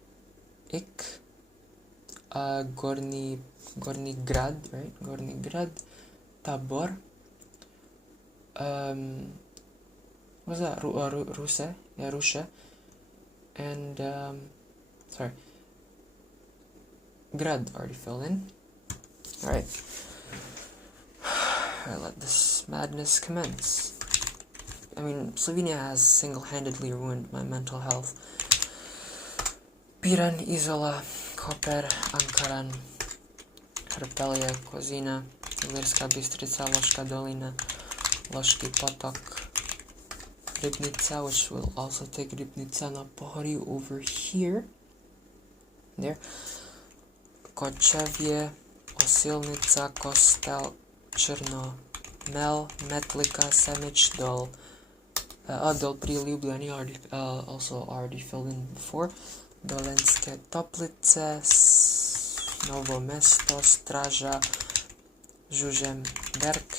Ik. Gorni Grad, right? Gorni Grad. Tabor. What's that? Ruse? Yeah, Russia. And, sorry. Grad already filled in. Alright. Alright, let this madness commence. I mean, Slovenia has single-handedly ruined my mental health. Piran, Izola, Koper, Ankaran, Hrpelje, Kozina, Ilirska Bistrica, Loška Dolina, Loški Potok, Ribnica, which will also take Ribnica na Pohori over here. There. Kočevje, Osilnica, Kostel, Črno, Mel, Metlika, Semič, Dol. Dol pri Ljubljani also already filled in before. Dolenske Toplice, Novo Mesto, Straža, Žužemberk,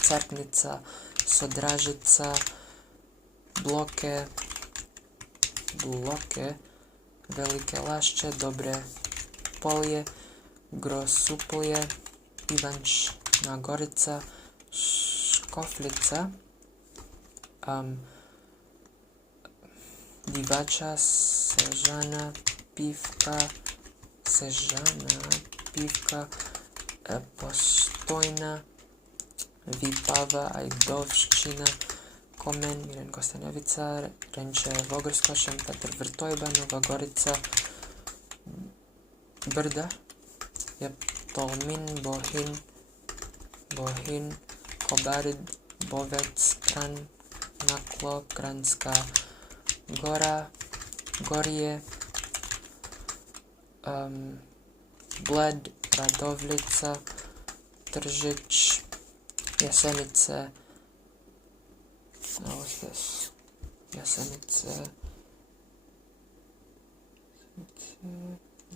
Cerknica, Sodražica, Bloke, Velike Lašće, Dobre Polje, Grosuplje, Ivančna Gorica, Škofljica, Divača, Sežana, Pivka, Postojna, Vipava, Ajdovščina, Komen, Miren Kostanjevica, Renče Vogrsko, Šempeter Vrtojba, Nova Gorica, Brda, Tolmin, Bohin, Kobarid, Bovec, Kran, Naklo, Kranska Gora, Gorje, Bled, Radovlica, Tržič, Jesenice. What's this? Jesenice.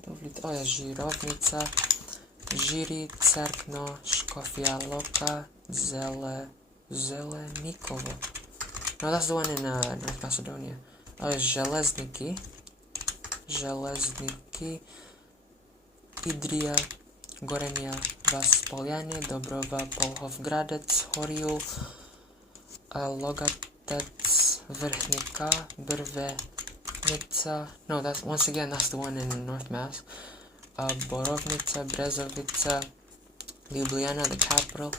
Oh yeah, Žirovnica, Žiri, Cerkno, Škofja Loka, Zelenikovo. No, that's the one in North Macedonia. Oh, it's Železniki, Idrija, Gorenja, Vas Poljane, Dobrova, Polhovgradec, Horjul, Logatec, Vrhnika, Brvenica. No, that's the one in North Mass. Borovnica, Brezovica, Ljubljana, the capital.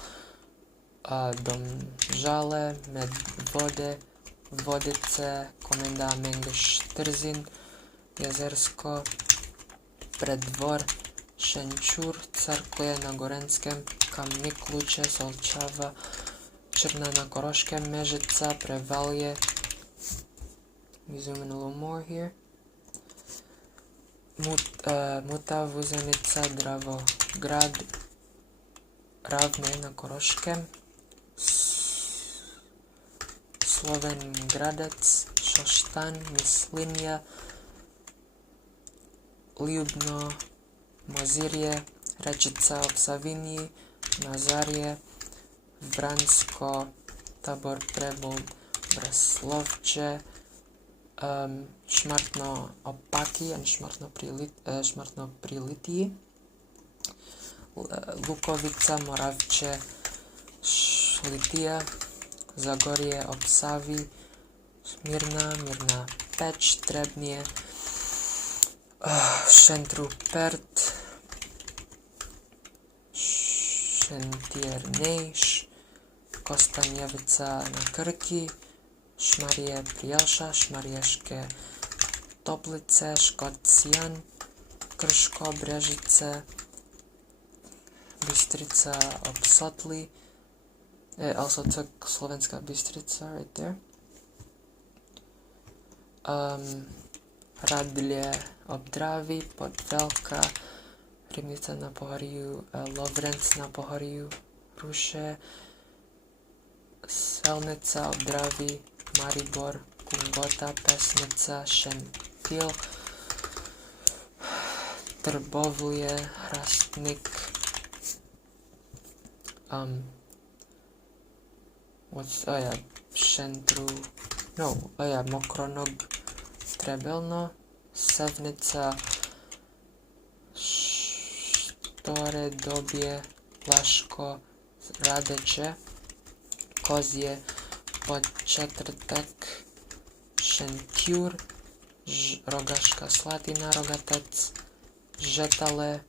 Domžale, Medvode, Vodice, Komenda, Mengeš, Trzin, Jezersko, Preddvor, Šenčur, Cerklje na Gorenskem, Kamnik, Luče, Solčava, Črna na Koroškem, Mežica, Prevalje. Let me zoom in a little more here. Muta, Vuzenica, Dravograd, Ravne na Koroškem, Slovengradec, Šoštan, Mislinja, Ljubno, Mozirje, Rečica ob Savinji, Nazarje, Vransko, Tabor, Prebold, Breslovče, Smrtno opaki and smrtno prilitiji. Lukovica, Moravče, Šlitija, Zagorje, Obsavi, Mirna Peč, Trebnje, Šentrupert, Šentjernejš, Kostanjevica na Krki, Šmarje Prijelša, Šmarješke Toplice, Škocijan, Krško, Brežice, Bystrica ob Sotli. It also took Slovenska Bystrica right there. Radlje ob Dravi, Podvelka, Rybnica na Pohoriju, Lovrenc na Pohoriju, Ruše, Selnica ob Dravi, Maribor, Kungota, Pesnica, Šentil, Trbovlje, Hrastnik, Mokronog, Trebelno, Sevnica, Štore, Dobje, Laško, Radeče, Kozje, Podčetrtek, Šentjur, Rogaška Slatina, Rogatec, Žetale,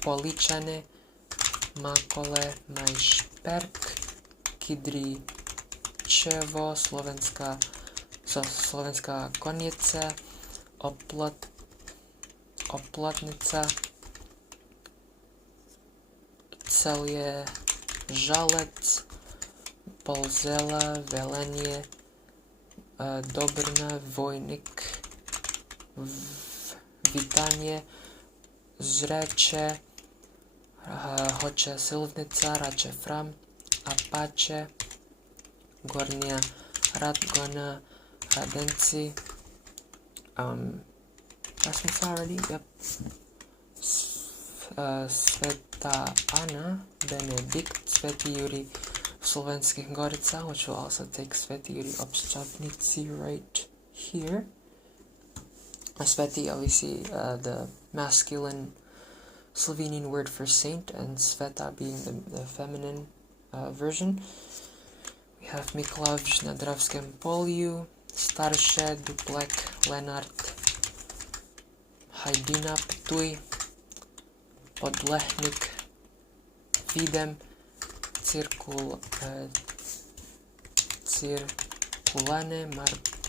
Poličane, Makole, Majšperk, Kidričevo, Slovenska Konjice, Oplotnica, Celje, Žalec, Polzela, Velenje, Dobrna, Vojnik, Vitanje, Zreče, Hoče Silvnica, Rače Fram, Apače, Gornja Radgona, Radenci, Rasmus already, yep. Sveta Ana, Benedikt, Sveti Juri Slovenskih Gorica, which will also take Sveti Juri Obščavnici right here. Sveti, obviously, the masculine Slovenian word for saint, and Sveta being the feminine version. We have Miklavž na Dravskem polju, Starše, Duplek, Lenart, Hajdina, Ptuj, Podlehnik, Videm, Cirkulane,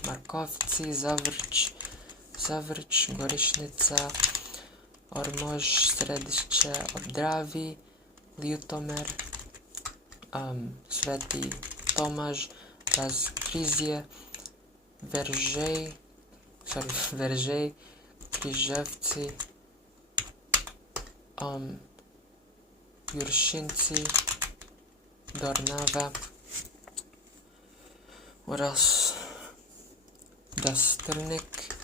Markovci, Zavrč, Gorišnica, Ormož, Središče ob Dravi, Ljutomer, Sveti Tomaž, Razkrizje, Veržej, Križevci, Juršinci, Dornava. What else? Dastrnik,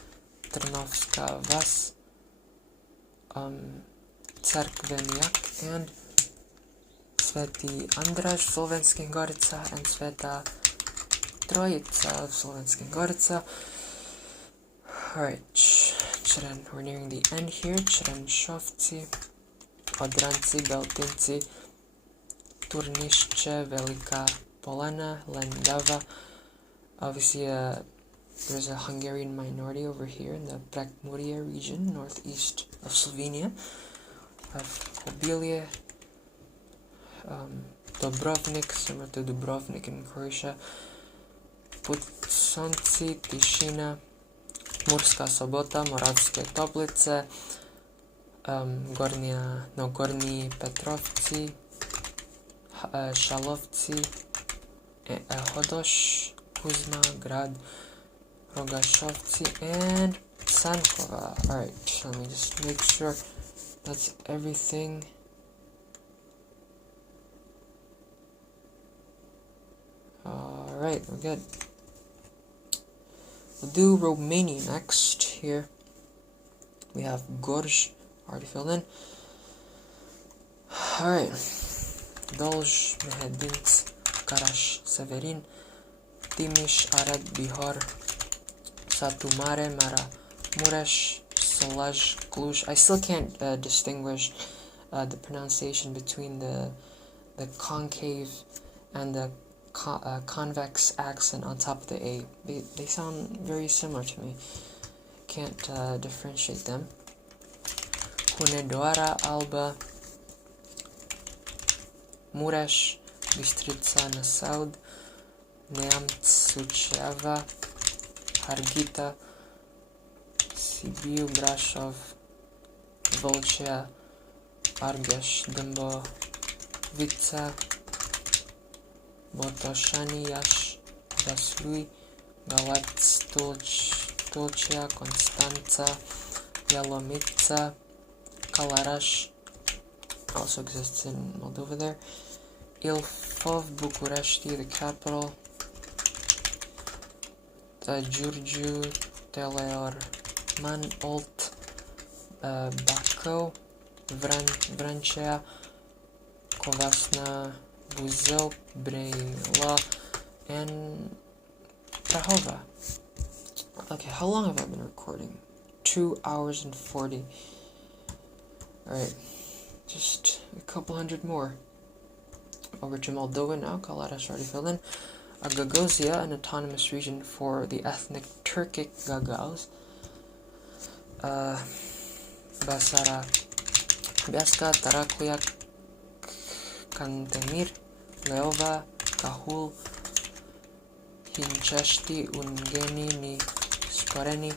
Trnovska Vas, Cerkvenjak, and Sveti Andraž v Slovenskih Goricah and Sveta Trojica v Slovenskih Goricah. Alright, we're nearing the end here. Črenšovci, Odranci, Beltinci, Turnišče, Velika Polana, Lendava. Obviously, there's a Hungarian minority over here in the Prekmuria region, northeast of Slovenia. We have Obilje, Dubrovnik, similar to Dubrovnik in Croatia, Puconci, Tišina, Murska Sobota, Moravske Toplice, Gornji Petrovci, Šalovci, Hodoš, Kuzma, Grad, Rogašovci, and Sankova. Alright, let me just make sure that's everything. Alright, we're good. We'll do Romania next. Here we have Gorj, already filled in. Alright. Dolj, Mehedinc, Karaš, Severin, Timish, Arad, Bihar, Satu Mare, Mara, Muresh, Salaj, Cluj. I still can't distinguish the pronunciation between the concave and the convex accent on top of the A. They sound very similar to me. Can't differentiate them. Hunedoara, Alba, Muresh, Bistrica na Saud, Neamț-Suceava, Harghita, Sibiu, Brașov, Vâlcea, Argeș, Dâmbovița, Botoșani, Iași, Vaslui, Galați, Tulcea, Constanța, Ialomița, Kalarash also exists in Moldova there. Ilfov, Bucuresti, the capital. Giurgiu, Teleorman, Olt, Bacău, Vrancea, Covasna, Buzău, Brăila, and Prahova. Okay, how long have I been recording? 2 hours and 40. Alright, just a couple hundred more. Over to Moldova now. Kalarash already filled in. Gagausia, an autonomous region for the ethnic Turkic Gagauz. Basara, Biaska, Tarakuyak, Kantemir, Leova, Kahul, Hincheshti, Ungeni, Ni Skoreni,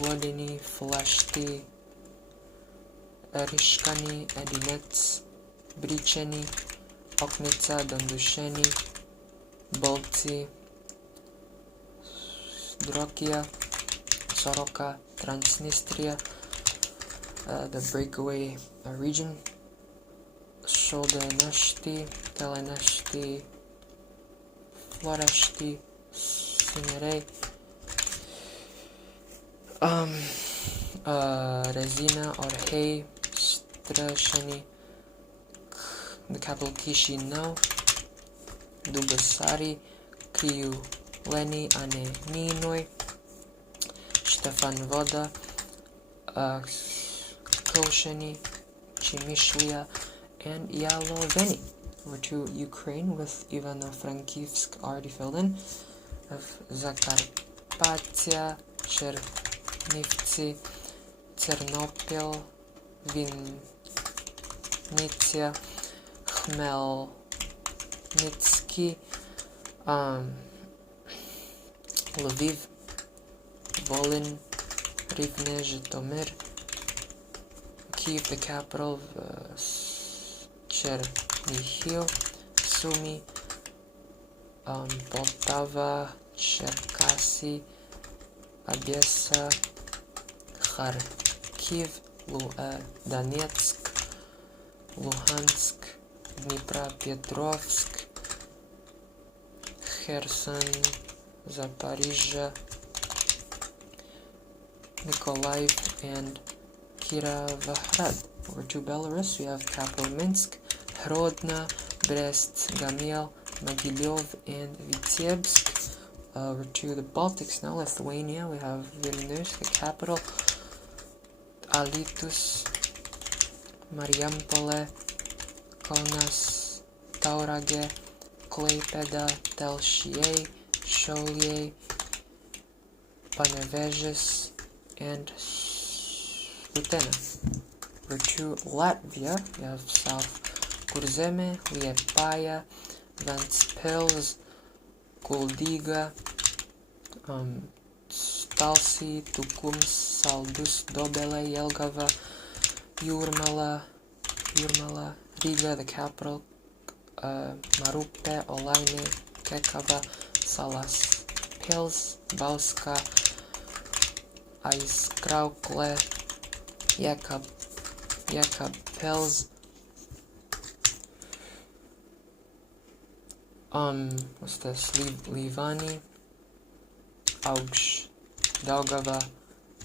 Godini, Flashti, Rishkani, Edinets, Briceni, Oknica, Dondusheni, Bolci, Drokia, Soroka, Transnistria, the breakaway region, Soldeneshti, Teleneshti, Floreshti, Sinerei, Rezina, Orhei, Strasheni, the capital Chisinau, Dubasari, Criu, Leni, Ane, Ninoi, Ștefan Voda, Kosheni, Chimishlia, and Yaloveni. Over to Ukraine with Ivano-Frankivsk already filled in, of Zakarpattia, Chernivtsi, Ternopil, Vinnytsia, Khmelnytsky, Lviv, Volyn, Rivne, Zhytomyr, Kyiv, the capital of Chernihiv, Sumy, Poltava, Cherkasy, Odessa, Kharkiv, Donetsk, Luhansk, Dnipropetrovsk, Kherson, Zaporizhzhia, Mykolaiv, and Kirovohrad. Over to Belarus, we have capital Minsk, Hrodna, Brest, Gamiel, Mogilev, and Vitebsk. Over to the Baltics now, Lithuania, we have Vilnius, the capital, Alytus, Marijampolė, Kaunas, Tauragė, Klaipėda, Telšiai, Šiauliai, Panevėžys, and Utena. Over to Latvia, we have South Kurzeme, Liepāja, Ventspils, Kuldīga, Stalsī, Tukums, Saldus, Dobele, Jelgava, Jūrmala, Riga, the capital, Marupe, Olaine, Kekava, Salas Pils, Bauska, Aizkraukle, Jekabpils, what's this? Livani, Augš, Daugava,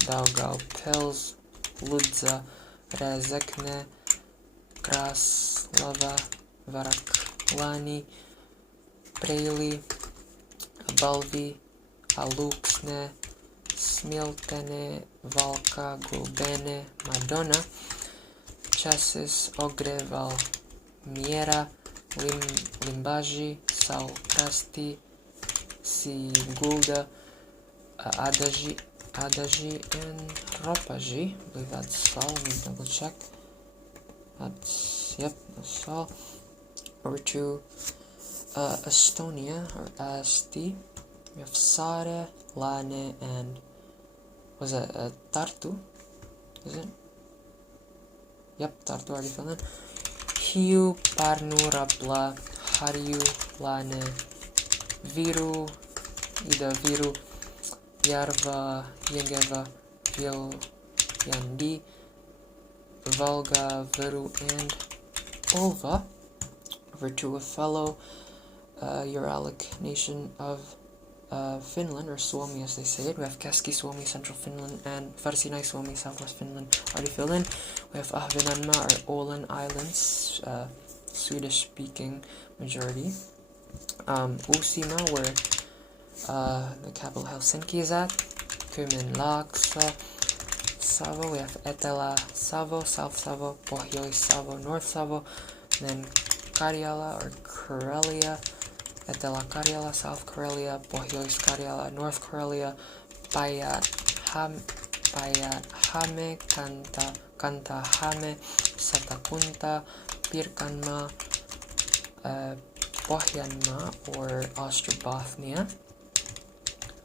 Daugavpils, Ludza, Rezekne, Kraslava, Varaklani, Preili, Balvi, Aluxne, Smiltene, Valka, Gulbene, Madonna, Chassis, Ogreval, Miera, Limbaji, Sal Prasti, Sigulda, Adaji, and Ropaji. I believe that's all. Let me double check. That's all. Over to Estonia, or Asti. We have Sare, Lane, and was it Tartu? Is it? Yep, Tartu, already filled in. Hiu, Parnu, Rapla, Hariu, Lane, Viru, Ida Viru, Yarva, Yengeva, Vil, Yandi, Valga, Viru, and Olva. Over to a fellow Uralic nation of Finland, or Suomi as they say it. We have Keski-Suomi, Central Finland, and Varsinais-Suomi, Southwest Finland, already filled in. We have Ahvenanmaa, or Åland Islands, Swedish-speaking majority. Uusimaa, where the capital Helsinki is at. Kymenlaakso, Savo, we have Etelä-Savo, South-Savo, Pohjois-Savo, North-Savo, then Karjala, or Karelia, Etelä-Karjala, South Karelia, Pohjois-Karjala, North Karelia, Päijät-Häme, Kanta-Häme, Satakunta, Pirkanmaa, Pohjanmaa, or Ostrobothnia.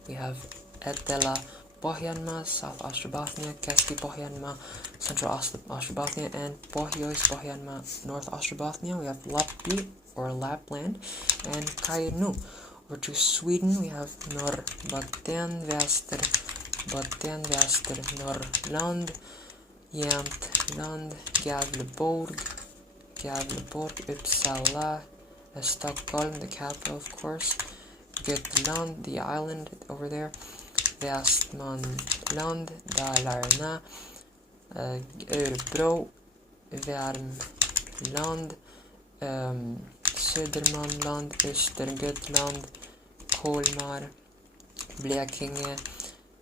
We have Etelä-Pohjanmaa, South Ostrobothnia, Keski-Pohjanmaa, Central Ostrobothnia, and Pohjois-Pohjanmaa, North Ostrobothnia. We have Lappi, or Lapland, and Kainu. Over to Sweden, we have Norrbotten, Väster, Norrland, Jämtland, Gävleborg, Uppsala, Stockholm, the capital, of course, Gotland, the island over there, Västmanland, Dalarna, Örebro, Värmland, Södermanland, Östergötland, Kolmar, Blekinge,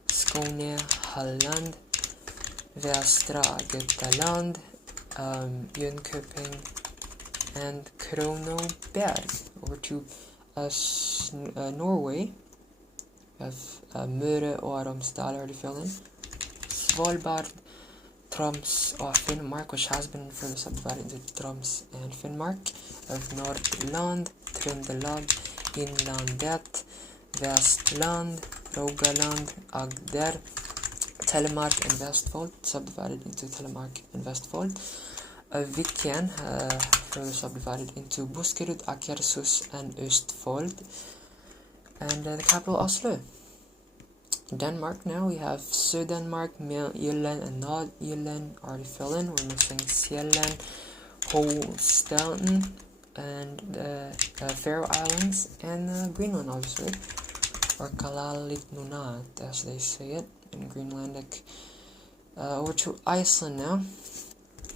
Skåne, Halland, Västra Götaland, Jönköping, and Kronoberg. Over to Norway. We have Møre og Romsdal already filled in. Svalbard, Troms, or Finnmark, which has been further subdivided into Troms and Finnmark. We have Nordland, Trøndelag, Innlandet, Västland, Rogaland, Agder, Telemark, and Vestfold, subdivided into Telemark and Vestfold. Viken, further subdivided into Buskerud, Akershus, and Østfold. And the capital, Oslo. Denmark now, we have Sør-Denmark, Jylland, and Nord-Jylland already fill in. We're missing Sjælland, Holstein, and the Faroe Islands, and Greenland, obviously. Or Kalalit as they say it in Greenlandic. Over to Iceland now.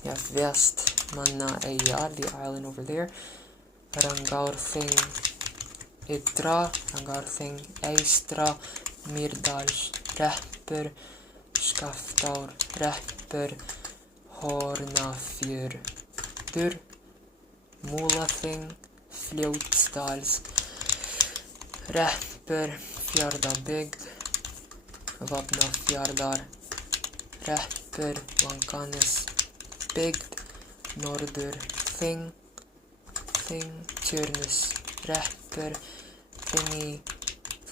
We have Vestmannaeyjar, the island over there. Rangarthing, Ytra, Rangarthing, Eystra, Myrdals, Repper, Skaftaur, Repper, Hornafjörður, Múlaþing, Fljótsdals, Repper, Fjarðabygd, Vopnafjarðar, Repper, Langanesbygd, Norðurþing, Tjörnes, Repper,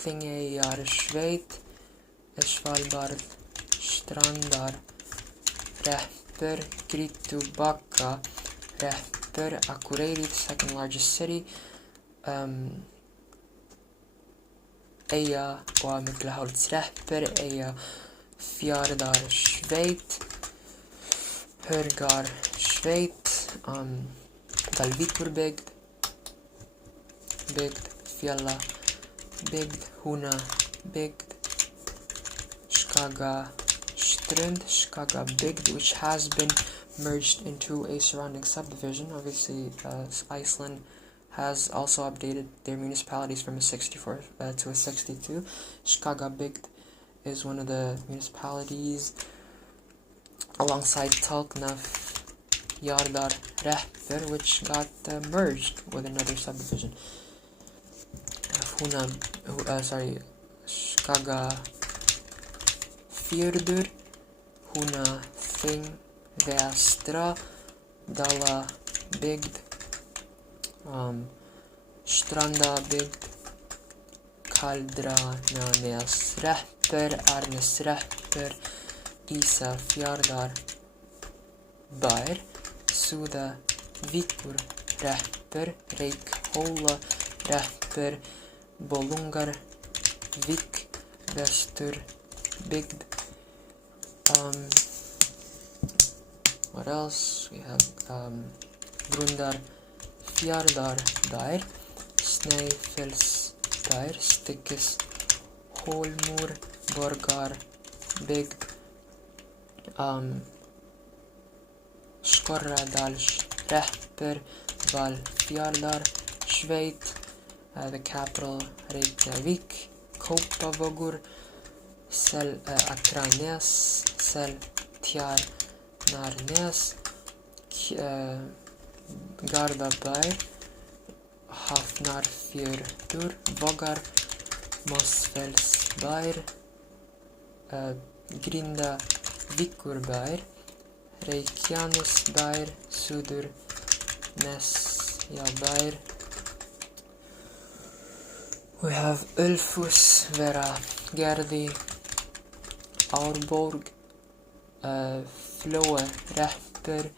Þingeyjarsveit, Svalbard, Strandar, Repper, Grýtubakka, Repper, Akureyri, the second largest city, Eyja og Miklaholtsrepper, Eyjafjarðarsveit, Hörgársveit, Dalvíkurbygd, Fjallabygd, Húnabygd, Skagabygd, which has been merged into a surrounding subdivision. Obviously, Iceland has also updated their municipalities from a 64 to a 62. Skagabygd is one of the municipalities, alongside Talknaf Yardar Rähper, which got merged with another subdivision. Skaga Fjordur, Huna Thing Västra Dala Bygd, Stranda Bygd, Kaldra Nanes Rähper, Arnes Rähper, Isa Fjardar Bair, Suda Vikur Rähper, Reik Hola Rähper, Bolungar Vik Västur Bygd. What else? We have Grundar Fjardar Bair, Snæfels Bair, Stickes Holmur Borgar Bygd, Skorradals Rähper, Val Fjardar, Sveit, the capital Reykjavik, Kópavogur, Sel Akranes, Sel Tjarnarnes, Garðabær, Hafnarfjörður, Vogar, Mosfellsbær, Grindavíkurbær, Reykjanesbær, Suðurnesjabær. We have Ulfus, Vera, Gerði, Árborg, Flóa Rähper,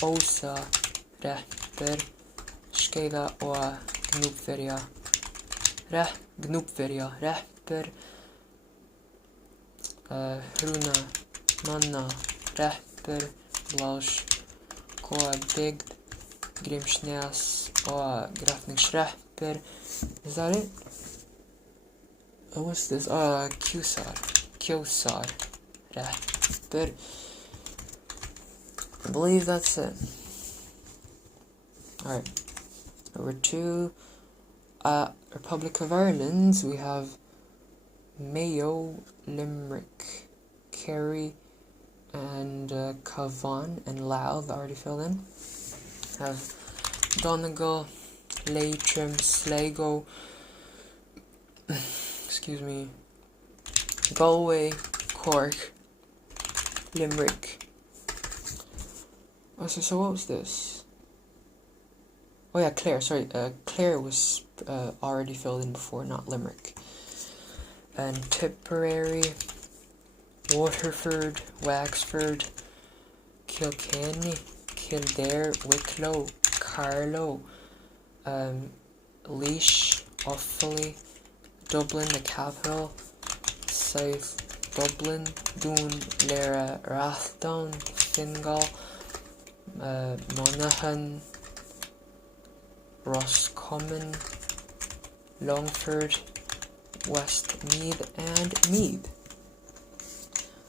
Ósa Rähper, Skeiða og Gnúpverja Rähper, Hruna Manna Rähper, Blás Bygd, Grímsnes og Grafnings Rähper. Is that it? Oh, what's this? Kjósar Rähper. I believe that's it. Alright. Over to Republic of Ireland. We have Mayo, Limerick, Kerry, and Cavan and Louth already filled in. Have Donegal, Leitrim, Sligo, Galway, Cork, Limerick. Oh, so what was this? Oh yeah, Clare, sorry. Clare was already filled in before, not Limerick. And Tipperary, Waterford, Wexford, Kilkenny, Kildare, Wicklow, Carlow, Laois, Offaly, Dublin, the capital, South Dublin, Doon, Lera, Rathdown, Fingal, Monaghan, Roscommon, Longford, Westmeath, and Meath.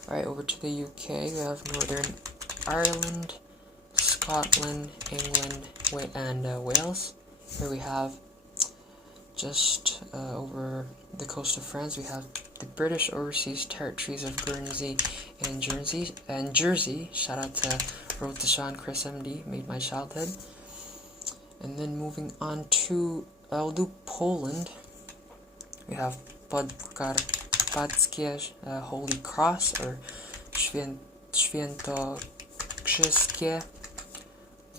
Alright, over to the UK, we have Northern Ireland, Scotland, England, and Wales. Here we have just over the coast of France, we have the British Overseas Territories of Guernsey and Jersey. Shout out to Road to Sean, Chris MD, made my childhood. And then moving on to, I'll do Poland. We have Podkarpackie Holy Cross, or Świętokrzyskie,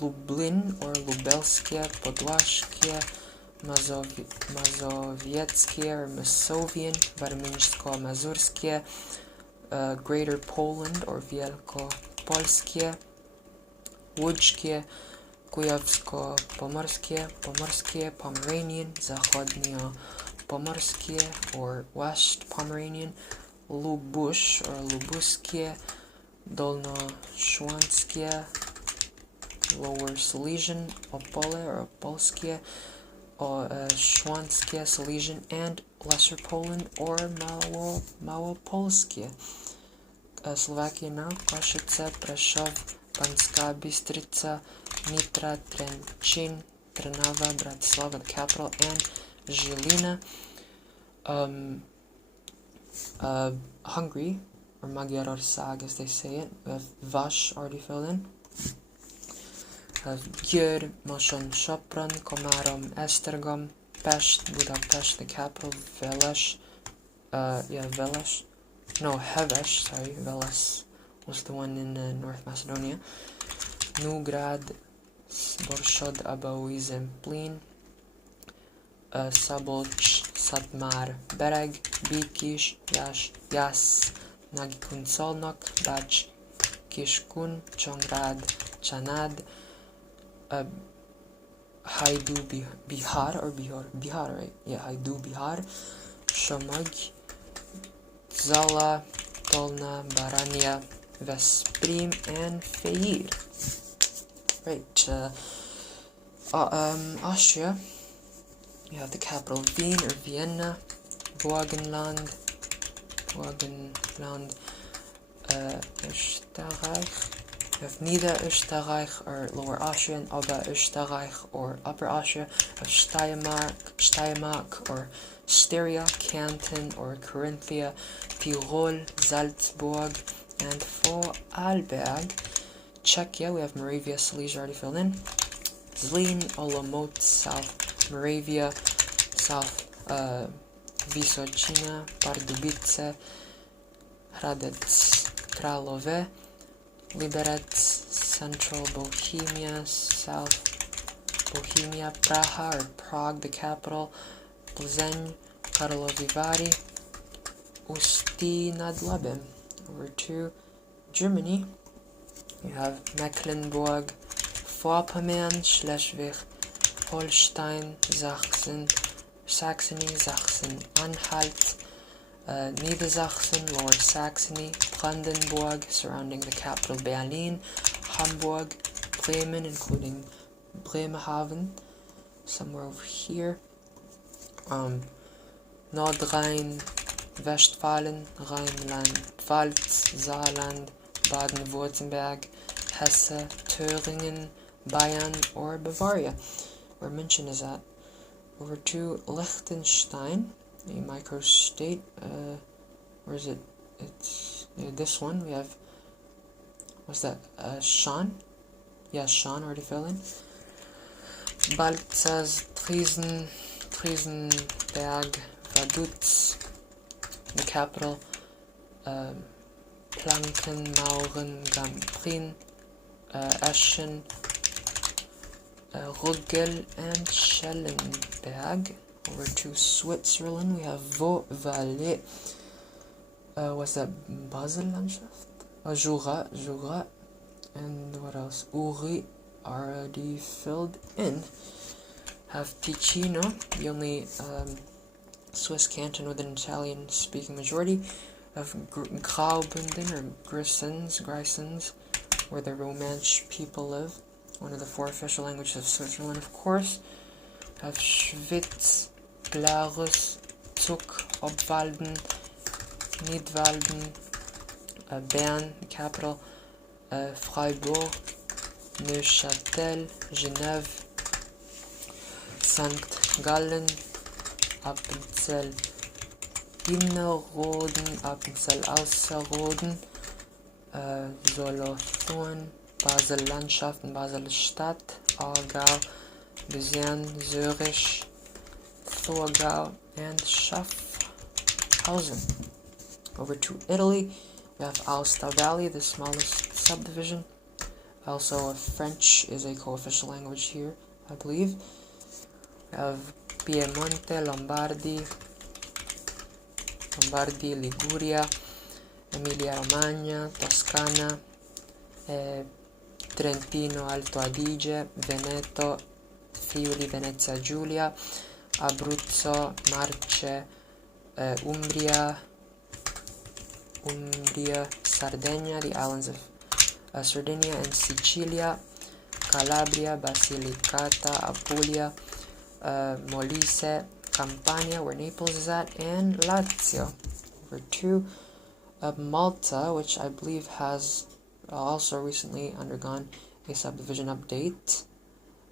Lublin or Lubelskie, Podlaskie, Mazowieckie or Masovian, Warmińsko-Mazurskie, Greater Poland or Wielkopolskie, Łódzkie, Kujawsko-Pomorskie, Pomorskie, Pomeranian, Zachodnio-Pomorskie or West Pomeranian, Lubusz or Lubuskie, Dolnośląskie, Lower Silesian, Opole or Opolskie, Śląskie, Silesian, and Lesser Poland or Małopolskie. Slovakia now, Košice, Prešov, Banská Bystrica, Nitra, Trenčín, Trnava, Bratislava, the capital, and Žilina. Hungary, or Magyarország as they say it. We have Vas already filled in. We have Győr, Moson, Sopron, Komárom, Esztergom, Pest, Budapest, the capital, Veles, Veles. No, Heves, sorry, Veles was the one in North Macedonia. Nugrad, Borsod, Abaúj, Zemplín, Szabolcs, Szatmár, Bereg, Békés, Jász, Nagykuncolnok, Bács, Kiskun, Csongrád, Csanád, Haidu Bihar, or Bihar, right? Yeah, Haidu Bihar, Somog, Zala, Tolna, Barania, Veszprém, and Fejér. Right, Austria, you have the capital Wien or Vienna, Burgenland, Österreich. You have Niederösterreich or Lower Austria, and Oberösterreich or Upper Austria. You have Steiermark or Styria, Canton or Carinthia, Tirol, Salzburg, and Vorarlberg. Czechia, we have Moravia, Silesia already filled in. Zlín, Olomouc, South Moravia, South Vysočina, Pardubice, Hradec Králové, Liberec, Central Bohemia, South Bohemia, Praha or Prague, the capital, Plzeň, Karlovy Vary, Ústí nad Labem. Over to Germany, you have Mecklenburg, Vorpommern, Schleswig, Holstein, Saxony, Sachsen-Anhalt, Niedersachsen, Lower Saxony, Brandenburg, surrounding the capital Berlin, Hamburg, Bremen, including Bremerhaven, somewhere over here, Nordrhein-Westfalen, Rheinland-Pfalz, Saarland, Baden-Württemberg, Hesse, Thüringen, Bayern, or Bavaria, where München is at. Over to Liechtenstein, a microstate. Where is it? It's this one. We have, what's that? Schaan? Yeah, Schaan already fell in. Balzers, Triesenberg, Vaduz, the capital. Planken, Mauren, Gamprin, Eschen, Ruggel, and Schellenberg. Over to Switzerland, we have Vaux-Valais. What's that? Basellandschaft? Jura. And what else? Uri, already filled in. Have Ticino, the only Swiss canton with an Italian-speaking majority. Of Graubünden or Grisons, where the Romansh people live, one of the 4 official languages of Switzerland, of course. Have Schwyz, Glarus, Zug, Obwalden, Nidwalden, Bern, the capital, Freiburg, Neuchâtel, Genève, St. Gallen, Appenzell Innerrhoden, Appenzell Ausserrhoden, Solothurn, Basel-Landschaften, Basel-Stadt, Aargau, Luzern, Zürich, Thurgau, and Schaffhausen. Over to Italy, we have Aosta Valley, the smallest subdivision. Also, French is a co-official language here, I believe. We have Piemonte, Lombardy, Liguria, Emilia-Romagna, Toscana, Trentino, Alto Adige, Veneto, Friuli, Venezia Giulia, Abruzzo, Marche, Umbria, Sardinia, the islands of Sardinia and Sicilia, Calabria, Basilicata, Apulia, Molise, Campania, where Naples is at, and Lazio. Over to Malta, which I believe has also recently undergone a subdivision update.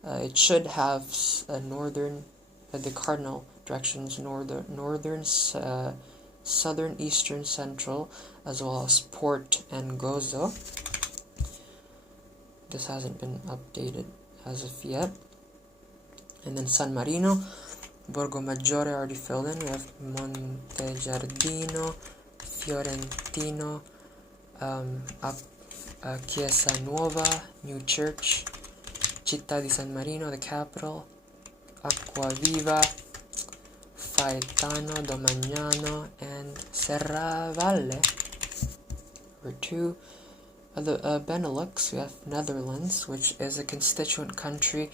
It should have the cardinal directions, northern, southern, eastern, central, as well as port and gozo. This hasn't been updated as of yet. And then San Marino, Borgo Maggiore already filled in. We have Monte Giardino, Fiorentino, Chiesa Nuova, New Church, Città di San Marino, the capital, Acquaviva, Faetano, Domagnano, and Serravalle. Number 2, the Benelux, we have Netherlands, which is a constituent country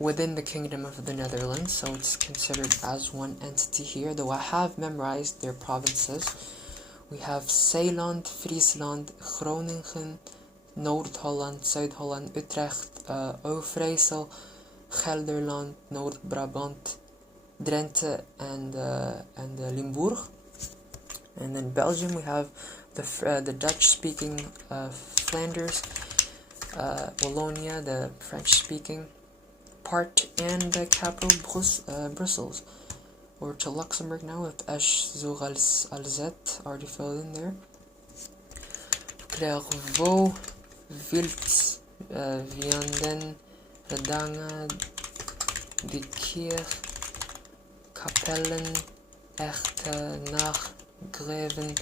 within the Kingdom of the Netherlands, so it's considered as one entity here, though I have memorized their provinces. We have Zeeland, Friesland, Groningen, Noord-Holland, Zuid-Holland, Utrecht, Overijssel, Gelderland, Noord-Brabant, Drenthe, and Limburg. And then Belgium, we have the Dutch-speaking Flanders, Wallonia, the French-speaking part, and the capital Brussels. Over to Luxembourg now with Esch sur Alzette already filled in there. Clairvaux, Wild, Vianden, Redanga, De Kier, Kapellen, Echte, Nach, Greven,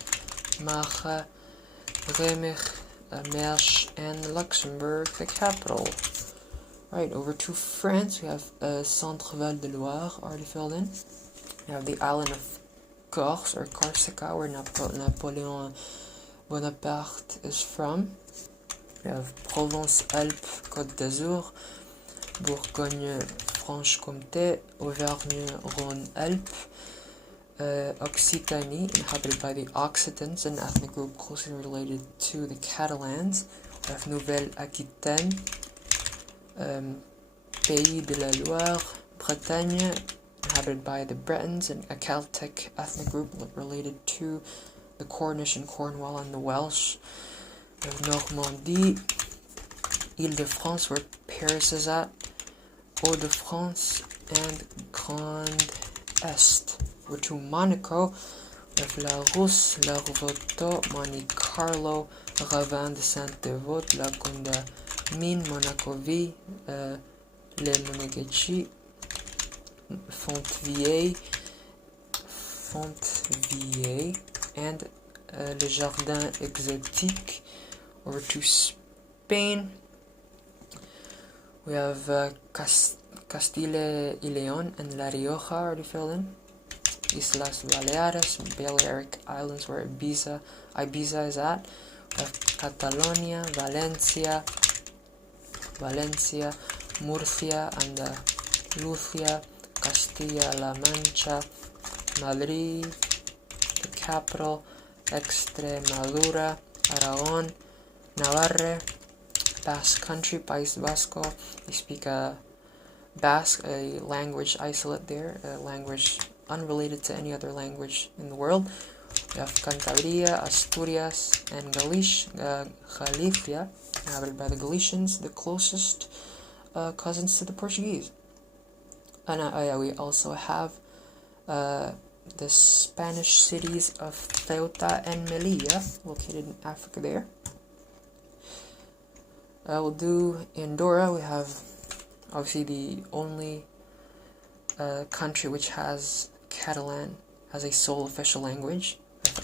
Mache, Remich, Mersch, and Luxembourg, the capital. Right, over to France, we have Centre-Val de Loire already filled in. We have the island of Corse, or Corsica, where Napoleon Bonaparte is from. We have Provence-Alpes, Côte d'Azur, Bourgogne-Franche-Comté, Auvergne-Rhône-Alpes, Occitanie, inhabited by the Occitans, an ethnic group closely related to the Catalans. We have Nouvelle-Aquitaine, Pays de la Loire, Bretagne, inhabited by the Bretons, and a Celtic ethnic group related to the Cornish and Cornwall and the Welsh. We have Normandie, Ile-de-France, where Paris is at, Hauts-de-France, and Grand Est. We're to Monaco. We have La Rousse, La Rouvetot, Monte Carlo, Ravin de Saint-Devote, La Condamine, Monaco-Ville, Les Moneghetti, Fontvieille, and Le Jardin Exotique. Over to Spain. We have Castile y León and La Rioja already filled in. Islas Baleares, Balearic Islands, where Ibiza is at. We have Catalonia, Valencia, Murcia, and Lucia, Castilla-La Mancha, Madrid, the capital, Extremadura, Aragon, Navarre, Basque Country, País Vasco. They speak Basque, a language isolate there, a language unrelated to any other language in the world. We have Cantabria, Asturias, and Galicia, inhabited by the Galicians, the closest cousins to the Portuguese. And we also have the Spanish cities of Ceuta and Melilla, located in Africa there. We'll do Andorra. We have obviously the only country which has Catalan as a sole official language.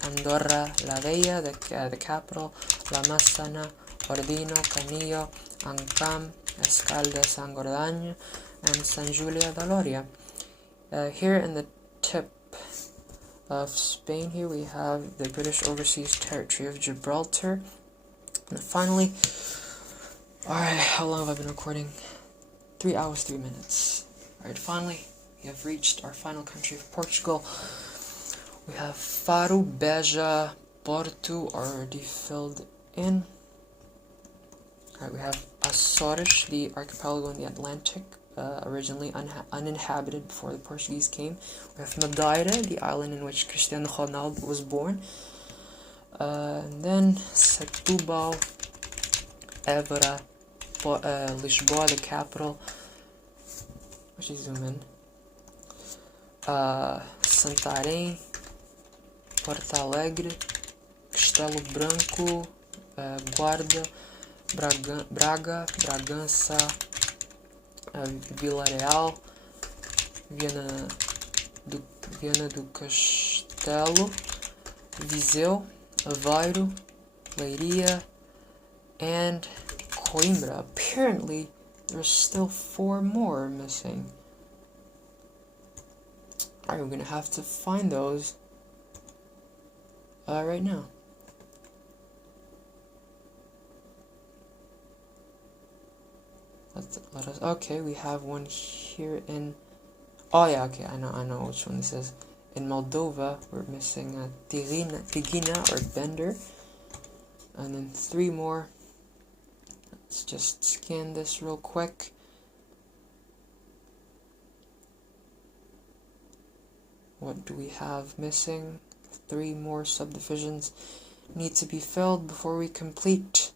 Andorra la Vella, the capital, La Massana, Ordino, Canillo, Ancam, Escalda, San Gordaño, and San Julia de Loria. Here in the tip of Spain, here we have the British Overseas Territory of Gibraltar. And finally, alright, how long have I been recording? 3 hours, 3 minutes. Alright, finally, we have reached our final country of Portugal. We have Faro, Beja, Porto already filled in. Alright, we have Açores, the archipelago in the Atlantic, originally uninhabited before the Portuguese came. We have Madeira, the island in which Cristiano Ronaldo was born. And then Setúbal, Évora, Lisboa, the capital, Let's just zoom in. Santarém, Porto Alegre, Castelo Branco, Guarda, Braga, Bragança, Vila Real, Viana do Castelo, Viseu, Aveiro, Leiria, and Coimbra. Apparently, there's still 4 more missing. Alright, we're gonna have to find those right now. Let us. Okay, we have one here in. Oh yeah, okay, I know which one this is. In Moldova, we're missing Tigina or Bender, and then 3 more. Let's just scan this real quick. What do we have missing? 3 more subdivisions need to be filled before we complete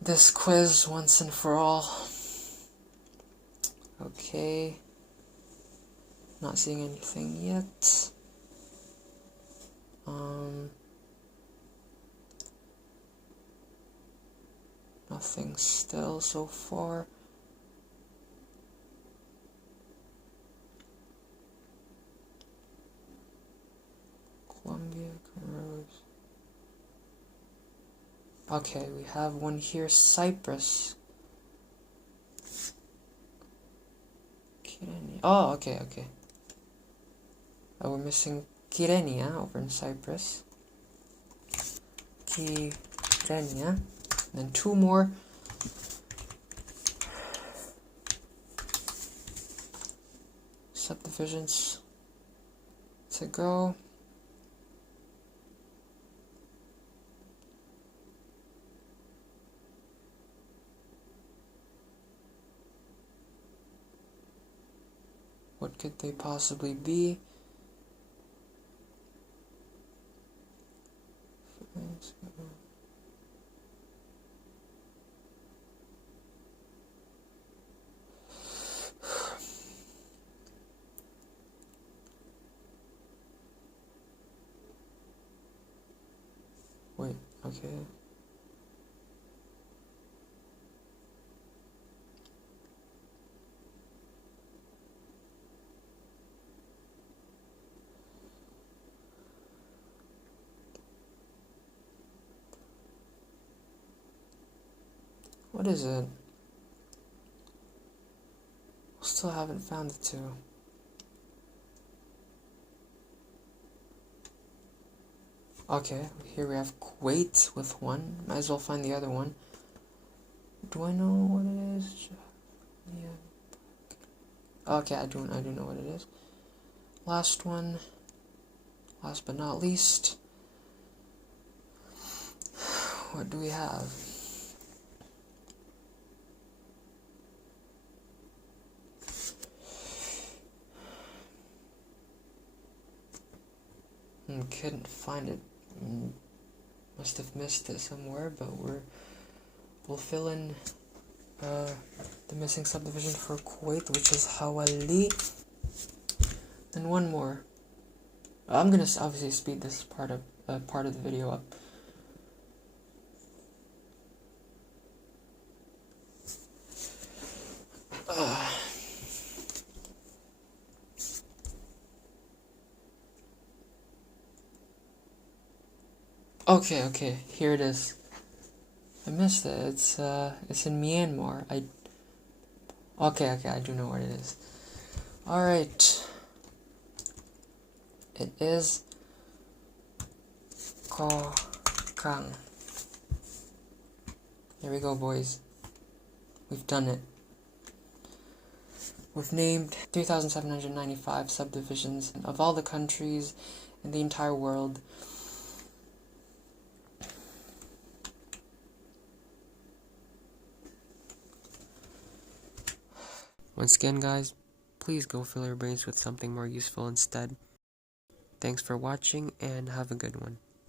this quiz once and for all. Okay. Not seeing anything yet. Nothing still so far. Colombia, Comoros. Okay, we have one here, Cyprus. Oh, okay. Oh, we're missing Kyrenia over in Cyprus. Kyrenia. And then 2 more. Subdivisions to go. What could they possibly be? Wait, okay. What is it? Still haven't found the 2. Okay, here we have Kuwait with 1. Might as well find the other one. Do I know what it is? Yeah. Okay, I do know what it is. Last one. Last but not least. What do we have? Couldn't find it. Must have missed it somewhere, but we'll fill in the missing subdivision for Kuwait, which is Hawali, and 1 more. I'm gonna obviously speed this part of the video up. Okay, here it is. I missed it. It's in Myanmar. Okay, I do know what it is. Alright. It is Kokang. Here we go, boys. We've done it. We've named 3,795 subdivisions of all the countries in the entire world. Once again, guys, please go fill your brains with something more useful instead. Thanks for watching, and have a good one.